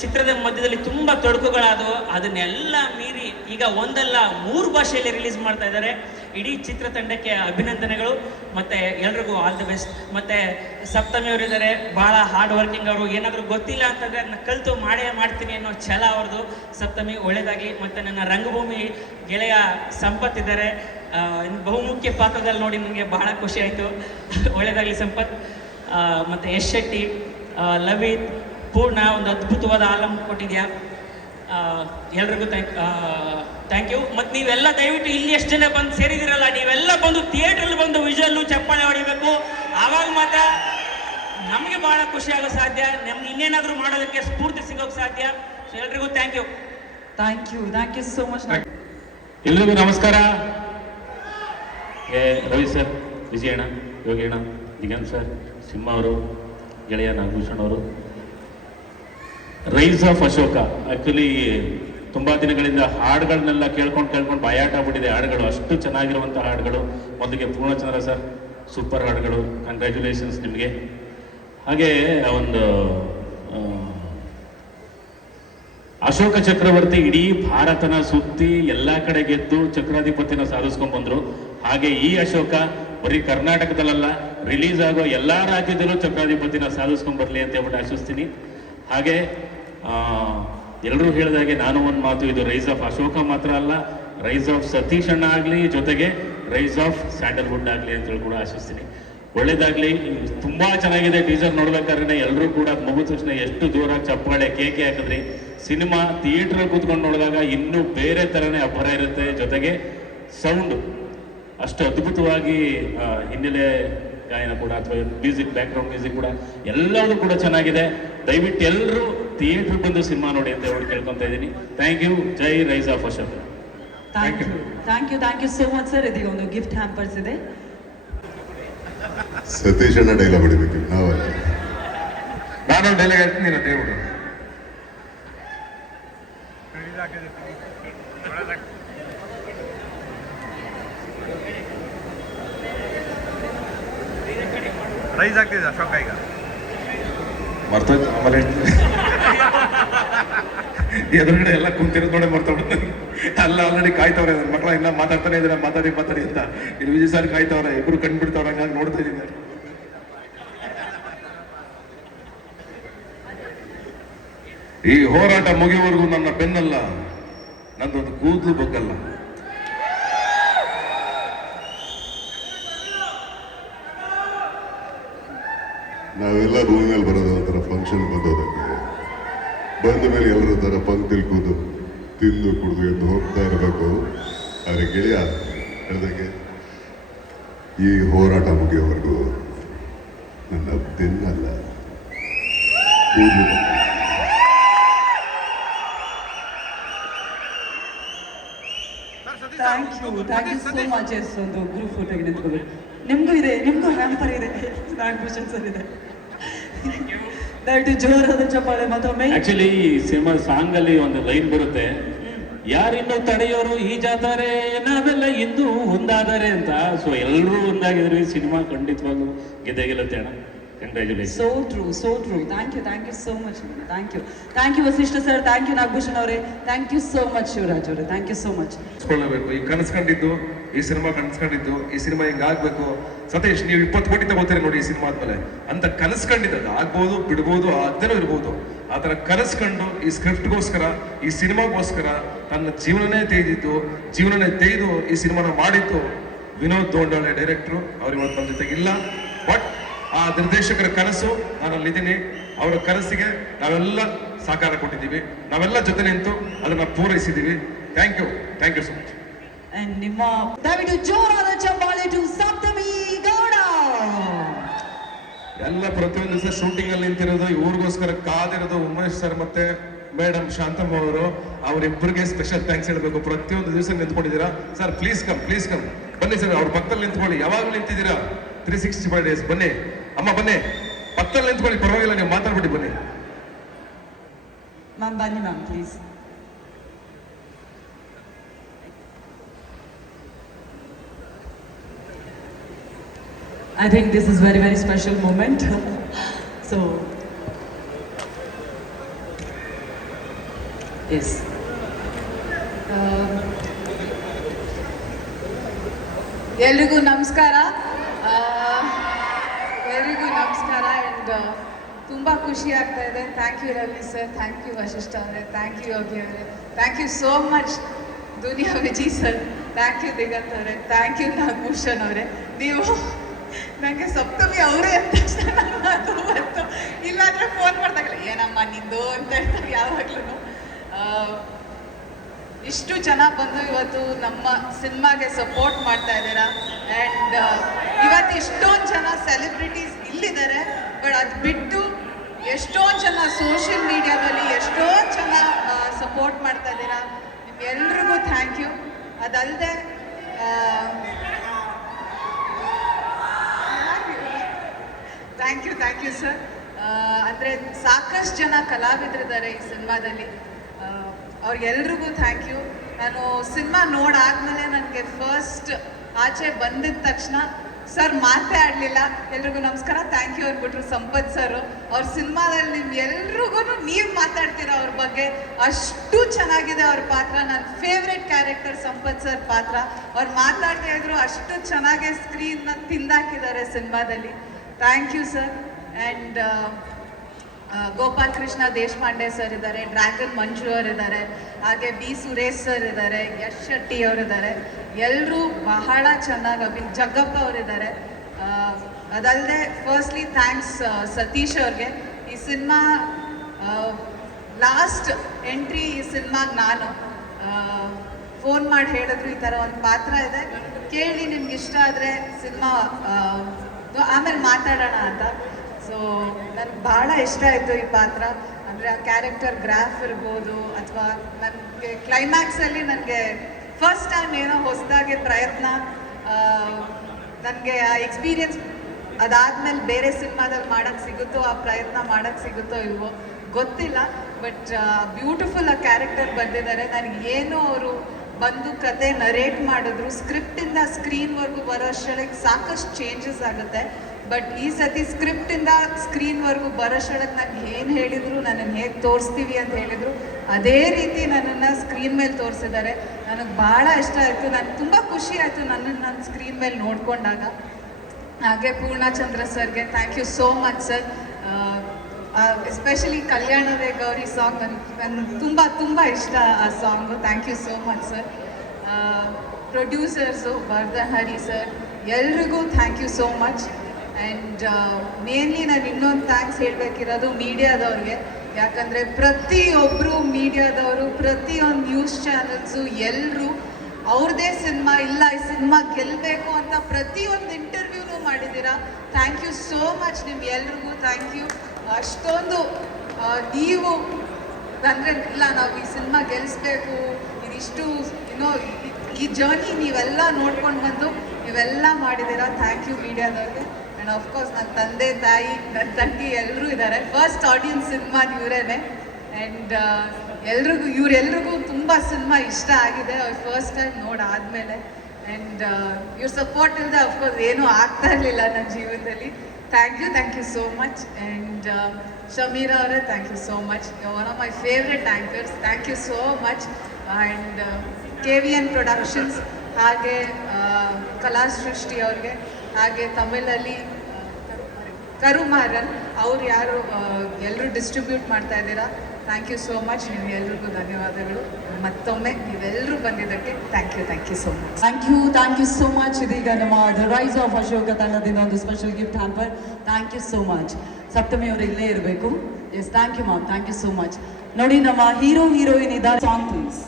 ಚಿತ್ರದ ಮಧ್ಯದಲ್ಲಿ ತುಂಬ ತೊಡಕುಗಳಾದವು, ಅದನ್ನೆಲ್ಲ ಮೀರಿ ಈಗ ಒಂದಲ್ಲ 3 ಭಾಷೆಯಲ್ಲಿ ರಿಲೀಸ್ ಮಾಡ್ತಾ ಇದ್ದಾರೆ. ಇಡೀ ಚಿತ್ರತಂಡಕ್ಕೆ ಅಭಿನಂದನೆಗಳು ಮತ್ತು ಎಲ್ರಿಗೂ ಆಲ್ ದಿ ಬೆಸ್ಟ್. ಮತ್ತು ಸಪ್ತಮಿ ಅವರಿದ್ದಾರೆ, ಭಾಳ ಹಾರ್ಡ್ ವರ್ಕಿಂಗ್ ಅವರು. ಏನಾದರೂ ಗೊತ್ತಿಲ್ಲ ಅಂತಂದರೆ ಅದನ್ನ ಕಲಿತು ಮಾಡ್ತೀನಿ ಅನ್ನೋ ಛಲ ಅವ್ರದ್ದು. ಸಪ್ತಮಿ ಒಳ್ಳೆಯದಾಗಲಿ. ಮತ್ತು ನನ್ನ ರಂಗಭೂಮಿ ಗೆಳೆಯ ಸಂಪತ್ ಇದ್ದಾರೆ, ಬಹುಮುಖ್ಯ ಪಾತ್ರದಲ್ಲಿ ನೋಡಿ ನನಗೆ ಬಹಳ ಖುಷಿ ಆಯಿತು. ಒಳ್ಳೆಯದಾಗಲಿ ಸಂಪತ್. ಮತ್ತು ಯಶ್ ಶೆಟ್ಟಿ, ಲವಿತ್, ಪೂರ್ಣ, ಒಂದು ಅದ್ಭುತವಾದ ಆಲಂ ಕೊಟ್ಟಿದ್ಯಾ. ಎಲ್ರಿಗೂ ಥ್ಯಾಂಕ್ ಯು. ಮತ್ತು ನೀವೆಲ್ಲ ದಯವಿಟ್ಟು ಇಲ್ಲಿ ಎಷ್ಟು ಜನ ಬಂದು ಸೇರಿದಿರಲ್ಲ, ನೀವೆಲ್ಲ ಬಂದು ಥಿಯೇಟ್ರಲ್ಲಿ ಬಂದು ವಿಜುವಲ್ಲು ಚಪ್ಪಾಳೆ ಹೊಡಿಬೇಕು. ಆವಾಗ ಮಾತ್ರ ನಮಗೆ ಭಾಳ ಖುಷಿ ಆಗೋ ಸಾಧ್ಯ, ನಮ್ಗೆ ಇನ್ನೇನಾದರೂ ಮಾಡೋದಕ್ಕೆ ಸ್ಫೂರ್ತಿ ಸಿಗೋಕ್ಕೆ ಸಾಧ್ಯ. ಸೊ ಎಲ್ರಿಗೂ ಥ್ಯಾಂಕ್ ಯು ಸೋ ಮಚ್. ಎಲ್ರಿಗೂ ನಮಸ್ಕಾರ. ರವಿ ಸರ್, ವಿಜಯಣ್ಣ, ಯೋಗಿಯಣ್ಣ, ದಿಗಂತ್ ಸರ್, ಸಿಂಹ ಅವರು, ಗೆಳೆಯ ನಾಗಭೂಷಣ್ ಅವರು. ರೈಸ್ ಆಫ್ ಅಶೋಕ ಆ್ಯಕ್ಚುಲಿ ತುಂಬ ದಿನಗಳಿಂದ ಹಾಡುಗಳನ್ನೆಲ್ಲ ಕೇಳ್ಕೊಂಡು ಬಾಯಾಟ ಆಗ್ಬಿಟ್ಟಿದೆ. ಹಾಡುಗಳು ಅಷ್ಟು ಚೆನ್ನಾಗಿರುವಂಥ ಹಾಡುಗಳು. ಮೊದಲಿಗೆ ಪೂರ್ಣಚಂದ್ರ ಸರ್, ಸೂಪರ್ ಹಾಡುಗಳು, ಕಂಗ್ರ್ಯಾಚುಲೇಷನ್ಸ್ ನಿಮಗೆ. ಹಾಗೆ ಒಂದು ಅಶೋಕ ಚಕ್ರವರ್ತಿ ಇಡೀ ಭಾರತನ ಸುತ್ತಿ ಎಲ್ಲ ಕಡೆ ಗೆದ್ದು ಚಕ್ರಾಧಿಪತಿನ ಸಾಧಿಸ್ಕೊಂಡ್ಬಂದ್ರು. ಹಾಗೆ ಈ ಅಶೋಕ ಬರೀ ಕರ್ನಾಟಕದಲ್ಲ, ರಿಲೀಸ್ ಆಗೋ ಎಲ್ಲ ರಾಜ್ಯದಲ್ಲೂ ಚಕ್ರಾಧಿಪತಿನ ಸಾಧಿಸ್ಕೊಂಡ್ಬರ್ಲಿ ಅಂತ ಹೇಳ್ಬಿಟ್ಟು ಆಶಿಸ್ತೀನಿ. ಹಾಗೆ ಎಲ್ಲರೂ ಹೇಳಿದಾಗೆ ನಾನು ಒಂದು ಮಾತು, ಇದು ರೈಸ್ ಆಫ್ ಅಶೋಕ ಮಾತ್ರ ಅಲ್ಲ, ರೈಸ್ ಆಫ್ ಸತೀಶ್ ಅಣ್ಣ ಆಗಲಿ, ಜೊತೆಗೆ ರೈಸ್ ಆಫ್ ಸ್ಯಾಂಡಲ್ವುಡ್ ಆಗಲಿ ಅಂತೇಳಿ ಕೂಡ ಆಶಿಸ್ತೀನಿ. ಒಳ್ಳೇದಾಗಲಿ. ತುಂಬ ಚೆನ್ನಾಗಿದೆ. ಟೀಸರ್ ನೋಡ್ಬೇಕಾದ್ರೆ ಎಲ್ಲರೂ ಕೂಡ ಮುಗಿದ ತಕ್ಷಣ ಎಷ್ಟು ದೂರ ಚಪ್ಪಾಳೆ ಕೇಕೆ ಹಾಕಿದ್ರಿ. ಸಿನಿಮಾ ಥಿಯೇಟ್ರಲ್ಲಿ ಕೂತ್ಕೊಂಡು ನೋಡಿದಾಗ ಇನ್ನೂ ಬೇರೆ ಥರನೇ ಅಬ್ಬರ ಇರುತ್ತೆ. ಜೊತೆಗೆ ಸೌಂಡು ಅಷ್ಟು ಅದ್ಭುತವಾಗಿ ಹಿನ್ನೆಲೆ ಗಾಯನ ಕೂಡ ಅಥವಾ ಮ್ಯೂಸಿಕ್, ಬ್ಯಾಕ್ಗ್ರೌಂಡ್ ಮ್ಯೂಸಿಕ್ ಕೂಡ ಎಲ್ಲವೂ ಕೂಡ ಚೆನ್ನಾಗಿದೆ. ದಯವಿಟ್ಟು ಎಲ್ಲರೂ ಥಿಯೇಟ್ರಿಗೆ ಬಂದು ಸಿನಿಮಾ ನೋಡಿ ಅಂತ ಹೇಳಿ ಕೇಳ್ಕೊತಾ ಇದ್ದೀನಿ. Thank you. ಜೈ rise of Ashoka. Thank you so much sir. ಇದೀಗ ಒಂದು ಗಿಫ್ಟ್ ಹ್ಯಾಂಪರ್ಸ್ ಇದೆ. ಸತೀಶ್ ಅಣ್ಣ ಡೈಲಾಗ್ ಹೊಡಿಬೇಕು ನಾವಲ್ಲ. ನಾನು ಡೈಲಾಗ್ ಹೇಳ್ತೀನಿ, ದೇವರು ರೈಸ್ ಆಗ್ತಿದೆ ಅಶೋಕ ಈಗ ಮರ್ತೋಯ್ತು. ಆಮೇಲೆ ಎದುರುಗಡೆ ಎಲ್ಲ ಕುಂತಿರೋದು ನೋಡಿ ಮರ್ತೋಗ್ಬಿಟ್ಟು ಅಲ್ಲ ಆಲ್ರೆಡಿ ಕಾಯ್ತವ್ರೆ ನನ್ನ ಮಕ್ಕಳ ಇನ್ನ ಮಾತಾಡ್ತಾನೆ ಇದ್ದಾರೆ, ಮಾತಾಡಿ ಅಂತ. ಇಲ್ಲಿ ವಿಜಯ್ ಸರ್ ಕಾಯ್ತವ್ರೆ, ಇಬ್ರು ಕಂಡುಬಿಡ್ತವ್ರೆ. ಹಂಗಾಗಿ ನೋಡ್ತಾ ಇದ್ದೀನಿ. ಈ ಹೋರಾಟ ಮುಗಿಯುವವರೆಗೂ ನನ್ನ ಬೆನ್ನಲ್ಲ, ನಂದೊಂದು ಕೂದಲು ಬಗ್ಗಲ್ಲ. ನಾವೆಲ್ಲ ಭೂಮಿ ಮೇಲೆ ಬರೋದು ಒಂಥರ ಫಂಕ್ಷನ್ ಬಂದೋದಕ್ಕೆ. ಬಂದ ಮೇಲೆ ಎಲ್ಲರ ಥರ ಪಂಕ್ತಿಲ್ ಕೂದು ತಿಂದು ಕುಡಿದು ಎದ್ದು ಹೋಗ್ತಾ ಇರಬೇಕು. ಆದರೆ ಗೆಳೆಯ ಹೇಳ್ದಂಗೆ ಈ ಹೋರಾಟ ಮುಗಿಯೋವರೆಗೂ ನನ್ನ ಬೆನ್ನಲ್ಲ, ಕೂದಲು. Thank you so much. ಒಂದು ಗ್ರೂಪ್ ಫೋಟೋಗೆ ನಿಂತ್ಕೋಬೇಕು. ನಿಮ್ಗೂ ಹ್ಯಾಂಪರ್ ಇದೆ, ನಾಗಭೂಷಣ್ ಸರ್ ಇದೆ. ದಯವಿಟ್ಟು ಜೋರಾದ ಚಪ್ಪಾಳೆ ಮತ್ತೊಮ್ಮೆ. ಆಕ್ಚುಲಿ ಸಿನಿಮಾ ಸಾಂಗ್ ಅಲ್ಲಿ ಒಂದು ಲೈನ್ ಬರುತ್ತೆ, ಯಾರಿನ್ನೂ ತಡೆಯೋರು ಈ ಜಾತಾರೆ ನಾವೆಲ್ಲ ಇಂದು ಒಂದಾದರೆ ಅಂತ. ಸೊ ಎಲ್ಲರೂ ಒಂದಾಗಿದ್ರಿ, ಸಿನಿಮಾ ಖಂಡಿತವಾಗ್ಲೂ ಗೆದ್ದೇ ಗೆಲ್ಲುತ್ತೆ ಅಣ್ಣ. Congratulation. So true. Thank you so much. Thank you Vasishta sir, thank you Nagabhushan ಅವರೇ, thank you so much Shivaraj ಅವರೇ, ಥ್ಯಾಂಕ್ ಯು ಸೋ ಮಚ್. ಈ ಕನಸ್ಕೊಂಡಿದ್ದು, ಈ ಸಿನಿಮಾ ಕನಸ್ಕೊಂಡಿದ್ದು, ಈ ಸಿನಿಮಾ ಹಿಂಗಾಗ್ಬೇಕು. ಸತೀಶ್, ನೀವು 20 ಕೋಟಿ ತಗೋತೀರಿ ನೋಡಿ ಈ ಸಿನಿಮಾ ಆದ್ಮೇಲೆ ಅಂತ ಕನಸ್ಕೊಂಡಿದ್ದು. ಆಗ್ಬೋದು, ಬಿಡ್ಬೋದು, ಆಗದೇನೂ ಇರ್ಬೋದು. ಆ ಥರ ಕನಸ್ಕೊಂಡು ಈ ಸ್ಕ್ರಿಪ್ಟ್ಗೋಸ್ಕರ, ಈ ಸಿನಿಮಾಗೋಸ್ಕರ ತನ್ನ ಜೀವನನೇ ತೆಗೆದು ಈ ಸಿನಿಮಾನ ಮಾಡಿದ್ದು ವಿನೋದ್ ದೋಂಡಾಳೆ ಡೈರೆಕ್ಟ್ರು. ಅವ್ರು ಇವತ್ತು ನಮ್ಮ ಜೊತೆಗಿಲ್ಲ, ಬಟ್ ಆ ನಿರ್ದೇಶಕರ ಕನಸು ನಾನಲ್ಲಿದ್ದೀನಿ. ಅವರ ಕನಸಿಗೆ ನಾವೆಲ್ಲ ಸಹಕಾರ ಕೊಟ್ಟಿದ್ದೀವಿ, ನಾವೆಲ್ಲ ಜೊತೆ ನಿಂತು ಅದನ್ನ ಪೂರೈಸಿದ್ದೀವಿ. Thank you so much. ನಿಮ್ಮ ದಯವಿಟ್ಟು ಜೋರಾದ ಚಪ್ಪಾಳೆ ಟು ಸಪ್ತಮಿ ಗೌಡ. ಎಲ್ಲ ಪ್ರತಿಯೊಂದು ದಿವಸ ಶೂಟಿಂಗ್ ಅಲ್ಲಿ ನಿಂತಿರೋದು, ಇವ್ರಿಗೋಸ್ಕರ ಕಾದಿರೋದು ಉಮೇಶ್ ಸರ್ ಮತ್ತೆ ಮೇಡಮ್ ಶಾಂತಮ್ಮ ಅವರು. ಅವರಿಬ್ಬರಿಗೆ ಸ್ಪೆಷಲ್ ಥ್ಯಾಂಕ್ಸ್ ಹೇಳಬೇಕು. ಪ್ರತಿಯೊಂದು ದಿವಸ ನಿಂತ್ಕೊಂಡಿದ್ದೀರಾ ಸರ್. ಪ್ಲೀಸ್ ಕಮ್ ಬನ್ನಿ ಸರ್, ಅವ್ರ ಪಕ್ಕದಲ್ಲಿ ನಿಂತ್ಕೊಳ್ಳಿ. ಯಾವಾಗಲೂ ನಿಂತಿದ್ದೀರಾ 365 days. ಬನ್ನಿ ಅಮ್ಮ, ಬನ್ನಿ ಪಕ್ಕದಲ್ಲಿ ನಿಂತ್ಕೊಳ್ಳಿ, ಪರವಾಗಿಲ್ಲ, ನೀವು ಮಾತಾಡ್ಬಿಟ್ಟು ಬನ್ನಿ. ಮ್ಯಾಮ್ ಬನ್ನಿ ma'am please. I think this is very, very special moment. So, yes. ಎಲ್ರಿಗೂ ನಮಸ್ಕಾರ. ಎಲ್ರಿಗೂ ನಮಸ್ಕಾರ. ಆ್ಯಂಡ್ ತುಂಬ ಖುಷಿ ಆಗ್ತಾ ಇದೆ. Thank you Ravi sir, thank you Vasishta ಅವರೇ, ಥ್ಯಾಂಕ್ ಯು ಯೋಗಿ ಅವರೇ, thank you so much Duniya Vijay sir, thank you Diganth ಅವರೇ, ಥ್ಯಾಂಕ್ ಯು ನಾಗಭೂಷಣ್ ಅವರೇ. ನೀವು ನನಗೆ ಸಪ್ತಮಿ ಅವರೇ ಅಂತ ತಕ್ಷಣ ಅದು ಬಂತು, ಇಲ್ಲಾಂದರೆ ಫೋನ್ ಮಾಡ್ದಾಗಲ್ಲ ಏನಮ್ಮ ನಿಂದು ಅಂತ ಹೇಳ್ತಾರೆ ಯಾವಾಗ್ಲೂ. ಇಷ್ಟು ಜನ ಬಂದು ಇವತ್ತು ನಮ್ಮ ಸಿನಿಮಾಗೆ ಸಪೋರ್ಟ್ ಮಾಡ್ತಾ ಇದ್ದೀರಾ. ಆ್ಯಂಡ್ ಇವತ್ತು ಇಷ್ಟೊಂದು ಜನ ಸೆಲೆಬ್ರಿಟೀಸ್ ಇಲ್ಲಿದ್ದಾರೆ. ಬಟ್ ಅದು ಬಿಟ್ಟು ಎಷ್ಟೊಂದು ಜನ ಸೋಷಿಯಲ್ ಮೀಡಿಯಾದಲ್ಲಿ ಎಷ್ಟೊಂದು ಜನ ಸಪೋರ್ಟ್ ಮಾಡ್ತಾ ಇದ್ದೀರಾ. ನಿಮ್ಗೆಲ್ರಿಗೂ ಥ್ಯಾಂಕ್ ಯು. ಅದಲ್ಲದೆ ಥ್ಯಾಂಕ್ ಯು ಸರ್. ಅಂದರೆ ಸಾಕಷ್ಟು ಜನ ಕಲಾವಿದರಿದ್ದಾರೆ ಈ ಸಿನಿಮಾದಲ್ಲಿ. ಅವ್ರಿಗೆಲ್ರಿಗೂ ಥ್ಯಾಂಕ್ ಯು. ನಾನು ಸಿನಿಮಾ ನೋಡಾದ್ಮೇಲೆ ನನಗೆ ಫಸ್ಟ್ ಆಚೆ ಬಂದಿದ್ದ ತಕ್ಷಣ ಸರ್ ಮಾತೇ ಆಡಲಿಲ್ಲ. ಎಲ್ರಿಗೂ ನಮಸ್ಕಾರ, ಥ್ಯಾಂಕ್ ಯು ಅಂದ್ಬಿಟ್ರು ಸಂಪತ್ ಸರ್. ಅವ್ರ ಸಿನಿಮಾದಲ್ಲಿ ಎಲ್ರಿಗೂ ನೀವು ಮಾತಾಡ್ತೀರ ಅವ್ರ ಬಗ್ಗೆ, ಅಷ್ಟು ಚೆನ್ನಾಗಿದೆ ಅವ್ರ ಪಾತ್ರ. ನನ್ನ ಫೇವ್ರೆಟ್ ಕ್ಯಾರೆಕ್ಟರ್ ಸಂಪತ್ ಸರ್ ಪಾತ್ರ. ಅವ್ರು ಮಾತಾಡ್ತಾ ಇದ್ರು ಅಷ್ಟು ಚೆನ್ನಾಗಿ ಸ್ಕ್ರೀನ್ನ ತಿಂದಾಕಿದ್ದಾರೆ ಸಿನಿಮಾದಲ್ಲಿ. Thank you sir. And Gopal Krishna Deshpande sir ಇದ್ದಾರೆ, ಡ್ರ್ಯಾಗನ್ ಮಂಜು ಅವರಿದ್ದಾರೆ, ಹಾಗೆ ಬಿ ಸುರೇಶ್ ಸರ್ ಇದ್ದಾರೆ, ಯಶ್ ಶೆಟ್ಟಿ ಅವರಿದ್ದಾರೆ. ಎಲ್ಲರೂ ಬಹಳ ಚೆನ್ನಾಗಿ ಜಗ್ಗಪ್ಪ ಅವರಿದ್ದಾರೆ. ಅದಲ್ಲದೆ ಫಸ್ಟ್ಲಿ ಥ್ಯಾಂಕ್ಸ್ ಸತೀಶ್ ಅವ್ರಿಗೆ. ಈ ಸಿನಿಮಾ ಲಾಸ್ಟ್ ಎಂಟ್ರಿ ಈ ಸಿನಿಮಾಗೆ ನಾನು ಫೋನ್ ಮಾಡಿ ಹೇಳಿದ್ರು ಈ ಥರ ಒಂದು ಪಾತ್ರ ಇದೆ ಕೇಳಿ, ನಿಮ್ಗೆ ಇಷ್ಟ ಆದರೆ ಸಿನಿಮಾ ಆಮೇಲೆ ಮಾತಾಡೋಣ ಅಂತ. ಸೊ ನನಗೆ ಭಾಳ ಇಷ್ಟ ಆಯಿತು ಈ ಪಾತ್ರ. ಅಂದರೆ ಆ ಕ್ಯಾರೆಕ್ಟರ್ ಗ್ರಾಫ್ ಇರ್ಬೋದು, ಅಥವಾ ನನಗೆ ಕ್ಲೈಮ್ಯಾಕ್ಸಲ್ಲಿ ನನಗೆ ಫಸ್ಟ್ ಟೈಮ್ ಏನೋ ಹೊಸದಾಗಿ ಪ್ರಯತ್ನ, ನನಗೆ ಆ ಎಕ್ಸ್ಪೀರಿಯನ್ಸ್ ಅದಾದಮೇಲೆ ಬೇರೆ ಸಿನಿಮಾದಲ್ಲಿ ಮಾಡೋಕ್ಕೆ ಸಿಗುತ್ತೋ, ಆ ಪ್ರಯತ್ನ ಮಾಡೋಕ್ಕೆ ಸಿಗುತ್ತೋ ಇಲ್ವೋ ಗೊತ್ತಿಲ್ಲ. ಬಟ್ ಬ್ಯೂಟಿಫುಲ್ ಆ ಕ್ಯಾರೆಕ್ಟರ್ ಬಂದಿದ್ದಾರೆ. ನನಗೆ ಏನು ಅವರು ಬಂದು ಕತೆ ನರೇಟ್ ಮಾಡಿದ್ರು, ಸ್ಕ್ರಿಪ್ಟಿಂದ ಸ್ಕ್ರೀನ್ವರೆಗೂ ಬರೋಷ್ಟೊಳಗೆ ಸಾಕಷ್ಟು ಚೇಂಜಸ್ ಆಗುತ್ತೆ. ಬಟ್ ಈ ಸತಿ ಸ್ಕ್ರಿಪ್ಟಿಂದ ಸ್ಕ್ರೀನ್ವರೆಗೂ ಬರೋಷ್ಟೊಳಗೆ ನನಗೆ ಏನು ಹೇಳಿದರು, ನನ್ನನ್ನು ಹೇಗೆ ತೋರಿಸ್ತೀವಿ ಅಂತ ಹೇಳಿದರು, ಅದೇ ರೀತಿ ನನ್ನನ್ನು ಸ್ಕ್ರೀನ್ ಮೇಲೆ ತೋರಿಸಿದ್ದಾರೆ. ನನಗೆ ಭಾಳ ಇಷ್ಟ ಆಯಿತು. ನನಗೆ ತುಂಬ ಖುಷಿ ಆಯಿತು ನನ್ನನ್ನು ನಾನು ಸ್ಕ್ರೀನ್ ಮೇಲೆ ನೋಡಿಕೊಂಡಾಗ. ಹಾಗೆ ಪೂರ್ಣಚಂದ್ರ ಸರ್ಗೆ thank you so much sir. Especially ಕಲ್ಯಾಣವೇ ಗೌರಿ ಸಾಂಗ್ ನನಗೆ ತುಂಬ ಇಷ್ಟ ಆ song. Thank you so much sir. Producers Vardhan Hari sir, ಎಲ್ರಿಗೂ thank you so much. And mainly ನಾನು ಇನ್ನೊಂದು ಥ್ಯಾಂಕ್ಸ್ ಹೇಳಬೇಕಿರೋದು ಮೀಡಿಯಾದವ್ರಿಗೆ. ಯಾಕಂದರೆ ಪ್ರತಿಯೊಬ್ಬರು ಮೀಡಿಯಾದವರು, ಪ್ರತಿಯೊಂದು ನ್ಯೂಸ್ ಚಾನಲ್ಸು ಎಲ್ಲರೂ ಅವ್ರದ್ದೇ ಸಿನಿಮಾ ಇಲ್ಲ, ಈ ಸಿನಿಮಾ ಗೆಲ್ಲಬೇಕು ಅಂತ ಪ್ರತಿಯೊಂದು ಇಂಟರ್ವ್ಯೂನೂ ಮಾಡಿದ್ದೀರಾ. Thank you so much. ನಿಮ್ಗೆಲ್ರಿಗೂ ಥ್ಯಾಂಕ್ ಯು. ಅಷ್ಟೊಂದು ನೀವು ಅಂದರೆ ಇಲ್ಲ ನಾವು ಈ ಸಿನಿಮಾ ಗೆಲ್ಲಿಸ್ಬೇಕು, ಇದಿಷ್ಟು ಈ ಜರ್ನಿ ನೀವೆಲ್ಲ ನೋಡ್ಕೊಂಡು ಬಂದು ನೀವೆಲ್ಲ ಮಾಡಿದ್ದೀರಾ. ಥ್ಯಾಂಕ್ ಯು ಮೀಡಿಯಾದವ್ರಿಗೆ. ಆ್ಯಂಡ್ ಆಫ್ಕೋರ್ಸ್ ನನ್ನ ತಂದೆ ತಾಯಿ, ನನ್ನ ತಂಗಿ ಎಲ್ಲರೂ ಇದ್ದಾರೆ. ಫಸ್ಟ್ ಆಡಿಯನ್ಸ್ ಸಿನಿಮಾದ ಇವರೇನೆ. ಆ್ಯಂಡ್ ಇವರೆಲ್ರಿಗೂ ತುಂಬ ಸಿನಿಮಾ ಇಷ್ಟ ಆಗಿದೆ ಅವ್ರು ಫಸ್ಟ್ ಟೈಮ್ ನೋಡಾದ್ಮೇಲೆ. ಆ್ಯಂಡ್ ಇವ್ರ ಸಪೋರ್ಟ್ ಇಲ್ಲದೆ ಅಫ್ಕೋರ್ಸ್ ಏನೂ ಆಗ್ತಾ ಇರಲಿಲ್ಲ ನನ್ನ ಜೀವನದಲ್ಲಿ. Thank you so much. And Shameera ಅವರೇ thank you so much, one of my favourite anchors. Thank you so much. And KVN productions, ಹಾಗೆ ಕಲಾ ಸೃಷ್ಟಿ ಅವ್ರಿಗೆ, ಹಾಗೆ ತಮಿಳಲ್ಲಿ ಕರುಮಾರನ್ ಅವ್ರು ಯಾರು ಎಲ್ಲರೂ ಡಿಸ್ಟ್ರಿಬ್ಯೂಟ್ ಮಾಡ್ತಾ ಇದ್ದೀರಾ. Thank you so much. ನೀವು ಎಲ್ರಿಗೂ ಧನ್ಯವಾದಗಳು. ಮತ್ತೊಮ್ಮೆ ನೀವೆಲ್ಲರೂ ಬಂದಿದ್ದಕ್ಕೆ thank you so much. Thank you so much. ಇದೀಗ ನಮ್ಮ ದ ರೈಸ್ ಆಫ್ ಅಶೋಕ ತಂಡದಿಂದ ಒಂದು special gift hamper. Thank you so much. Saptami ಅವರು ಇಲ್ಲೇ ಇರಬೇಕು. Yes, thank you ma'am, thank you so much. ನೋಡಿ ನಮ್ಮ ಹೀರೋಯಿನ್ ಇದ್ದಾರೆ. Song please.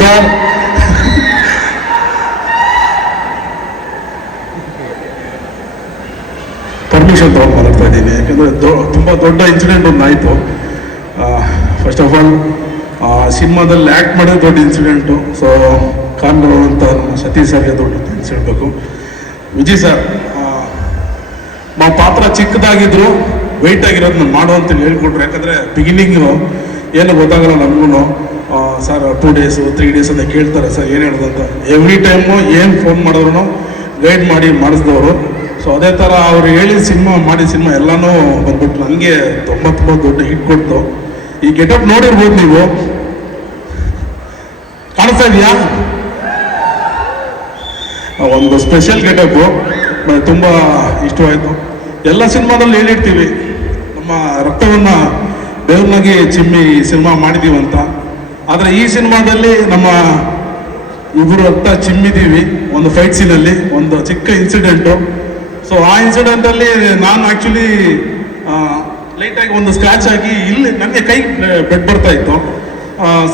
ಸರ್ ಪರ್ಮಿಷನ್ ತೊಗೊಂಡು ಮಾತಾಡ್ತಾ ಇದ್ದೀನಿ, ಯಾಕಂದರೆ ತುಂಬ ದೊಡ್ಡ ಇನ್ಸಿಡೆಂಟ್ ಒಂದು ಆಯಿತು. ಫಸ್ಟ್ ಆಫ್ ಆಲ್ ಸಿನಿಮಾದಲ್ಲಿ ಆ್ಯಕ್ಟ್ ಮಾಡೋದು ದೊಡ್ಡ ಇನ್ಸಿಡೆಂಟು. ಸೊ ಕಾರಣರು ಅಂತ ನಮ್ಮ ಸತೀಶ್ ಸರ್ಗೆ ದೊಡ್ಡ ಥ್ಯಾಂಕ್ಸ್ ಹೇಳಬೇಕು. ವಿಜಯ್ ಸರ್ ನಾವು ಪಾತ್ರ ಚಿಕ್ಕದಾಗಿದ್ರು ವೆಯ್ಟ್ ಆಗಿರೋದನ್ನ ಮಾಡು ಅಂತೇಳಿ ಹೇಳ್ಕೊಟ್ರು. ಯಾಕಂದರೆ ಬಿಗಿನಿಂಗು ಏನು ಗೊತ್ತಾಗಲ್ಲ ನಮಗೂ. ಸರ್ 2 days 3 days ಅಂತ ಕೇಳ್ತಾರೆ, ಸರ್ ಏನು ಹೇಳೋದು ಅಂತ. ಎವ್ರಿ ಟೈಮು ಏನು ಫೋನ್ ಮಾಡಿದ್ರು ಗೈಡ್ ಮಾಡಿ ಮಾಡಿಸಿದವರು. ಸೊ ಅದೇ ಥರ ಅವ್ರು ಹೇಳಿದ ಸಿನಿಮಾ ಎಲ್ಲನೂ ಬಂದ್ಬಿಟ್ಟು ನನಗೆ ತುಂಬ ದೊಡ್ಡ ಹಿಟ್ ಕೊಡ್ತು. ಈ ಗೆಟಪ್ ನೋಡಿರ್ಬೋದು ನೀವು, ಕಾಣಿಸ್ತಾ ಇದೆಯಾ? ಒಂದು ಸ್ಪೆಷಲ್ ಗೆಟಪ್ಪು, ತುಂಬ ಇಷ್ಟವಾಯಿತು. ಎಲ್ಲ ಸಿನಿಮಾದಲ್ಲಿ ಹೇಳಿರ್ತೀವಿ ನಮ್ಮ ರಕ್ತವನ್ನು ಬೆವರ್ನಾಗಿ ಚಿಮ್ಮಿ ಸಿನಿಮಾ ಮಾಡಿದ್ದೀವಂತ. ಆದರೆ ಈ ಸಿನಿಮಾದಲ್ಲಿ ನಮ್ಮ ಇಬ್ಬರು ರಕ್ತ ಚಿಮ್ಮಿದ್ದೀವಿ ಒಂದು ಫೈಟ್ ಸೀನಲ್ಲಿ, ಒಂದು ಚಿಕ್ಕ ಇನ್ಸಿಡೆಂಟು. ಸೊ ಆ ಇನ್ಸಿಡೆಂಟಲ್ಲಿ ನಾನು ಆ್ಯಕ್ಚುಲಿ ಲೈಟಾಗಿ ಒಂದು ಸ್ಕ್ರ್ಯಾಚ್ ಆಗಿ ಇಲ್ಲಿ ನನಗೆ ಕೈ ಬ್ಲಡ್ ಬರ್ತಾ ಇತ್ತು.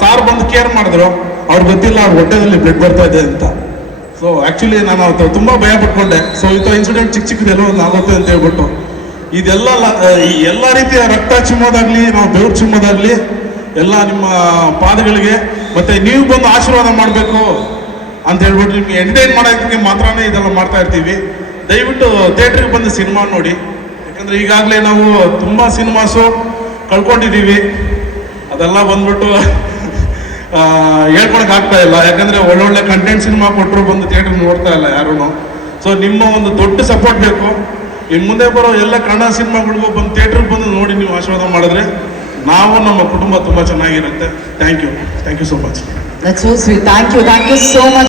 ಸಾರ್ ಬಂದು ಕೇರ್ ಮಾಡಿದ್ರು, ಅವ್ರಿಗೆ ಗೊತ್ತಿಲ್ಲ ಅವ್ರ ಹೊಟ್ಟೆದಲ್ಲಿ ಬ್ಲಡ್ ಬರ್ತಾ ಇದೆ ಅಂತ. ಸೊ ಆ್ಯಕ್ಚುಲಿ ನಾನು ಅವತ್ತು ತುಂಬ ಭಯ ಪಟ್ಕೊಂಡೆ. ಸೊ ಇಂಥ ಇನ್ಸಿಡೆಂಟ್ ಚಿಕ್ಕದೆಲ್ಲೋ ಒಂದು ಆಗುತ್ತೆ ಅಂತ ಹೇಳ್ಬಿಟ್ಟು ಇದೆಲ್ಲ ಎಲ್ಲ ರೀತಿಯ ರಕ್ತ ಚಿಮ್ಮೋದಾಗಲಿ, ನಾವು ಬೆವರು ಚಿಮ್ಮೋದಾಗಲಿ ಎಲ್ಲ ನಿಮ್ಮ ಪಾದಗಳಿಗೆ, ಮತ್ತು ನೀವು ಬಂದು ಆಶೀರ್ವಾದ ಮಾಡಬೇಕು ಅಂತ ಹೇಳ್ಬಿಟ್ಟು ನಿಮಗೆ ಎಂಟರ್ಟೈನ್ ಮಾಡೋದಕ್ಕೆ ಮಾತ್ರನೇ ಇದೆಲ್ಲ ಮಾಡ್ತಾ ಇರ್ತೀವಿ. ದಯವಿಟ್ಟು ಥಿಯೇಟ್ರಿಗೆ ಬಂದು ಸಿನಿಮಾ ನೋಡಿ. ಯಾಕಂದರೆ ಈಗಾಗಲೇ ನಾವು ತುಂಬ ಸಿನಿಮಾಸು ಕಳ್ಕೊಂಡಿದ್ದೀವಿ. ಅದೆಲ್ಲ ಬಂದ್ಬಿಟ್ಟು ಹೇಳ್ಕೊಳಕ್ಕೆ ಆಗ್ತಾ ಇಲ್ಲ. ಯಾಕಂದರೆ ಒಳ್ಳೊಳ್ಳೆ ಕಂಟೆಂಟ್ ಸಿನಿಮಾ ಕೊಟ್ಟರು ಬಂದು ಥಿಯೇಟ್ರಿಗೆ ನೋಡ್ತಾ ಇಲ್ಲ ಯಾರೂ. ಸೊ ನಿಮ್ಮ ಒಂದು ದೊಡ್ಡ ಸಪೋರ್ಟ್ ಬೇಕು. ಇನ್ನು ಮುಂದೆ ಬರೋ ಎಲ್ಲ ಕನ್ನಡ ಸಿನಿಮಾಗಳಿಗೂ ಬಂದು ಥಿಯೇಟ್ರಿಗೆ ಬಂದು ನೋಡಿ ನೀವು ಆಶೀರ್ವಾದ ಮಾಡಿದ್ರೆ ನಾವು ನಮ್ಮ ಕುಟುಂಬ ತುಂಬ ಚೆನ್ನಾಗಿರುತ್ತೆ. Thank you so much. That's so sweet. Thank you so much.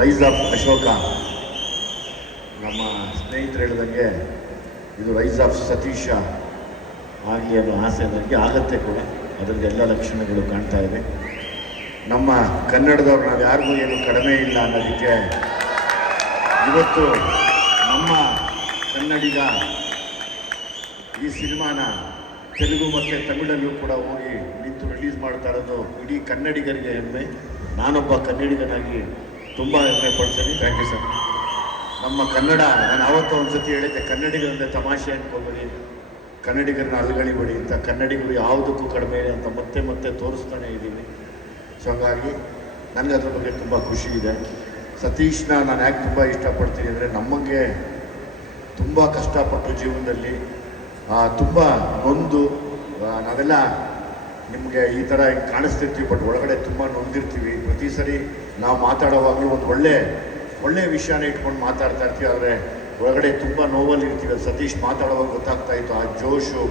Rise of Ashoka, ನಮ್ಮ ಸ್ನೇಹಿತರು ಹೇಳಿದಂಗೆ ಇದು ರೈಸ್ ಆಫ್ ಸತೀಶ ಆಗಲಿ ಅನ್ನೋ ಆಸೆ ನನಗೆ ಆಗತ್ತೆ ಕೂಡ. ಅದರಲ್ಲಿ ಎಲ್ಲ ಲಕ್ಷಣಗಳು ಕಾಣ್ತಾ ಇದೆ. ನಮ್ಮ ಕನ್ನಡದವ್ರು ನಾವು ಯಾರಿಗೂ ಏನು ಕಡಿಮೆ ಇಲ್ಲ ಅನ್ನೋದಕ್ಕೆ ಇವತ್ತು ನಮ್ಮ ಕನ್ನಡಿಗ ಈ ಸಿನಿಮಾನ ತೆಲುಗು ಮತ್ತು ತಮಿಳಲ್ಲೂ ಕೂಡ ಹೋಗಿ ನಿಂತು ರಿಲೀಸ್ ಮಾಡ್ತಾ ಇರೋದು ಇಡೀ ಕನ್ನಡಿಗರಿಗೆ ಹೆಮ್ಮೆ. ನಾನೊಬ್ಬ ಕನ್ನಡಿಗನಾಗಿ ತುಂಬ ಹೆಮ್ಮೆ ಪಡ್ತೀನಿ. Thank you sir. ನಮ್ಮ ಕನ್ನಡ, ನಾನು ಆವತ್ತು ಒಂದು ಸತಿ ಹೇಳಿದ್ದೆ, ಕನ್ನಡಿಗರಂದರೆ ತಮಾಷೆ ಅನ್ಕೋಬೇಡಿ, ಕನ್ನಡಿಗರನ್ನ ಅಲ್ಗಳಿಬೇಡಿ ಅಂತ. ಕನ್ನಡಿಗರು ಯಾವುದಕ್ಕೂ ಕಡಿಮೆ ಅಂತ ಮತ್ತೆ ತೋರಿಸ್ತಾನೆ ಇದ್ದೀವಿ. ಸೊ ಹಾಗಾಗಿ ನನಗೆ ಅದ್ರ ಬಗ್ಗೆ ತುಂಬ ಖುಷಿ ಇದೆ. ಸತೀಶ್ನ ನಾನು ಯಾಕೆ ತುಂಬ ಇಷ್ಟಪಡ್ತೀನಿ ಅಂದರೆ, ನಮಗೆ ತುಂಬ ಕಷ್ಟಪಟ್ಟು ಜೀವನದಲ್ಲಿ ತುಂಬ ನೊಂದು ನಾವೆಲ್ಲ ನಿಮಗೆ ಈ ಥರ ಕಾಣಿಸ್ತಿರ್ತೀವಿ, ಬಟ್ ಒಳಗಡೆ ತುಂಬ ನೊಂದಿರ್ತೀವಿ. ಪ್ರತಿ ಸರಿ ನಾವು ಮಾತಾಡೋವಾಗಲೂ ಒಂದು ಒಳ್ಳೆ ವಿಷಯನ ಇಟ್ಕೊಂಡು ಮಾತಾಡ್ತಾ ಇರ್ತೀವಿ, ಆದರೆ ಒಳಗಡೆ ತುಂಬ ನೋವಲ್ಲಿ ಇರ್ತೀವಿ. ಸತೀಶ್ ಮಾತಾಡೋವಾಗ ಗೊತ್ತಾಗ್ತಾ ಇತ್ತು ಆ ಜೋಶು,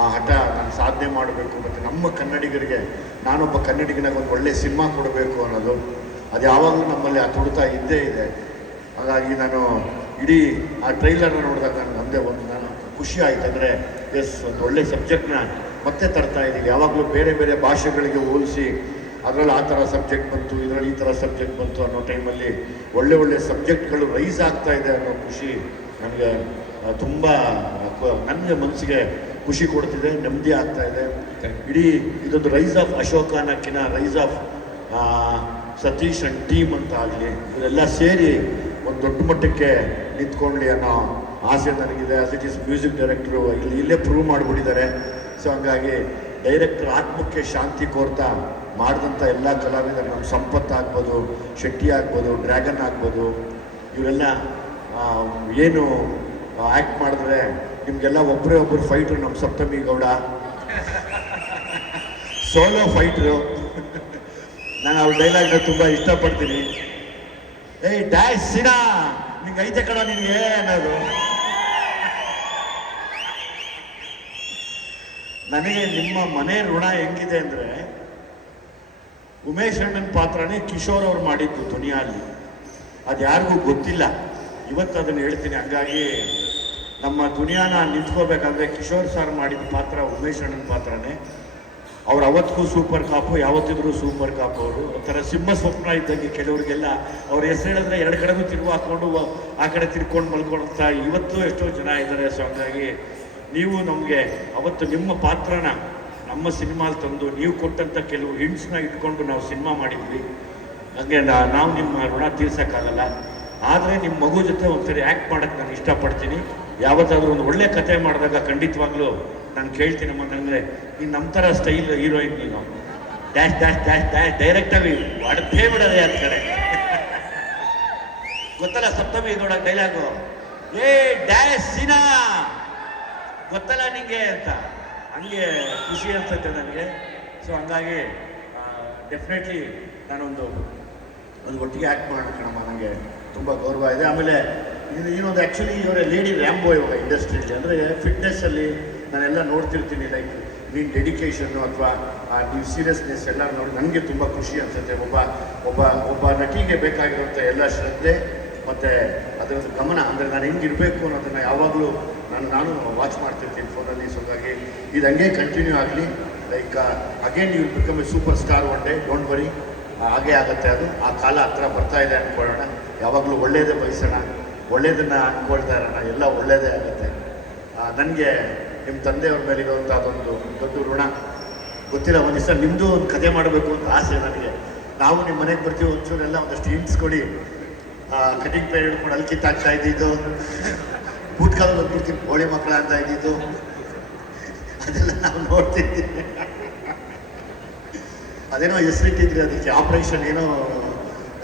ಆ ಹಠ, ನಾನು ಸಾಧನೆ ಮಾಡಬೇಕು, ಮತ್ತು ನಮ್ಮ ಕನ್ನಡಿಗರಿಗೆ ನಾನೊಬ್ಬ ಕನ್ನಡಿಗನಾಗ ಒಂದು ಒಳ್ಳೆ ಸಿನಿಮಾ ಕೊಡಬೇಕು ಅನ್ನೋದು ಅದು ಯಾವಾಗಲೂ ನಮ್ಮಲ್ಲಿ ಆ ತುಡಿತ ಇದ್ದೇ ಇದೆ. ಹಾಗಾಗಿ ನಾನು ಇಡೀ ಆ ಟ್ರೈಲರ್ನ ನೋಡಿದಾಗ ನಾನು ಖುಷಿ ಆಯಿತು. ಅಂದರೆ ಎಸ್, ಒಂದು ಒಳ್ಳೆ ಸಬ್ಜೆಕ್ಟ್ನ ಮತ್ತೆ ತರ್ತಾ ಇದ್ದೀವಿ. ಯಾವಾಗಲೂ ಬೇರೆ ಬೇರೆ ಭಾಷೆಗಳಿಗೆ ಹೋಲಿಸಿ ಅದರಲ್ಲಿ ಆ ಥರ ಸಬ್ಜೆಕ್ಟ್ ಬಂತು, ಇದರಲ್ಲಿ ಈ ಥರ ಸಬ್ಜೆಕ್ಟ್ ಬಂತು ಅನ್ನೋ ಟೈಮಲ್ಲಿ ಒಳ್ಳೆ ಸಬ್ಜೆಕ್ಟ್ಗಳು ರೈಸ್ ಆಗ್ತಾ ಇದೆ ಅನ್ನೋ ಖುಷಿ ನನಗೆ ತುಂಬ ನನಗೆ ಮನಸ್ಸಿಗೆ ಖುಷಿ ಕೊಡ್ತಿದೆ, ನೆಮ್ಮದಿ ಆಗ್ತಾ ಇದೆ. ಇಡೀ ಇದೊಂದು ರೈಸ್ ಆಫ್ ಅಶೋಕ ಅನ್ನೋಕ್ಕಿಂತ rise of Satish and team ಅಂತ ಆಗಲಿ, ಇವರೆಲ್ಲ ಸೇರಿ ಒಂದು ದೊಡ್ಡ ಮಟ್ಟಕ್ಕೆ ನಿಂತ್ಕೊಳ್ಳಿ ಅನ್ನೋ ಆಸೆ ನನಗಿದೆ. As it is music director ಇಲ್ಲೇ ಪ್ರೂವ್ ಮಾಡಿಬಿಟ್ಟಿದ್ದಾರೆ. ಸೊ ಹಂಗಾಗಿ ಡೈರೆಕ್ಟರ್ ಆತ್ಮಕ್ಕೆ ಶಾಂತಿ ಕೋರ್ತಾ ಮಾಡಿದಂಥ ಎಲ್ಲ ಕಲಾವಿದರು, ನಮ್ಮ ಸಂಪತ್ ಆಗ್ಬೋದು, ಶೆಟ್ಟಿ ಆಗ್ಬೋದು, ಡ್ರ್ಯಾಗನ್ ಆಗ್ಬೋದು, ಇವರೆಲ್ಲ ಏನು ಆ್ಯಕ್ಟ್ ಮಾಡಿದ್ರೆ ನಿಮಗೆಲ್ಲ ಒಬ್ಬರು ಫೈಟ್ರು ನಮ್ಮ ಸಪ್ತಮಿ ಗೌಡ, ಸೋಲೋ ಫೈಟ್ರು. ನಾನು ಅವ್ರ ಡೈಲಾಗ್ನ ತುಂಬ ಇಷ್ಟಪಡ್ತೀನಿ. ಏಯ್ ಡ್ಯಾಶ್ ಸಿನಾ, ನಿಂಗೆ ಐತೆ ಕಣ ನಿನಗೆ ಅನ್ನೋದು. ನನಗೆ ನಿಮ್ಮ ಮನೆ ಋಣ ಹೆಂಗಿದೆ ಅಂದರೆ, ಉಮೇಶ್ ಅಣ್ಣನ ಪಾತ್ರನೇ ಕಿಶೋರ್ ಅವ್ರು ಮಾಡಿದ್ದು ದುನಿಯಲ್ಲಿ. ಅದು ಯಾರಿಗೂ ಗೊತ್ತಿಲ್ಲ, ಇವತ್ತು ಅದನ್ನು ಹೇಳ್ತೀನಿ. ಹಂಗಾಗಿ ನಮ್ಮ ದುನಿಯಾನ ನಿಂತ್ಕೋಬೇಕಾದ್ರೆ ಕಿಶೋರ್ ಸರ್ ಮಾಡಿದ ಪಾತ್ರ ಉಮೇಶ್ ಅಣ್ಣನ ಪಾತ್ರನೇ. ಅವ್ರು ಅವತ್ತಿಗೂ ಸೂಪರ್ ಕಾಪು, ಯಾವತ್ತಿದ್ರು ಸೂಪರ್ ಕಾಪು. ಅವರು ಒಂಥರ ಸಿಂಹ ಸ್ವಪ್ನ ಇದ್ದಂಗೆ ಕೆಲವರಿಗೆಲ್ಲ. ಅವ್ರ ಹೆಸರು ಹೇಳಿದ್ರೆ ಎರಡು ಕಡೆನೂ ತಿರುಗಿ ಹಾಕ್ಕೊಂಡು ಆ ಕಡೆ ತಿರ್ಕೊಂಡು ಮಲ್ಕೊಳ್ತಾ ಇವತ್ತು ಎಷ್ಟೋ ಜನ ಇದ್ದಾರೆ. ಸೊ ಹಂಗಾಗಿ ನೀವು ನಮಗೆ ಅವತ್ತು ನಿಮ್ಮ ಪಾತ್ರನ ನಮ್ಮ ಸಿನಿಮಾಲ್ ತಂದು ನೀವು ಕೊಟ್ಟಂಥ ಕೆಲವು ಹಿಂಟ್ಸ್ನ ಇಟ್ಕೊಂಡು ನಾವು ಸಿನಿಮಾ ಮಾಡಿದ್ವಿ. ಹಾಗೆ ನಾವು ನಿಮ್ಮ ಋಣ ತೀರ್ಸೋಕ್ಕಾಗಲ್ಲ. ಆದರೆ ನಿಮ್ಮ ಮಗು ಜೊತೆ ಒಂದ್ಸರಿ ಆ್ಯಕ್ಟ್ ಮಾಡೋಕ್ಕೆ ನಾನು ಇಷ್ಟಪಡ್ತೀನಿ. ಯಾವತ್ತಾದರೂ ಒಂದು ಒಳ್ಳೆ ಕತೆ ಮಾಡಿದಾಗ ಖಂಡಿತವಾಗ್ಲೂ ನಾನು ಕೇಳ್ತೀನಮ್ಮ, ನನಗೆ ನೀನು ನಮ್ಮ ಥರ ಸ್ಟೈಲ್ ಹೀರೋಯಿನ್, ನೀನು ಡ್ಯಾಶ್ ಡ್ಯಾಶ್ ಡ್ಯಾಶ್ ಡ್ಯಾಶ್ ಡೈರೆಕ್ಟಾಗಿ ಹೊಡೆದೇ ಬಿಡೋದೆ ಅಂತ ಕಡೆ. ಗೊತ್ತಲ್ಲ ಸಪ್ತಮಿ ಗೌಡ ಡೈಲಾಗು, ಏ ಡ್ಯಾಶ್ ಸಿನಾ ಗೊತ್ತಲ್ಲ ನಿಂಗೆ ಅಂತ. ಹಂಗೆ ಖುಷಿ ಅನ್ಸುತ್ತೆ ನನಗೆ. ಸೊ ಹಂಗಾಗಿ ಡೆಫಿನೆಟ್ಲಿ ನಾನೊಂದು ಒಟ್ಟಿಗೆ ಆ್ಯಕ್ಟ್ ಮಾಡ್ಬೇಕಣಮ್ಮ, ನನಗೆ ತುಂಬ ಗೌರವ ಇದೆ. ಆಮೇಲೆ ಇನ್ನೊಂದು ಆ್ಯಕ್ಚುಲಿ ಇವರೇ ಲೇಡಿ ರ್ಯಾಂಬೋ ಇವಾಗ ಇಂಡಸ್ಟ್ರಿಯಲ್ಲಿ. ಅಂದರೆ ಫಿಟ್ನೆಸ್ಸಲ್ಲಿ ನಾನೆಲ್ಲ ನೋಡ್ತಿರ್ತೀನಿ, ಲೈಕ್ ನೀನು ಡೆಡಿಕೇಶನ್ನು ಅಥವಾ ನೀವು ಸೀರಿಯಸ್ನೆಸ್ ಎಲ್ಲ ನೋಡಿ ನನಗೆ ತುಂಬ ಖುಷಿ ಅನಿಸುತ್ತೆ. ಒಬ್ಬ ನಟಿಗೆ ಬೇಕಾಗಿರುವಂಥ ಎಲ್ಲ ಶ್ರದ್ಧೆ ಮತ್ತು ಅದರದ್ದು ಗಮನ, ಅಂದರೆ ನಾನು ಹೆಂಗಿರಬೇಕು ಅನ್ನೋದನ್ನು ಯಾವಾಗಲೂ ನಾನು ವಾಚ್ ಮಾಡ್ತಿರ್ತೀನಿ ಫೋನಲ್ಲಿ. ಸೊ ಹಾಗಾಗಿ ಇದು ಹಂಗೆ ಕಂಟಿನ್ಯೂ ಆಗಲಿ. Like again you become a super star one day, don't worry. ಹಾಗೇ ಆಗುತ್ತೆ. ಅದು ಆ ಕಾಲ ಹತ್ರ ಬರ್ತಾ ಇದೆ ಅಂದ್ಕೊಳ್ಳೋಣ. ಯಾವಾಗಲೂ ಒಳ್ಳೆಯದೇ ಬಯಸೋಣ, ಒಳ್ಳೆಯದನ್ನು ಅಂದ್ಕೊಳ್ತಾ ಇರೋಣ, ಎಲ್ಲ ಒಳ್ಳೆಯದೇ ಆಗುತ್ತೆ. ನನಗೆ ನಿಮ್ಮ ತಂದೆಯವ್ರ ಮೇಲಿರುವಂಥ ಅದೊಂದು ದೊಡ್ಡ ಋಣ. ಗೊತ್ತಿಲ್ಲ, ಒಂದು ದಿವಸ ನಿಮ್ಮದು ಒಂದು ಕತೆ ಮಾಡಬೇಕು ಅಂತ ಆಸೆ ನನಗೆ. ನಾವು ನಿಮ್ಮ ಮನೆಗೆ ಬರ್ತೀವಿ, ಒಂಚೂರೆಲ್ಲ ಒಂದಷ್ಟು ಹಿಂಟ್ಸ್ ಕೊಡಿ. ಕಟಿಂಗ್ ಪೇರ್ ಹಿಡ್ಕೊಂಡು ಅಲ್ಲಿ ಕಿತ್ತಾಗ್ತಾ ಇದ್ದಿದ್ದು, ಬೂಟ್ಕಾಲಲ್ಲಿ ಬಂದ್ಬಿಡ್ತೀನಿ ಹೋಳಿ ಮಕ್ಕಳ ಅಂತ ಇದ್ದಿದ್ದು, ಅದೆಲ್ಲ ನಾವು ನೋಡ್ತಿದ್ದೀವಿ. ಅದೇನೋ ಹೆಸರಿಟ್ಟಿದ್ರಿ ಅದಕ್ಕೆ, ಆಪ್ರೇಷನ್ ಏನೋ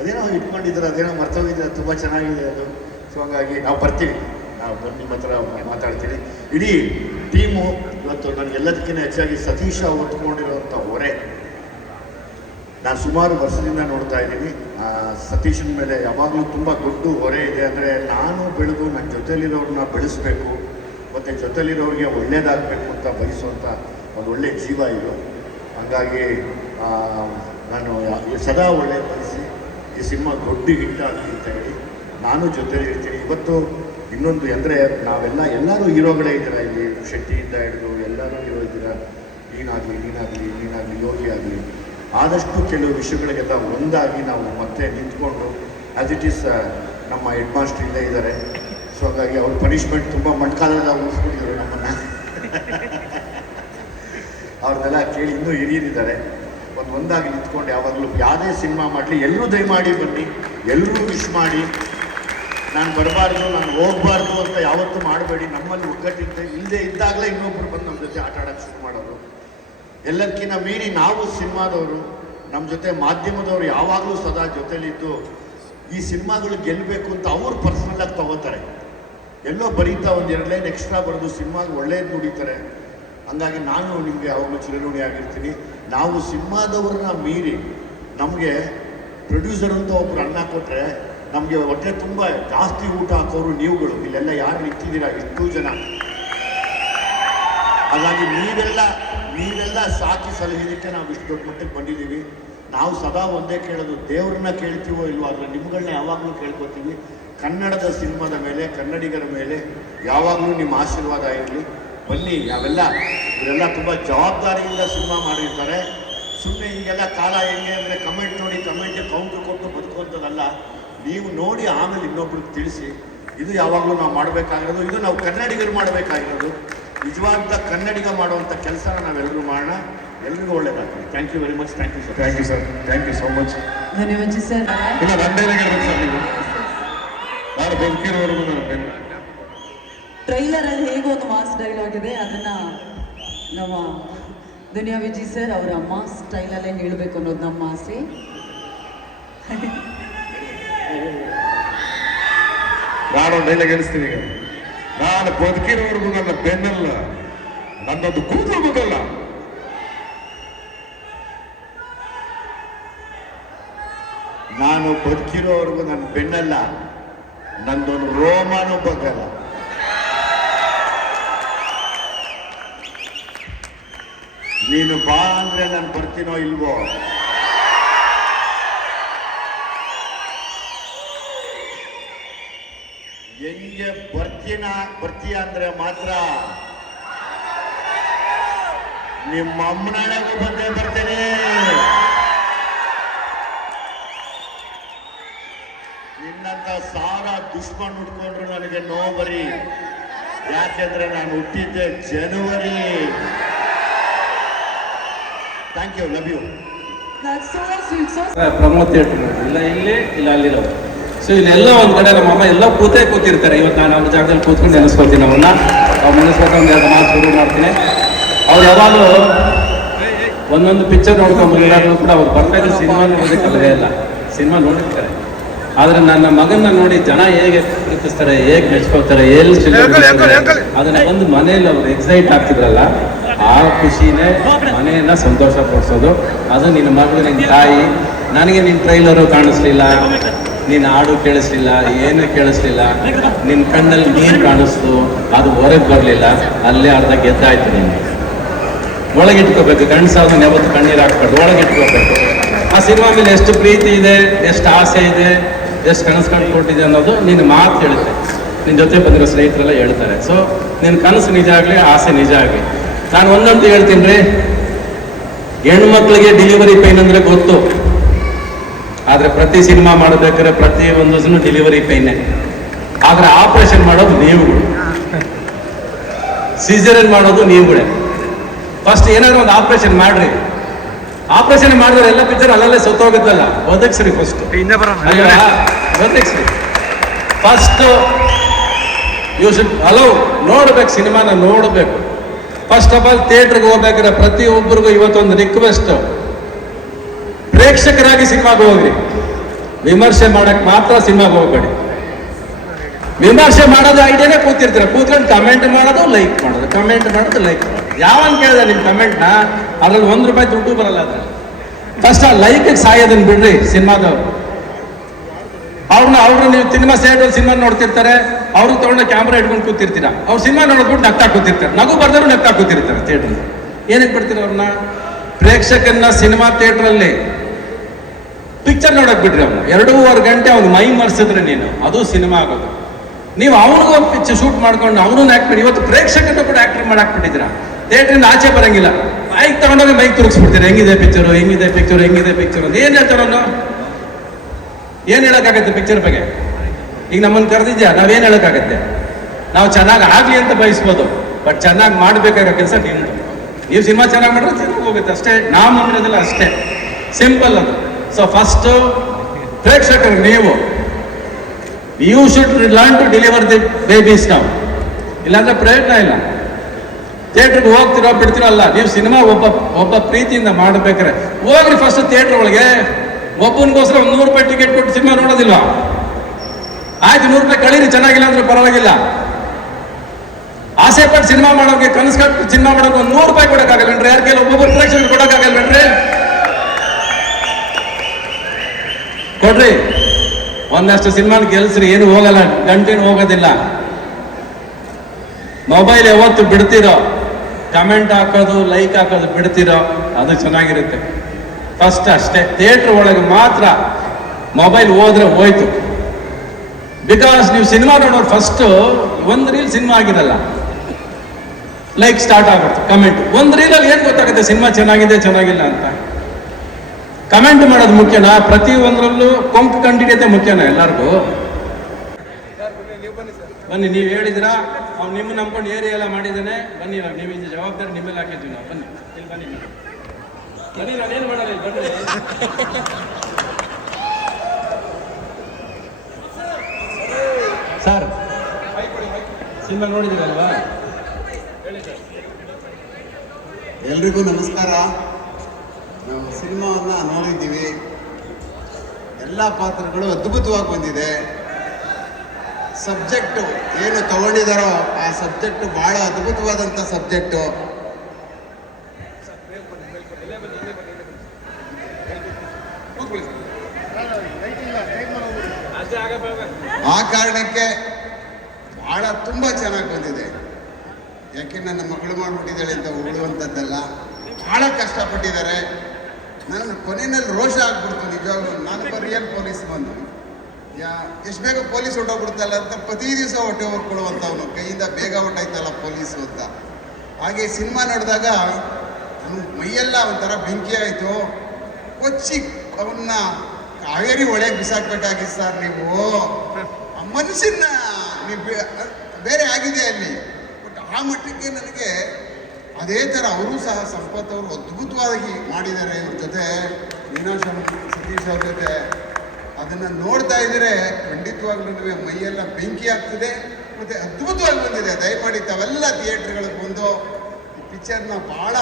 ಅದೇನೋ ಇಟ್ಕೊಂಡಿದ್ರು, ಅದೇನೋ ಮರ್ತೋಗಿದ್ರೆ, ತುಂಬ ಚೆನ್ನಾಗಿದೆ ಅದು. ಸೊ ಹಂಗಾಗಿ ನಾವು ಬರ್ತೀವಿ, ನಾವು ಬಂದು ನಿಮ್ಮ ಹತ್ರ ಮಾತಾಡ್ತೀನಿ. ಇಡೀ ಟೀಮು ಇವತ್ತು ನನಗೆಲ್ಲದಕ್ಕಿಂತ ಹೆಚ್ಚಾಗಿ ಸತೀಶ ಹೊತ್ಕೊಂಡಿರೋಂಥ ಹೊರೆ ನಾನು ಸುಮಾರು ವರ್ಷದಿಂದ ನೋಡ್ತಾ ಇದ್ದೀನಿ. ಸತೀಶನ ಮೇಲೆ ಯಾವಾಗಲೂ ತುಂಬ ದೊಡ್ಡ ಹೊರೆ ಇದೆ. ಅಂದರೆ ನಾನು ಬೆಳೆದು ನನ್ನ ಜೊತೆಲಿರೋರನ್ನ ಬೆಳೆಸಬೇಕು ಮತ್ತು ಜೊತೆಲಿರೋರಿಗೆ ಒಳ್ಳೇದಾಗಬೇಕು ಅಂತ ಬಯಸುವಂಥ ಒಂದು ಒಳ್ಳೆಯ ಜೀವ ಇದು. ಹಾಗಾಗಿ ನಾನು ಸದಾ ಒಳ್ಳೆಯ ಬಯಸಿ ಈ ಸಿನಿಮಾ ದೊಡ್ಡ ಹಿಟ್ ಆಗಲಿ ಅಂತ ಹೇಳಿ ನಾನು ಜೊತೆಲಿ ಇರ್ತೀನಿ. ಇವತ್ತು ಇನ್ನೊಂದು ಅಂದರೆ ಎಲ್ಲರೂ ಹೀರೋಗಳೇ ಇದ್ದೀರಾ ಇಲ್ಲಿ, ಶೆಟ್ಟಿಯಿಂದ ಹಿಡಿದು ಎಲ್ಲರೂ ಹೀರೋ ಇದ್ದೀರಾ. ನೀನಾಗಲಿ ಯೋಗಿ ಆಗಲಿ, ಆದಷ್ಟು ಕೆಲವು ವಿಷಯಗಳಿಗೆಲ್ಲ ಒಂದಾಗಿ ನಾವು ಮತ್ತೆ ನಿಂತ್ಕೊಂಡು, ಆ್ಯಸ್ ಇಟ್ ಈಸ್ ನಮ್ಮ ಹೆಡ್ ಮಾಸ್ಟರ್ ಇಲ್ಲೇ ಇದ್ದಾರೆ. ಸೊ ಹಾಗಾಗಿ ಅವ್ರ ಪನಿಷ್ಮೆಂಟ್ ತುಂಬ ಮಣ್ಕಾಲೆಲ್ಲ ಉಳಿಸ್ಬಿಟ್ಟಿದ್ರು ನಮ್ಮನ್ನು. ಅವ್ರನ್ನೆಲ್ಲ ಕೇಳಿ ಇನ್ನೂ ಹಿರಿಯರಿದ್ದಾರೆ. ಒಂದಾಗಿ ನಿಂತ್ಕೊಂಡು ಯಾವಾಗಲೂ ಯಾವುದೇ ಸಿನಿಮಾ ಮಾಡಲಿ ಎಲ್ಲರೂ ದಯಮಾಡಿ ಬನ್ನಿ, ಎಲ್ಲರೂ ವಿಶ್ ಮಾಡಿ. ನಾನು ಬರಬಾರ್ದು, ನಾನು ಹೋಗಬಾರ್ದು ಅಂತ ಯಾವತ್ತೂ ಮಾಡಬೇಡಿ. ನಮ್ಮಲ್ಲಿ ಒಗ್ಗಟ್ಟಿಂದ ಇಲ್ಲದೆ ಇದ್ದಾಗಲೇ ಇನ್ನೊಬ್ಬರು ಬಂದು ನಮ್ಮ ಜೊತೆ ಆಟ ಆಡೋಕ್ಕೆ ಶುರು ಮಾಡೋದು. ಎಲ್ಲದಕ್ಕಿಂತ ಮೀರಿ ನಾವು ಸಿನಿಮಾದವರು, ನಮ್ಮ ಜೊತೆ ಮಾಧ್ಯಮದವರು ಯಾವಾಗಲೂ ಸದಾ ಜೊತೆಲಿದ್ದು ಈ ಸಿನಿಮಾಗಳು ಗೆಲ್ಲಬೇಕು ಅಂತ ಅವ್ರು ಪರ್ಸನಲಾಗಿ ತಗೋತಾರೆ. ಎಲ್ಲೋ ಬರೀತಾ ಒಂದು 2 ಲೈನ್ ಎಕ್ಸ್ಟ್ರಾ ಬರೆದು ಸಿನಿಮಾಗೆ ಒಳ್ಳೇದು ನುಡಿತಾರೆ. ಹಂಗಾಗಿ ನಾನು ನಿಮಗೆ ಯಾವಾಗಲೂ ಚಿರಋಣಿ ಆಗಿರ್ತೀನಿ. ನಾವು ಸಿನಿಮಾದವ್ರನ್ನ ಮೀರಿ ನಮಗೆ ಪ್ರೊಡ್ಯೂಸರ್ ಅಂತ ಒಬ್ರು ಅನ್ನ ಕೊಟ್ಟರೆ ನಮಗೆ ಹೊಟ್ಟೆ ತುಂಬ ಜಾಸ್ತಿ ಊಟ ಹಾಕೋರು ನೀವುಗಳು. ಇಲ್ಲೆಲ್ಲ ಯಾರು ನಿಂತಿದ್ದೀರಾ, ಇಷ್ಟು ಜನ. ಹಾಗಾಗಿ ನೀವೆಲ್ಲ ಸಾಕಿ ಸಲಹಿದಕ್ಕೆ ನಾವು ಇಷ್ಟು ದೊಡ್ಡ ಮಟ್ಟಕ್ಕೆ ಬಂದಿದ್ದೀವಿ. ನಾವು ಸದಾ ಒಂದೇ ಕೇಳೋದು, ದೇವ್ರನ್ನ ಕೇಳ್ತೀವೋ ಇಲ್ವೋ, ಆದರೆ ನಿಮ್ಗಳನ್ನ ಯಾವಾಗಲೂ ಕೇಳ್ಕೊತೀವಿ. ಕನ್ನಡದ ಸಿನಿಮಾದ ಮೇಲೆ, ಕನ್ನಡಿಗರ ಮೇಲೆ ಯಾವಾಗಲೂ ನಿಮ್ಮ ಆಶೀರ್ವಾದ ಇರಲಿ. ಬನ್ನಿ, ಇವರೆಲ್ಲ ತುಂಬ ಜವಾಬ್ದಾರಿಯಿಂದ ಸಿನಿಮಾ ಮಾಡಿರ್ತಾರೆ. ಸುಮ್ಮನೆ ಈಗೆಲ್ಲ ಕಾಲ ಹೆಂಗೆ ಅಂದರೆ ಕಮೆಂಟ್ ನೋಡಿ ಕಮೆಂಟ್ಗೆ ಕೌಂಟ್ರ್ ಕೊಟ್ಟು ಬದುಕುವಂಥದ್ದಲ್ಲ. ನೀವು ನೋಡಿ ಆಮೇಲೆ ಇನ್ನೊಬ್ರಿಗೆ ತಿಳಿಸಿ. ಇದು ಯಾವಾಗಲೂ ನಾವು ಮಾಡಬೇಕಾಗಿರೋದು, ಇದು ನಾವು ಕನ್ನಡಿಗರು ಮಾಡಬೇಕಾಗಿರೋದು. ನಿಜವಾದ ಕನ್ನಡಿಗ ಮಾಡುವಂಥ ಕೆಲಸನ ನಾವೆಲ್ಲರೂ ಮಾಡೋಣ. ಎಲ್ರಿಗೂ ಒಳ್ಳೇದಾಗ್ತದೆ. Thank you very much. Thank you sir. Thank you sir. Thank you so much. ಧನ್ಯವಾದ ಸರ್. ಇಲ್ಲ, ನನ್ನ ಡೈಲಾಗ್ ಹೇಳ್ಬೇಕು ಸರ್ ನೀವು. ನಾನು ಬದುಕಿರೋವರೆಗೂ ನಾನು ಬೆನ್ನು. ಟ್ರೈಲರ್ ಅಲ್ಲಿ ಹೇಗೋ ಒಂದು ಮಾಸ್ ಡೈಲಾಗ್ ಇದೆ, ಅದನ್ನ ನಮ್ಮ ದುನಿಯಾ ವಿಜಿ ಸರ್ ಅವರ ಮಾಸ್ ಸ್ಟೈಲಲ್ಲೇ ಹೇಳಬೇಕು ಅನ್ನೋದು ನಮ್ಮ ಆಸೆ. ನಾನು ಡೈಲಾಗ್ ಹೇಳಿಸ್ತೀನಿ ಈಗ. ನಾನು ನಾನು ಬದುಕಿರೋವರೆಗೂ ನನ್ನ ಬೆನ್ನಲ್ಲ, ನನ್ನೊಂದು ಕೂದಲು ಬಗ್ಗಲ್ಲ. ನಾನು ಬದುಕಿರೋವರೆಗೂ ನನ್ನ ಬೆನ್ನಲ್ಲ, ನಂದೊಂದು ರೋಮಾನು ಬಗ್ಗಲ್ಲ. ನೀನು ಬಾ ಅಂದ್ರೆ ನಾನು ಬರ್ತೀನೋ ಇಲ್ವೋ? ಹೆಂಗೆ ಬರ್ತೀಯ ಅಂದ್ರೆ ಮಾತ್ರ ನಿಮ್ಮ ಅಮ್ಮನಗೂ ಬಂದೇ ಬರ್ತೇನೆ. ನಿನ್ನಂತ ಸಾವಿರ ದುಶ್ಮನ್ ಉಟ್ಕೊಂಡ್ರು ನನಗೆ ನೋಬರಿ. ಯಾಕೆಂದ್ರೆ ನಾನು ಹುಟ್ಟಿದ್ದೆ ಜನವರಿ. Thank you, love you. That's so sweet, so Pramod theatre ಇಲ್ಲ ಇಲ್ಲಿ ಇಲ್ಲ ಅಲ್ಲಿರೋ. ಸೊ ಇಲ್ಲೆಲ್ಲ ಒಂದ್ ಕಡೆ ನಮ್ಮ ಅಮ್ಮ ಎಲ್ಲ ಕೂತಿರ್ತಾರೆ. ಇವತ್ತು ನಾನು ಅವ್ರ ಜಾಗದಲ್ಲಿ ಕೂತ್ಕೊಂಡು ನೆನೆಸ್ಕೊಳ್ತೀನಿ ಅವನ್ನ. ಅವ್ರು ನೆನೆಸ್ಬೇಕು ಒಂದು ಎರಡು ಮಾತು ಶುರು ಮಾಡ್ತೀನಿ. ಅವ್ರು ಯಾವಾಗಲೂ ಒಂದೊಂದು ಪಿಕ್ಚರ್ ನೋಡ್ಕೊಂಡ್ಬಂದಾಗಲೂ ಕೂಡ ಅವ್ರು ಬರ್ತಾ ಇದ್ದ ಸಿನಿಮಾ ನೋಡೋದಕ್ಕೆ ಅಲ್ಲವೇ ಇಲ್ಲ. ಸಿನಿಮಾ ನೋಡಿರ್ತಾರೆ, ಆದರೆ ನನ್ನ ಮಗನ್ನ ನೋಡಿ ಜನ ಹೇಗೆ ಪ್ರೀತಿಸ್ತಾರೆ, ಹೇಗೆ ಮೆಚ್ಕೋತಾರೆ, ಅದನ್ನ ಒಂದು ಮನೆಯಲ್ಲಿ ಅವ್ರು ಎಕ್ಸೈಟ್ ಆಗ್ತಿದ್ರಲ್ಲ, ಆ ಖುಷಿನೇ ಮನೆಯನ್ನ ಸಂತೋಷ ಪಡಿಸೋದು. ಅದು ನಿನ್ನ ಮಗಳು, ನಿನ್ನ ತಾಯಿ. ನನಗೆ ನಿನ್ನ ಟ್ರೈಲರು ಕಾಣಿಸ್ಲಿಲ್ಲ, ನೀನು ಹಾಡು ಕೇಳಿಸ್ಲಿಲ್ಲ, ಏನೂ ಕೇಳಿಸ್ಲಿಲ್ಲ, ನಿನ್ನ ಕಣ್ಣಲ್ಲಿ ನೀರು ಕಾಣಿಸ್ತು, ಅದು ಹೊರಗೆ ಬರಲಿಲ್ಲ, ಅಲ್ಲೇ ಅರ್ಧ ಗೆದ್ದಾಯ್ತು. ನೀನು ಒಳಗಿಟ್ಕೋಬೇಕು, ಗಂಡಸಾದ್ರು ಯಾವತ್ತು ಕಣ್ಣೀರು ಹಾಕ್ಬಾರ್ದು, ಒಳಗಿಟ್ಕೋಬೇಕು. ಆ ಸಿನಿಮಾ ಮೇಲೆ ಎಷ್ಟು ಪ್ರೀತಿ ಇದೆ, ಎಷ್ಟು ಆಸೆ ಇದೆ, ಎಷ್ಟು ಕನಸು ಕಂಡುಕೊಟ್ಟಿದೆ ಅನ್ನೋದು ನಿನ್ನ ಮಾತು ಹೇಳುತ್ತೆ. ನಿನ್ನ ಜೊತೆ ಬಂದಿರೋ ಸ್ನೇಹಿತರೆಲ್ಲ ಹೇಳ್ತಾರೆ. ಸೊ ನಿನ್ನ ಕನಸು ನಿಜ ಆಗಲಿ, ಆಸೆ ನಿಜ ಆಗಲಿ. ನಾನು ಒಂದಂತೂ ಹೇಳ್ತೀನಿ ರೀ, ಹೆಣ್ಮಕ್ಳಿಗೆ ಡೆಲಿವರಿ ಪೈನ್ ಅಂದರೆ ಗೊತ್ತು, ಆದರೆ ಪ್ರತಿ ಸಿನಿಮಾ ಮಾಡಬೇಕಾದ್ರೆ ಪ್ರತಿ ಒಂದು ಡೆಲಿವರಿ ಪೈನೇ. ಆದರೆ ಆಪರೇಷನ್ ಮಾಡೋದು ನೀವುಗಳು, ಸಿಸೇರಿಯನ್ ಮಾಡೋದು ನೀವುಗಳೇ. ಫಸ್ಟ್ ಏನಾದ್ರು ಒಂದು ಆಪರೇಷನ್ ಮಾಡ್ರಿ. ಆಪರೇಷನ್ ಮಾಡಿದ್ರೆ ಎಲ್ಲ ಪಿಕ್ಚರ್ ಅಲ್ಲಲ್ಲೇ ಸತ್ತೋಗುತ್ತಲ್ಲ, ಬದುಕ್ಸ್ರಿ ಫಸ್ಟ್, ಬದುಕ್ಸ್ರಿ ಫಸ್ಟ್. ಯು ಶುಡ್ ಅಲೋ ನೋಡ್ಬೇಕು, ಸಿನಿಮಾನ ನೋಡಬೇಕು. ಫಸ್ಟ್ ಆಫ್ ಆಲ್ ಥಿಯೇಟರ್ಗೆ ಹೋಗ್ಬೇಕಾದ್ರೆ ಪ್ರತಿಯೊಬ್ಬರಿಗೂ ಇವತ್ತೊಂದು ರಿಕ್ವೆಸ್ಟ್, ಪ್ರೇಕ್ಷಕರಾಗಿ ಸಿನಿಮಾಗೆ ಹೋಗ್ರಿ, ವಿಮರ್ಶೆ ಮಾಡಕ್ ಮಾತ್ರ ಸಿನಿಮಾಗೆ ಹೋಗ್ಬೇಡಿ. ವಿಮರ್ಶೆ ಮಾಡೋದು ಐಡಿಯಾನೇ ಕೂತಿರ್ತೀರ, ಕೂತ್ಕೊಂಡು ಕಮೆಂಟ್ ಮಾಡೋದು, ಲೈಕ್ ಮಾಡೋದು, ಕಮೆಂಟ್ ಮಾಡೋದು, ಲೈಕ್ ಮಾಡೋದು. ಯಾವನ್ ಕೇಳಿದೆ ನಿಮ್ಮ ಕಮೆಂಟ್ನ? ಅದ್ರಲ್ಲಿ ₹1 ದುಡ್ಡು ಬರಲ್ಲ. ಅದ್ರಲ್ಲಿ ಫಸ್ಟ್ ಆ ಲೈಕ್ ಸಾಯೋದನ್ನ ಬಿಡ್ರಿ. ಸಿನಿಮಾದವ್ರು ಅವ್ರನ್ನ ನೀವು ಸಿನಿಮಾ ಸೈಡಲ್ಲಿ ಸಿನಿಮಾ ನೋಡ್ತಿರ್ತಾರೆ, ಅವ್ರಿಗೆ ತಗೊಂಡ ಕ್ಯಾಮ್ರಾ ಇಟ್ಕೊಂಡು ಕೂತಿರ್ತೀರ, ಅವ್ರು ಸಿನಿಮಾ ನೋಡ್ಬಿಟ್ಟು ನಗ್ತಾ ಕೂತಿರ್ತಾರೆ, ನಗು ಬರ್ದವ್ರು ನಗ್ತಾ ಕೂತಿರ್ತಾರೆ ಥಿಯೇಟರ್. ಏನಕ್ಕೆ ಬಿಡ್ತೀರ ಅವ್ರನ್ನ? ಪ್ರೇಕ್ಷಕನ್ನ ಸಿನಿಮಾ ಥಿಯೇಟ್ರಲ್ಲಿ ಪಿಕ್ಚರ್ ನೋಡಕ್ ಬಿಡ್ರಿ. ಅವ್ನು 2.5 ಗಂಟೆ ಅವ್ನು ಮೈ ಮರ್ಸಿದ್ರೆ ನೀನು, ಅದು ಸಿನಿಮಾ ಆಗೋದು. ನೀವು ಅವ್ರಿಗೂ ಒಂದು ಪಿಕ್ಚರ್ ಶೂಟ್ ಮಾಡ್ಕೊಂಡು ಅವನನ್ನು ಆಕ್ಟ್ ಮಾಡಿ, ಇವತ್ತು ಪ್ರೇಕ್ಷಕರನ್ನು ಕೂಡ ಆಕ್ಟ್ ಮಾಡಾಕ್ಬಿಟ್ಟಿದ್ದೀರಾ. ಥಿಯೇಟ್ರಿಂದ ಆಚೆ ಬರಂಗಿಲ್ಲ, ಮೈಕ್ ತಗೊಂಡೋಗಿ ಮೈಕ್ ತುರುಗಿಸ್ಬಿಡ್ತೀರಾ, ಹೆಂಗಿದೆ ಪಿಕ್ಚರು, ಹೆಂಗಿದೆ ಪಿಕ್ಚರು, ಹೆಂಗಿದೆ ಪಿಕ್ಚರು ಅಂತ. ಏನು ಹೇಳ್ತಾರ ಅವನು? ಏನು ಹೇಳೋಕ್ಕಾಗತ್ತೆ ಪಿಕ್ಚರ್ ಬಗ್ಗೆ? ಈಗ ನಮ್ಮನ್ನು ಕರೆದಿದ್ಯಾ, ನಾವೇನು ಹೇಳೋಕ್ಕಾಗತ್ತೆ? ನಾವು ಚೆನ್ನಾಗಿ ಆಗಲಿ ಅಂತ ಬಯಸ್ಬೋದು, ಬಟ್ ಚೆನ್ನಾಗಿ ಮಾಡಬೇಕಾಗಿರೋ ಕೆಲಸ ನಿಮ್ಮದು. ನೀವು ಸಿನಿಮಾ ಚೆನ್ನಾಗಿ ಮಾಡಿದ್ರೆ ಚೆನ್ನಾಗಿ ಹೋಗುತ್ತೆ ಅಷ್ಟೇ. ನಾವು ನಂಬಿರೋದಿಲ್ಲ ಅಷ್ಟೇ, ಸಿಂಪಲ್ ಅದು. ಸೊ ಫಸ್ಟು ಪ್ರೇಕ್ಷಕರು ನೀವು you should learn to deliver the babies ನಾವು, ಇಲ್ಲಾಂದ್ರೆ ಪ್ರಯತ್ನ ಇಲ್ಲ. ಥಿಯೇಟ್ರಿಗೆ ಹೋಗ್ತಿರೋ ಬಿಡ್ತಿರೋ ಅಲ್ಲ, ನೀವು ಸಿನಿಮಾ ಒಬ್ಬ ಪ್ರೀತಿಯಿಂದ ಮಾಡಬೇಕಾರೆ ಹೋಗ್ರಿ ಫಸ್ಟ್ ಥಿಯೇಟ್ರ್ ಒಳಗೆ. ಒಬ್ಬನಿಗೋಸ್ಕರ ₹100 ಟಿಕೆಟ್ ಕೊಟ್ಟು ಸಿನಿಮಾ ನೋಡೋದಿಲ್ವಾ? ಆಯ್ತು, ₹100 ಕಳೀರಿ, ಚೆನ್ನಾಗಿಲ್ಲ ಅಂದ್ರೆ ಪರವಾಗಿಲ್ಲ. ಆಸೆ ಪಟ್ಟು ಸಿನಿಮಾ ಮಾಡೋಕೆ, ಕನಸು ಕಟ್ಟು ಸಿನಿಮಾ ಮಾಡೋಕೆ ₹100 ಕೊಡೋಕ್ಕಾಗಲ್ವೇನ್ರಿ? ಯಾರ ಕೈಲಿ ಒಬ್ಬೊಬ್ಬರು ಪ್ರೇಕ್ಷಕರು ಕೊಡೋಕ್ಕಾಗಲ್ವೇನ್ರಿ? ಕೊಡ್ರಿ, ಒಂದಷ್ಟು ಸಿನಿಮಾನ ಗೆಲ್ಸ್ರಿ, ಏನು ಹೋಗಲ್ಲ, ಗಂಟೇನು ಹೋಗೋದಿಲ್ಲ. ಮೊಬೈಲ್ ಯಾವತ್ತು ಬಿಡ್ತಿರೋ, ಕಮೆಂಟ್ ಹಾಕೋದು, ಲೈಕ್ ಹಾಕೋದು ಬಿಡ್ತಿರೋ, ಅದು ಚೆನ್ನಾಗಿರುತ್ತೆ. ಫಸ್ಟ್ ಅಷ್ಟೇ. ಥಿಯೇಟ್ರ್ ಒಳಗೆ ಮಾತ್ರ ಮೊಬೈಲ್ ಹೋದ್ರೆ ಹೋಯ್ತು. ಬಿಕಾಸ್ ನೀವು ಸಿನಿಮಾ ನೋಡೋರು ಫಸ್ಟು ಒಂದು ರೀಲ್ ಸಿನಿಮಾ ಆಗಿರಲ್ಲ, ಲೈಕ್ ಸ್ಟಾರ್ಟ್ ಆಗುತ್ತೆ, ಕಮೆಂಟ್. ಒಂದು ರೀಲಲ್ಲಿ ಏನು ಗೊತ್ತಾಗುತ್ತೆ ಸಿನಿಮಾ ಚೆನ್ನಾಗಿದೆ ಚೆನ್ನಾಗಿಲ್ಲ ಅಂತ? ಕಮೆಂಟ್ ಮಾಡೋದು ಮುಖ್ಯನಾ? ಪ್ರತಿ ಒಂದರಲ್ಲೂ ಕೊಂಕು ಕಂಡಿಡಿಯತ್ತೆ ಮುಖ್ಯನಾ ಎಲ್ಲರಿಗೂ? ಬನ್ನಿ, ನೀವು ಹೇಳಿದಿರಾ, ಅವ್ನು ನಿಮ್ಮ ನಂಬ್ಕೊಂಡು ಏರಿಯಾ ಎಲ್ಲ ಮಾಡಿದ್ದಾನೆ, ಬನ್ನಿ, ನೀವು ಇದು ಜವಾಬ್ದಾರಿ ನಿಮ್ಮೆಲ್ಲ ಹಾಕಿದ್ವಿ ನಾವು. ಬನ್ನಿ, ಇಲ್ಲಿ ಬನ್ನಿ, ಬನ್ನಿ, ನಾನೇನು ಮಾಡಲ್ಲ, ಇಲ್ಲಿ ಬನ್ನಿ. ಸರ್, ಸಿನಿಮಾ ನೋಡಿದಿರಲ್ವಾ? ಹೇಳಿ ಸರ್. ಎಲ್ರಿಗೂ ನಮಸ್ಕಾರ. ನಾವು ಸಿನಿಮಾವನ್ನು ನೋಡಿದ್ದೀವಿ, ಎಲ್ಲ ಪಾತ್ರಗಳು ಅದ್ಭುತವಾಗಿ ಬಂದಿದೆ. ಸಬ್ಜೆಕ್ಟು ಏನು ತಗೊಂಡಿದ್ದಾರೋ ಆ ಸಬ್ಜೆಕ್ಟು ಭಾಳ ಅದ್ಭುತವಾದಂಥ ಸಬ್ಜೆಕ್ಟು. ಆ ಕಾರಣಕ್ಕೆ ಭಾಳ ತುಂಬ ಚೆನ್ನಾಗಿ ಬಂದಿದೆ. ಯಾಕೆ ನನ್ನ ಮಗಳು ಮಾಡಿಬಿಟ್ಟಿದ್ದಾಳೆ ಅಂತ ಹೊಗಳುವಂಥದ್ದಲ್ಲ, ಭಾಳ ಕಷ್ಟಪಟ್ಟಿದ್ದಾರೆ. ನನ್ನ ಕೊನೆಯಲ್ಲಿ ರೋಷ ಆಗ್ಬಿಡ್ತು ನಿಜವಾಗ್ಲೂ. ನಾನೊಬ್ಬ ರಿಯಲ್ ಪೊಲೀಸ್ ಬಂದು ಎಷ್ಟು ಬೇಗ ಪೊಲೀಸ್ ಹೊಟ್ಟೋಗ್ಬಿಡ್ತಲ್ಲ ಅಂತ ಪ್ರತಿ ದಿವಸ ಹೊಟ್ಟೆ ಹೊರ್ಕೊಳ್ಳುವಂಥವನು, ಕೈಯಿಂದ ಬೇಗ ಹೊಟ್ಟಾಯ್ತಲ್ಲ ಪೊಲೀಸು ಅಂತ. ಹಾಗೆ ಸಿನಿಮಾ ನೋಡಿದಾಗ ಮೈಯೆಲ್ಲ ಒಂಥರ ಬೆಂಕಿ ಆಯಿತು. ಕೊಚ್ಚಿ ಅವನ್ನ ಕಾವೇರಿ ಒಳಗೆ ಬಿಸಾಕ್ಬೇಕಾಗಿತ್ತು ಸರ್. ನೀವು ಆ ಮನುಷ್ಯನ ನೀವು ಬೇರೆ ಆಗಿದೆ ಅಲ್ಲಿ. ಬಟ್ ಆ ಮಟ್ಟಕ್ಕೆ ನನಗೆ ಅದೇ ಥರ ಅವರು ಸಹ ಸಂಪತ್ ಅವರು ಅದ್ಭುತವಾಗಿ ಮಾಡಿದ್ದಾರೆ. ಇವ್ರ ಜೊತೆ ಮೀನಾಕ್ಷ ಸತೀಶ್ ಅವ್ರ ಜೊತೆ ಅದನ್ನು ನೋಡ್ತಾ ಇದ್ದರೆ ಖಂಡಿತವಾಗ್ಲೂ ಮೈಯೆಲ್ಲ ಬೆಂಕಿ ಆಗ್ತದೆ. ಮತ್ತು ಅದ್ಭುತವಾಗಿ ಬಂದಿದೆ. ದಯಮಾಡಿ ತಾವೆಲ್ಲ ಥಿಯೇಟ್ರ್ಗಳಿಗೆ ಬಂದು ಈ ಪಿಕ್ಚರ್ನ ಭಾಳ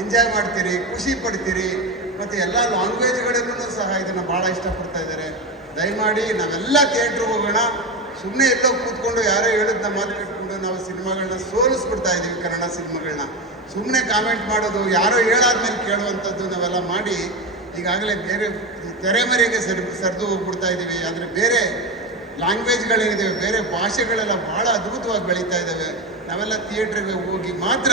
ಎಂಜಾಯ್ ಮಾಡ್ತೀರಿ, ಖುಷಿ ಪಡ್ತೀರಿ. ಮತ್ತು ಎಲ್ಲ ಲ್ಯಾಂಗ್ವೇಜ್ಗಳಲ್ಲೂ ಸಹ ಇದನ್ನು ಭಾಳ ಇಷ್ಟಪಡ್ತಾ ಇದ್ದಾರೆ. ದಯಮಾಡಿ ನಾವೆಲ್ಲ ಥಿಯೇಟ್ರಿಗೆ ಹೋಗೋಣ. ಸುಮ್ಮನೆ ಎಲ್ಲೋ ಕೂತ್ಕೊಂಡು ಯಾರೋ ಹೇಳಿದ್ನ ಮಾತು ಕಟ್ಕೊಂಡು ನಾವು ಸಿನಿಮಾಗಳನ್ನ ಸೋಲಿಸ್ಬಿಡ್ತಾ ಇದ್ದೀವಿ. ಕನ್ನಡ ಸಿನಿಮಾಗಳನ್ನ ಸುಮ್ಮನೆ ಕಾಮೆಂಟ್ ಮಾಡೋದು, ಯಾರೋ ಹೇಳಾದ್ಮೇಲೆ ಕೇಳುವಂಥದ್ದು ನಾವೆಲ್ಲ ಮಾಡಿ ಈಗಾಗಲೇ ಬೇರೆ ತೆರೆಮರೆಗೆ ಸರಿದು ಹೋಗ್ಬಿಡ್ತಾ ಇದ್ದೀವಿ. ಆದರೆ ಬೇರೆ ಲ್ಯಾಂಗ್ವೇಜ್ಗಳೇನಿದ್ದಾವೆ, ಬೇರೆ ಭಾಷೆಗಳೆಲ್ಲ ಭಾಳ ಅದ್ಭುತವಾಗಿ ಬೆಳೀತಾ ಇದ್ದಾವೆ. ನಾವೆಲ್ಲ ಥಿಯೇಟ್ರಿಗೆ ಹೋಗಿ ಮಾತ್ರ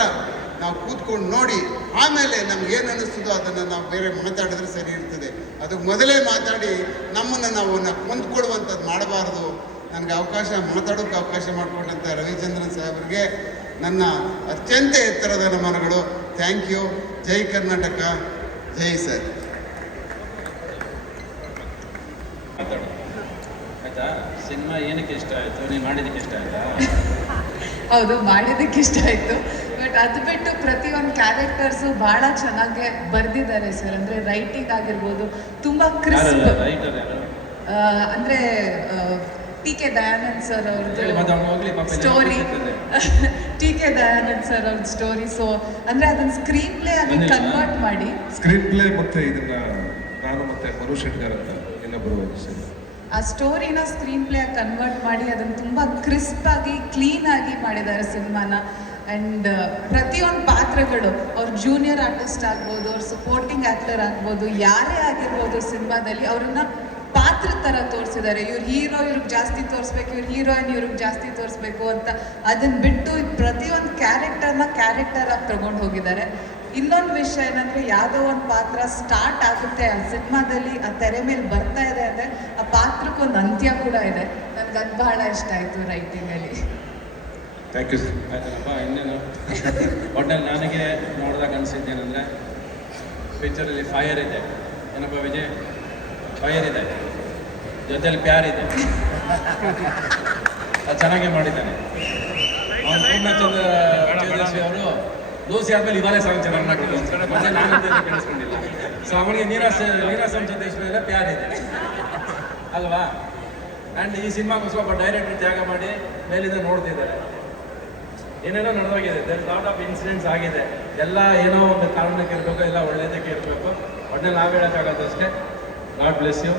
ನಾವು ಕೂತ್ಕೊಂಡು ನೋಡಿ ಆಮೇಲೆ ನಮ್ಗೇನು ಅನ್ನಿಸ್ತದೋ ಅದನ್ನು ನಾವು ಬೇರೆ ಮಾತಾಡಿದ್ರೆ ಸರಿ ಇರ್ತದೆ. ಅದಕ್ಕೆ ಮೊದಲೇ ಮಾತಾಡಿ ನಮ್ಮನ್ನು ನಾವು ಹೊಂದ್ಕೊಳ್ಳುವಂಥದ್ದು ಮಾಡಬಾರ್ದು. ನನಗೆ ಮಾತಾಡೋಕ್ಕೆ ಅವಕಾಶ ಮಾಡಿಕೊಟ್ಟಂಥ ರವಿಚಂದ್ರನ್ ಸಾಹೇಬ್ರಿಗೆ ನನ್ನ ಅತ್ಯಂತ ಎತ್ತರದ ನಮನಗಳು. Thank you. ಜೈ ಕರ್ನಾಟಕ, ಜೈ ಸರ್. ಆಯ್ತಾ? ಸಿನಿಮಾ ಏನಕ್ಕೆ ಇಷ್ಟ ಆಯಿತು? ನೀವು ಮಾಡಿದ್ದಕ್ಕೆ ಇಷ್ಟ ಆಯ್ತಾ? ಹೌದು, ಮಾಡಿದ್ದಕ್ಕೆ ಇಷ್ಟ ಆಯಿತು. ಬಟ್ ಅದು ಬಿಟ್ಟು ಪ್ರತಿಯೊಂದು ಕ್ಯಾರೆಕ್ಟರ್ಸು ಭಾಳ ಚೆನ್ನಾಗಿ ಬರೆದಿದ್ದಾರೆ ಸರ್. ಅಂದರೆ ರೈಟಿಂಗ್ ಆಗಿರ್ಬೋದು ತುಂಬ ಕ್ರಿಸ್ಪ್. ಅಂದರೆ ಟಿ.ಕೆ. ದಯಾನಂದ್ ಸರ್ ಅವ್ರದ್ದು ಸ್ಟೋರಿ, ಟಿ.ಕೆ. ದಯಾನಂದ್ ಸರ್ ಅವ್ರದ್ದು ಸ್ಟೋರಿ. ಸೊ ಅಂದರೆ ಅದನ್ನು ಸ್ಕ್ರೀನ್ ಪ್ಲೇ ಆಗಿ ಕನ್ವರ್ಟ್ ಮಾಡಿ, ಸ್ಕ್ರೀನ್ ಪ್ಲೇ ಮತ್ತು ಇದನ್ನ ನಾನು ಮತ್ತೆ ಮನು ಶೆಟ್ಗಾರ್ ಅಂತ ಇನ್ನೊಬ್ಬರು ಆ ಸ್ಟೋರಿನ ಸ್ಕ್ರೀನ್ ಪ್ಲೇ ಆಗಿ ಕನ್ವರ್ಟ್ ಮಾಡಿ ಅದನ್ನು ತುಂಬ ಕ್ರಿಸ್ಪ್ ಆಗಿ ಕ್ಲೀನ್ ಆಗಿ ಮಾಡಿದ್ದಾರೆ ಸಿನಿಮಾನ. ಆ್ಯಂಡ್ ಪ್ರತಿಯೊಂದು ಪಾತ್ರಗಳು, ಅವ್ರ ಜೂನಿಯರ್ ಆರ್ಟಿಸ್ಟ್ ಆಗ್ಬೋದು, ಅವ್ರ ಸಪೋರ್ಟಿಂಗ್ ಆ್ಯಕ್ಟರ್ ಆಗ್ಬೋದು, ಯಾರೇ ಆಗಿರ್ಬೋದು ಸಿನಿಮಾದಲ್ಲಿ ಅವ್ರನ್ನ ಪಾತ್ರ ಥರ ತೋರಿಸಿದ್ದಾರೆ. ಇವ್ರು ಹೀರೋ ಇವ್ರಿಗೆ ಜಾಸ್ತಿ ತೋರಿಸ್ಬೇಕು, ಇವ್ರು ಹೀರೋಯಿನ್ ಇವ್ರಿಗೆ ಜಾಸ್ತಿ ತೋರಿಸ್ಬೇಕು ಅಂತ ಅದನ್ನು ಬಿಟ್ಟು ಪ್ರತಿಯೊಂದು ಕ್ಯಾರೆಕ್ಟರ್ ಆಗಿ ತಗೊಂಡು ಹೋಗಿದ್ದಾರೆ. ಇನ್ನೊಂದು ವಿಷಯ ಏನಂದರೆ, ಯಾವುದೋ ಒಂದು ಪಾತ್ರ ಸ್ಟಾರ್ಟ್ ಆಗುತ್ತೆ ಆ ಸಿನಿಮಾದಲ್ಲಿ, ಆ ತೆರೆ ಮೇಲೆ ಬರ್ತಾ ಇದೆ ಅಂದರೆ ಆ ಪಾತ್ರಕ್ಕೊಂದು ಅಂತ್ಯ ಕೂಡ ಇದೆ. ನನಗೆ ಅದು ಬಹಳ ಇಷ್ಟ ಆಯಿತು ರೈಟಿಂಗಲ್ಲಿ. Thank you sir. ಆಯ್ತನಪ್ಪ, ಇನ್ನೇನು ಒಟ್ಟಲ್ಲಿ ನನಗೆ ನೋಡಿದಾಗ ಅನಿಸಿದ್ದೇನೆಂದರೆ, ಪಿಕ್ಚರಲ್ಲಿ ಫೈರ್ ಇದೆ. ಏನಪ್ಪ ವಿಜಯ್? ಫೈರ್ ಇದೆ, ಜೊತೆಲಿ ಪ್ಯಾರ್ ಇದೆ. ಅದು ಚೆನ್ನಾಗೇ ಮಾಡಿದ್ದಾನೆ ಅವನು. ಪೂರ್ಣಚಂದ್ರ ತೇಜಸ್ವಿ ಅವರು ದೋಸೆ ಆದಮೇಲೆ ಇವಾಗಲೇ ಸಾಂಗ್ ಚೆನ್ನಾಗಿ ಮಾಡಿದ್ರು. ಮತ್ತೆ ನಾನು ಕೇಳಿಸ್ಕೊಂಡಿಲ್ಲ. ಸೊ ಅವನಿಗೆ ನೀನಾಸಂ ಜೊತೆ ಪ್ಯಾರ್ ಇದೆ ಅಲ್ವಾ? ಆ್ಯಂಡ್ ಈ ಸಿನಿಮಾಗೋಸ್ಕರ ಒಬ್ಬ ಡೈರೆಕ್ಟರ್ ತ್ಯಾಗ ಮಾಡಿ ಮೇಲಿಂದ ನೋಡ್ತಿದ್ದಾರೆ. ಏನೇನೋ ನಡೆದೋಗಿದೆ. ದೇರ್ ಲಾಟ್ ಆಫ್ ಇನ್ಸಿಡೆಂಟ್ಸ್ ಆಗಿದೆ. ಎಲ್ಲ ಏನೋ ಒಂದು ಕಾರಣಕ್ಕೆ ಇರಬೇಕು, ಎಲ್ಲ ಒಳ್ಳೆಯದಕ್ಕೆ ಇರಬೇಕು. ಒಟ್ಟಲ್ಲಿ ನಾವು ಹೇಳೋಕ್ಕಾಗೋದಷ್ಟೇ. God bless you.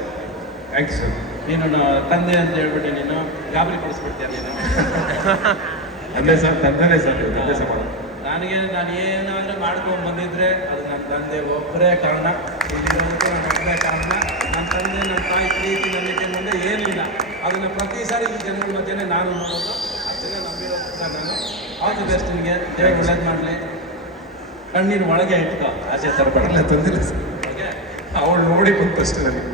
Thank you sir. ನೀನು ತಂದೆ ಅಂತ ಹೇಳ್ಬಿಟ್ಟು ನೀನು ಗಾಬರಿ ಪಡಿಸ್ಬಿಡ್ತೀಯ ನೀನು. ಅಲ್ಲೇ ಸರ್, ತಂದೆನೇ ಸರ್, ತಂದೆ ಸಮಾನ. ನಾನು ಏನಾದರೂ ಮಾಡ್ಕೊಂಡು ಬಂದಿದ್ರೆ ಅದು ನನ್ನ ತಂದೆ ಒಬ್ಬರೇ ಕಾರಣ. ಇಲ್ಲಿರೋದಕ್ಕೆ ನನ್ನ ಒಬ್ಬರೇ ಕಾರಣ. ನನ್ನ ತಂದೆ, ನನ್ನ ತಾಯಿ ಪ್ರೀತಿ ನಂಬಿಕೆ ಮುಂದೆ ಏನಿಲ್ಲ. ಅದನ್ನು ಪ್ರತಿ ಸಾರಿ ಈ ಜನಗಳ ಮಧ್ಯೆ ನಾನು ನೋಡೋದು, ಅದನ್ನೇ ನಂಬಿರೋದು ನಾನು. ಆಲ್ ದಿ ಬೆಸ್ಟ್ ನಿಮಗೆ. ದೇವರು ಒಳ್ಳೇದು ಮಾಡಲಿ. ಕಣ್ಣೀರು ಒಳಗೆ ಇಟ್ಕೋ, ಆಚೆ ತರಬೇಡ. ತಂದಿಲ್ಲ ಸರ್, ಅವಳು ನೋಡಿ ಬಂತು ಅಷ್ಟೇ ನನಗೆ.